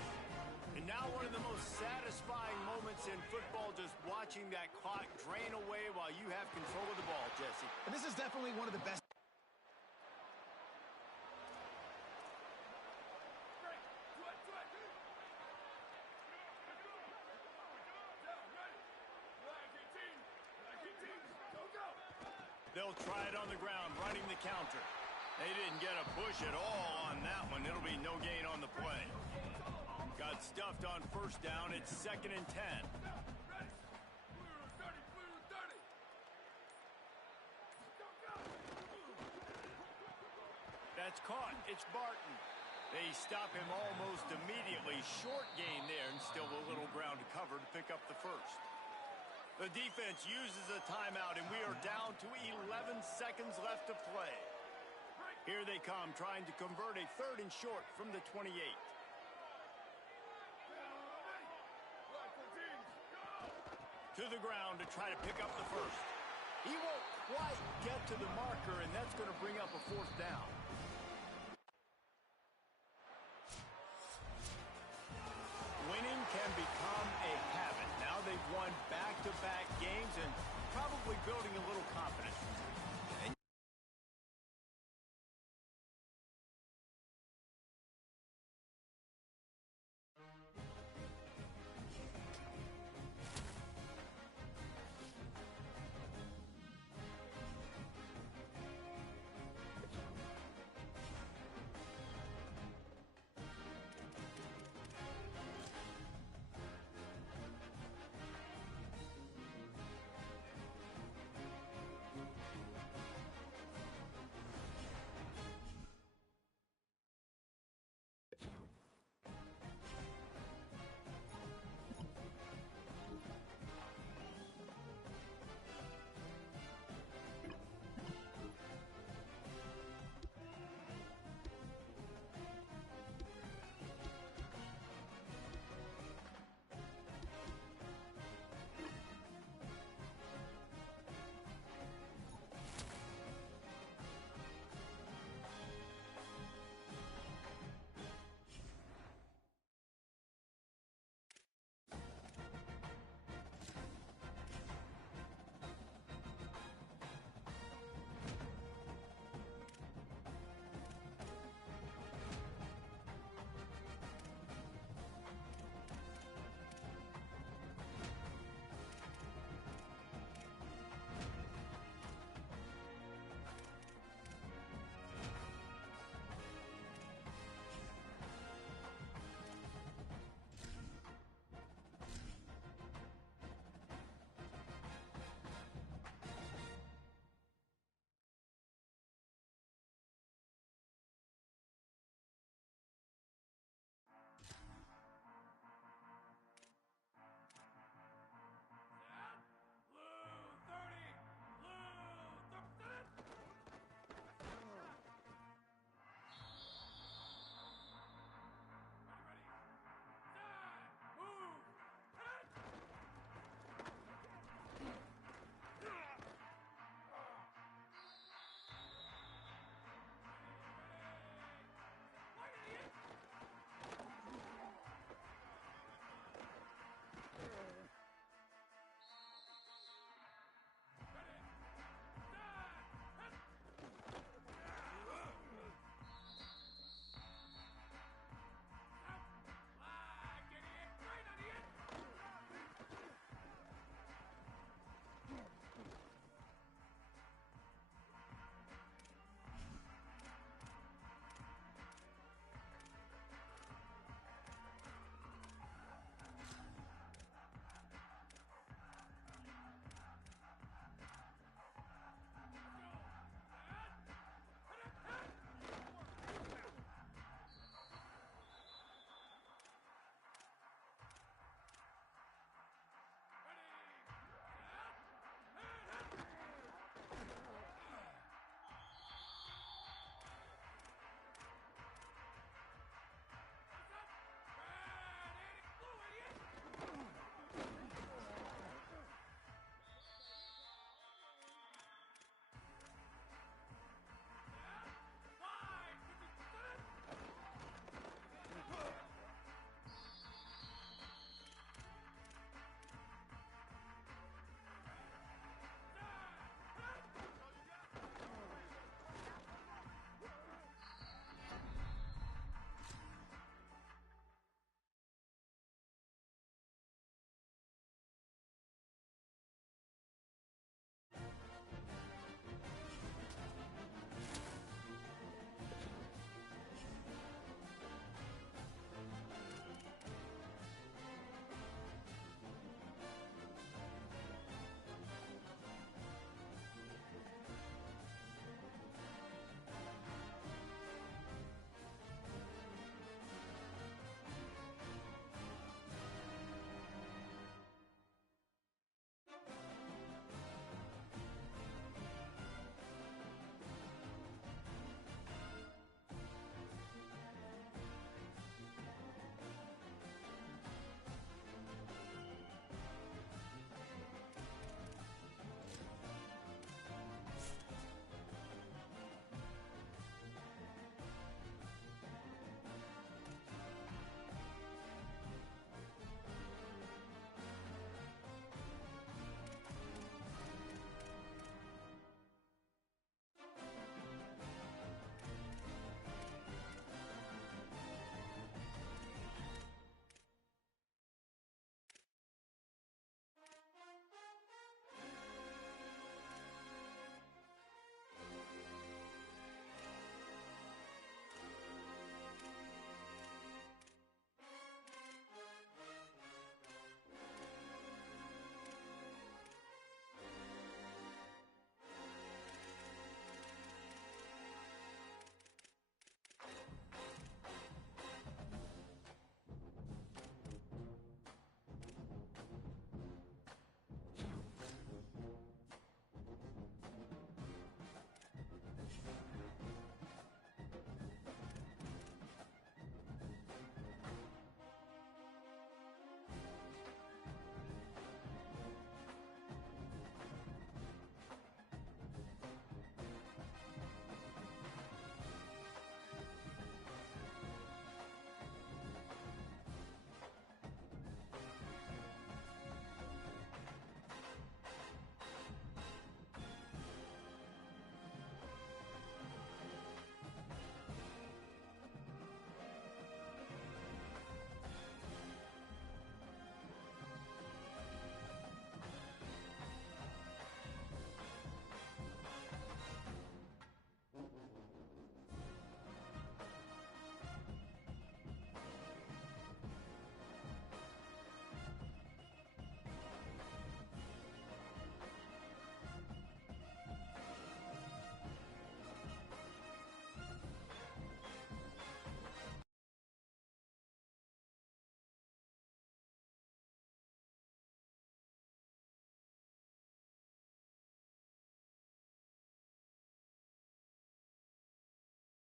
And now one of the most satisfying moments in football, just watching that clock drain away while you have control of the ball, Jesse. And this is definitely one of the best. They'll try it on the ground, running the counter. They didn't get a push at all on that one. It'll be no gain on the play. Got stuffed on first down. It's 2nd and 10. That's caught. It's Barton. They stop him almost immediately. Short gain there, and still a little ground to cover to pick up the first. The defense uses a timeout, and we are down to 11 seconds left to play. Here they come, trying to convert a 3rd and short from the 28. To the ground to try to pick up the first. He won't quite get to the marker, and that's going to bring up a 4th down.